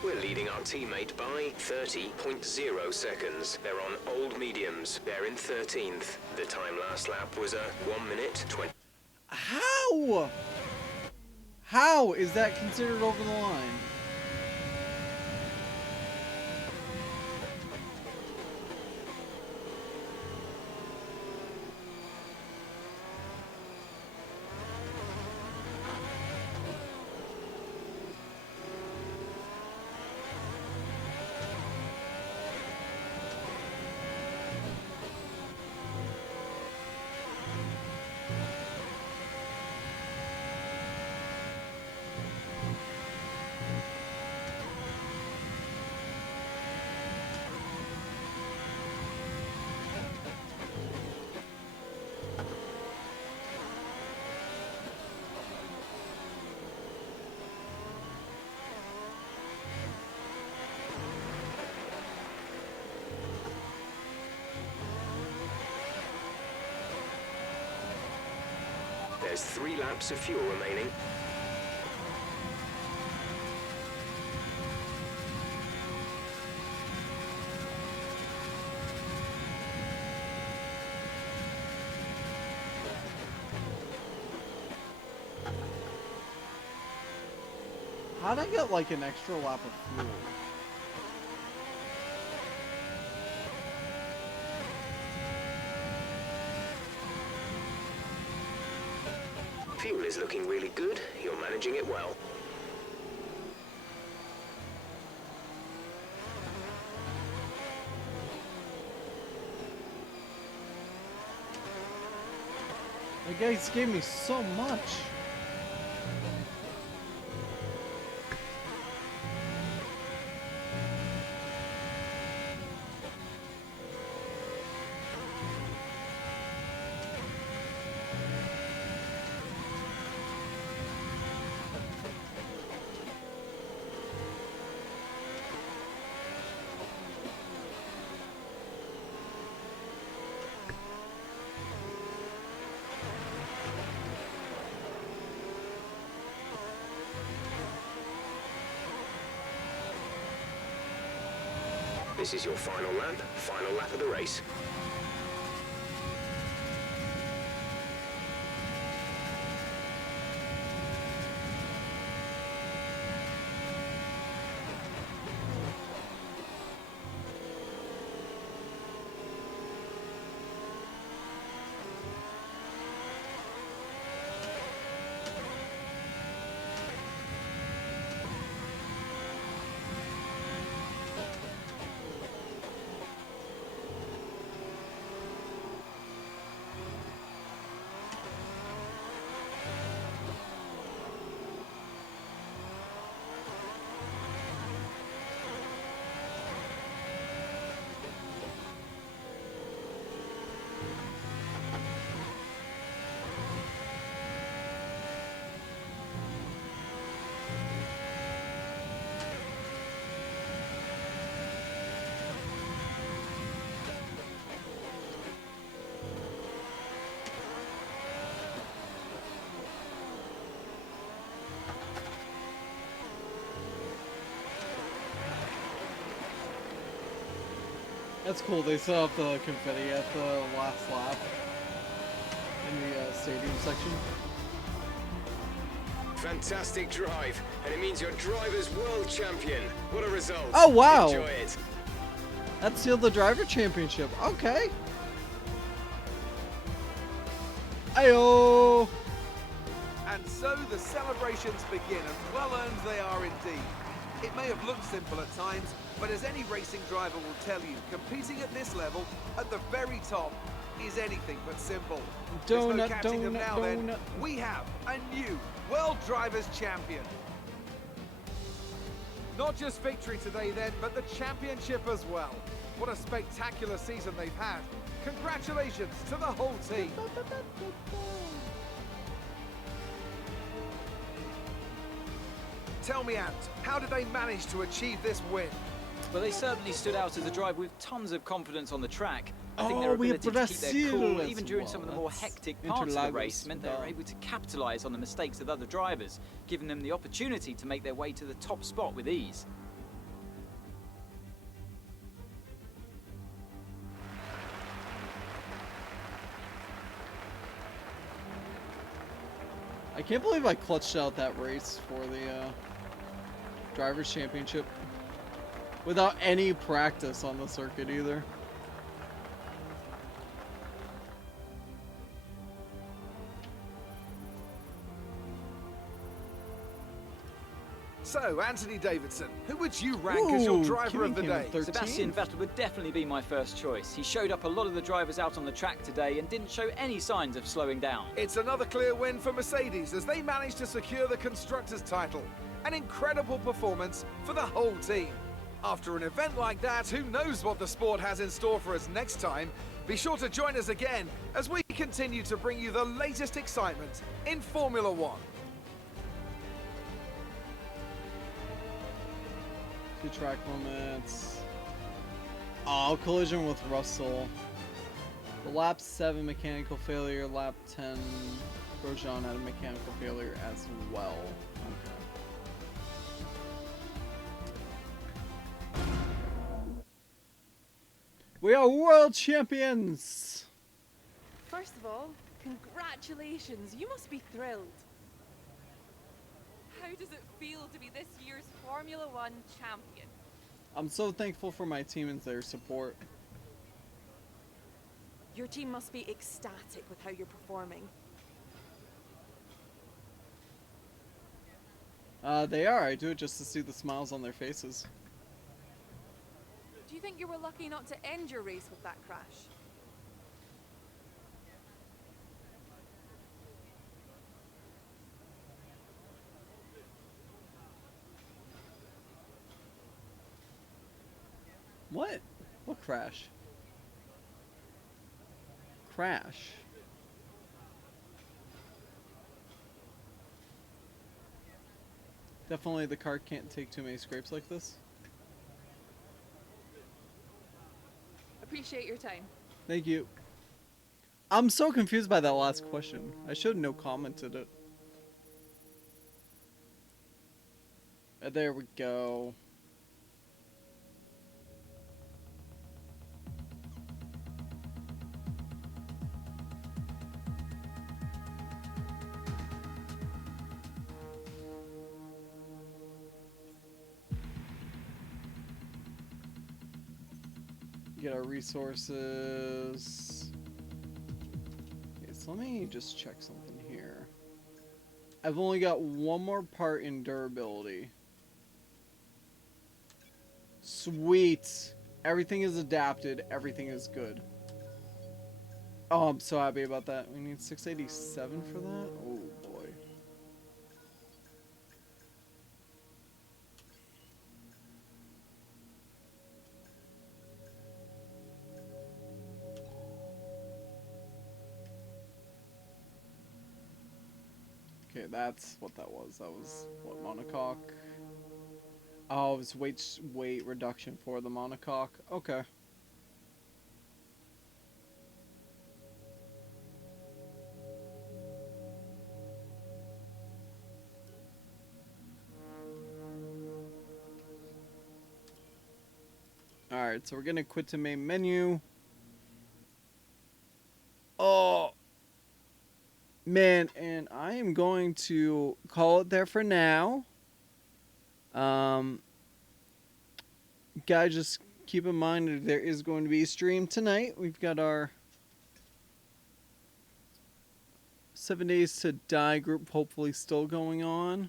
We're leading our teammate by 30.0 seconds. They're on old mediums. They're in 13th. The time last lap was a 1 minute 20. How? How is that considered over the line? There's 3 laps of fuel remaining. How'd I get like an extra lap of fuel? Fuel is looking really good. You're managing it well. The guys gave me so much. This is your final lap of the race. That's cool. They set up the confetti at the last lap in the stadium section. Fantastic drive, and it means your driver's world champion. What a result. Oh, wow. Enjoy it. That sealed the driver championship. Okay. Ayo. And so the celebrations begin, and well earned they are indeed. It may have looked simple at times, but as any racing driver will tell you, competing at this level, at the very top, is anything but simple. There's no catching them now then. We have a new World Drivers' Champion. Not just victory today then, but the championship as well. What a spectacular season they've had. Congratulations to the whole team. Tell me, Ant, how did they manage to achieve this win? But they certainly stood out as a drive with tons of confidence on the track. I think Oh, their we have ability to keep their cool, Brazil even as during well. some of the more That's hectic parts of the race, Interlagos, meant they were yeah. able to capitalise on the mistakes of other drivers, giving them the opportunity to make their way to the top spot with ease. I can't believe I clutched out that race for the Drivers' Championship without any practice on the circuit either. So, Anthony Davidson, who would you rank as your Ooh, driver of the Kimi came day? in 13th. Sebastian Vettel would definitely be my first choice. He showed up a lot of the drivers out on the track today and didn't show any signs of slowing down. It's another clear win for Mercedes as they managed to secure the Constructors' title. An incredible performance for the whole team. After an event like that, who knows what the sport has in store for us next time? Be sure to join us again as we continue to bring you the latest excitement in Formula One. Two track limits. Oh, collision with Russell. The lap 7 mechanical failure, lap 10 Grosjean had a mechanical failure as well. Okay. We are world champions! First of all, congratulations. You must be thrilled. How does it feel to be this year's Formula One champion? I'm so thankful for my team and their support. Your team must be ecstatic with how you're performing. They are. I do it just to see the smiles on their faces. Do you think you were lucky not to end your race with that crash? What? What crash? Crash. Definitely the car can't take too many scrapes like this. Appreciate your time. Thank you. I'm so confused by that last question. I should have no commented it. There we go. Get our resources. Okay, so let me just check something here. I've only got one more part in durability. Sweet. Everything is adapted. Everything is good. Oh, I'm so happy about that. We need 687 for that? Oh, boy. Okay, that's what that was. That was, what, monocoque? Oh, it was weight reduction for the monocoque. Okay. Alright, so we're gonna quit to main menu. Oh! Man, and I am going to call it there for now. Guys, just keep in mind that there is going to be a stream tonight. We've got our 7 Days to Die group hopefully still going on.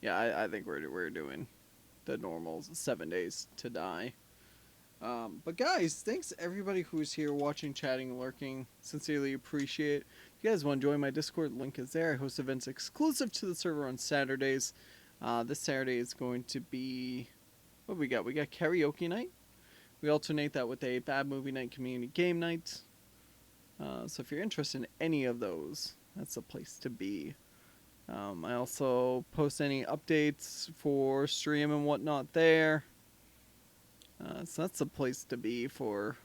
Yeah, I think we're doing the normal 7 Days to Die. But guys, thanks everybody who's here watching, chatting, lurking. Sincerely appreciate. If you guys want to join my Discord, link is there. I host events exclusive to the server on Saturdays. This Saturday is going to be, what we got? We got karaoke night. We alternate that with a bad movie night, community game night. So if you're interested in any of those, that's the place to be. I also post any updates for stream and whatnot there. So that's the place to be for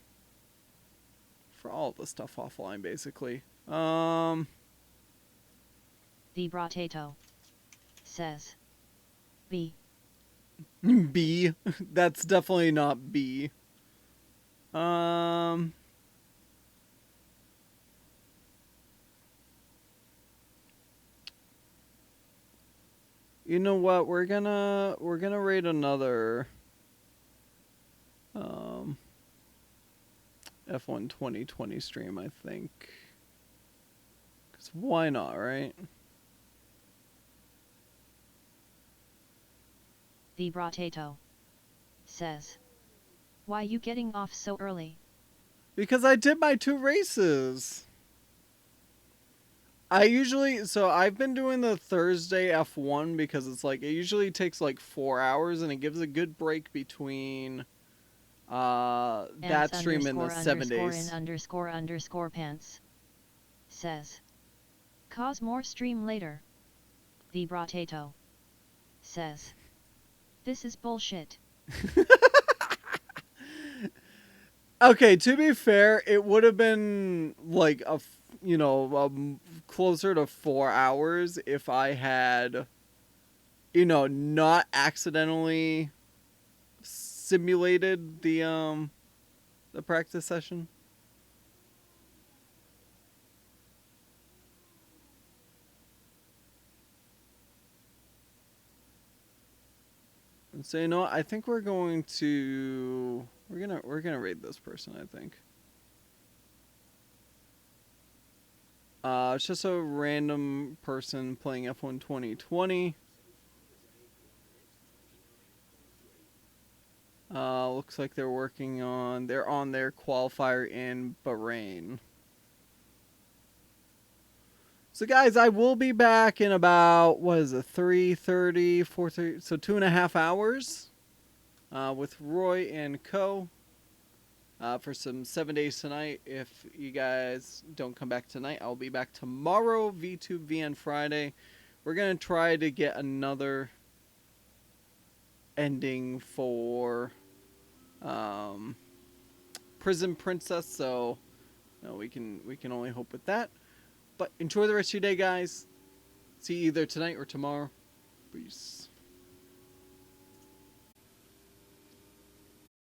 all the stuff offline, basically. The Brotato says B. B. That's definitely not B. You know what? We're gonna raid another F1 2020 stream, I think. 'Cause why not, right? The Brotato says, why you getting off so early? Because I did my 2 races. I've been doing the Thursday F1 because it's like, it usually takes like 4 hours and it gives a good break between that stream and the 7 days. ___ pants says, cause more stream later. The Brotato says, this is bullshit. Okay, to be fair, it would have been like closer to 4 hours if I had, not accidentally simulated the practice session. And so I think we're gonna raid this person, I think. It's just a random person playing F1 2020. Looks like they're on their qualifier in Bahrain. So guys, I will be back in about, 3:30, 4:30, so 2.5 hours with Roy and Co. For some 7 days tonight. If you guys don't come back tonight, I'll be back tomorrow, V2 VN Friday. We're going to try to get another ending for Prison Princess, so we can only hope with that. But enjoy the rest of your day, guys. See you either tonight or tomorrow. Peace.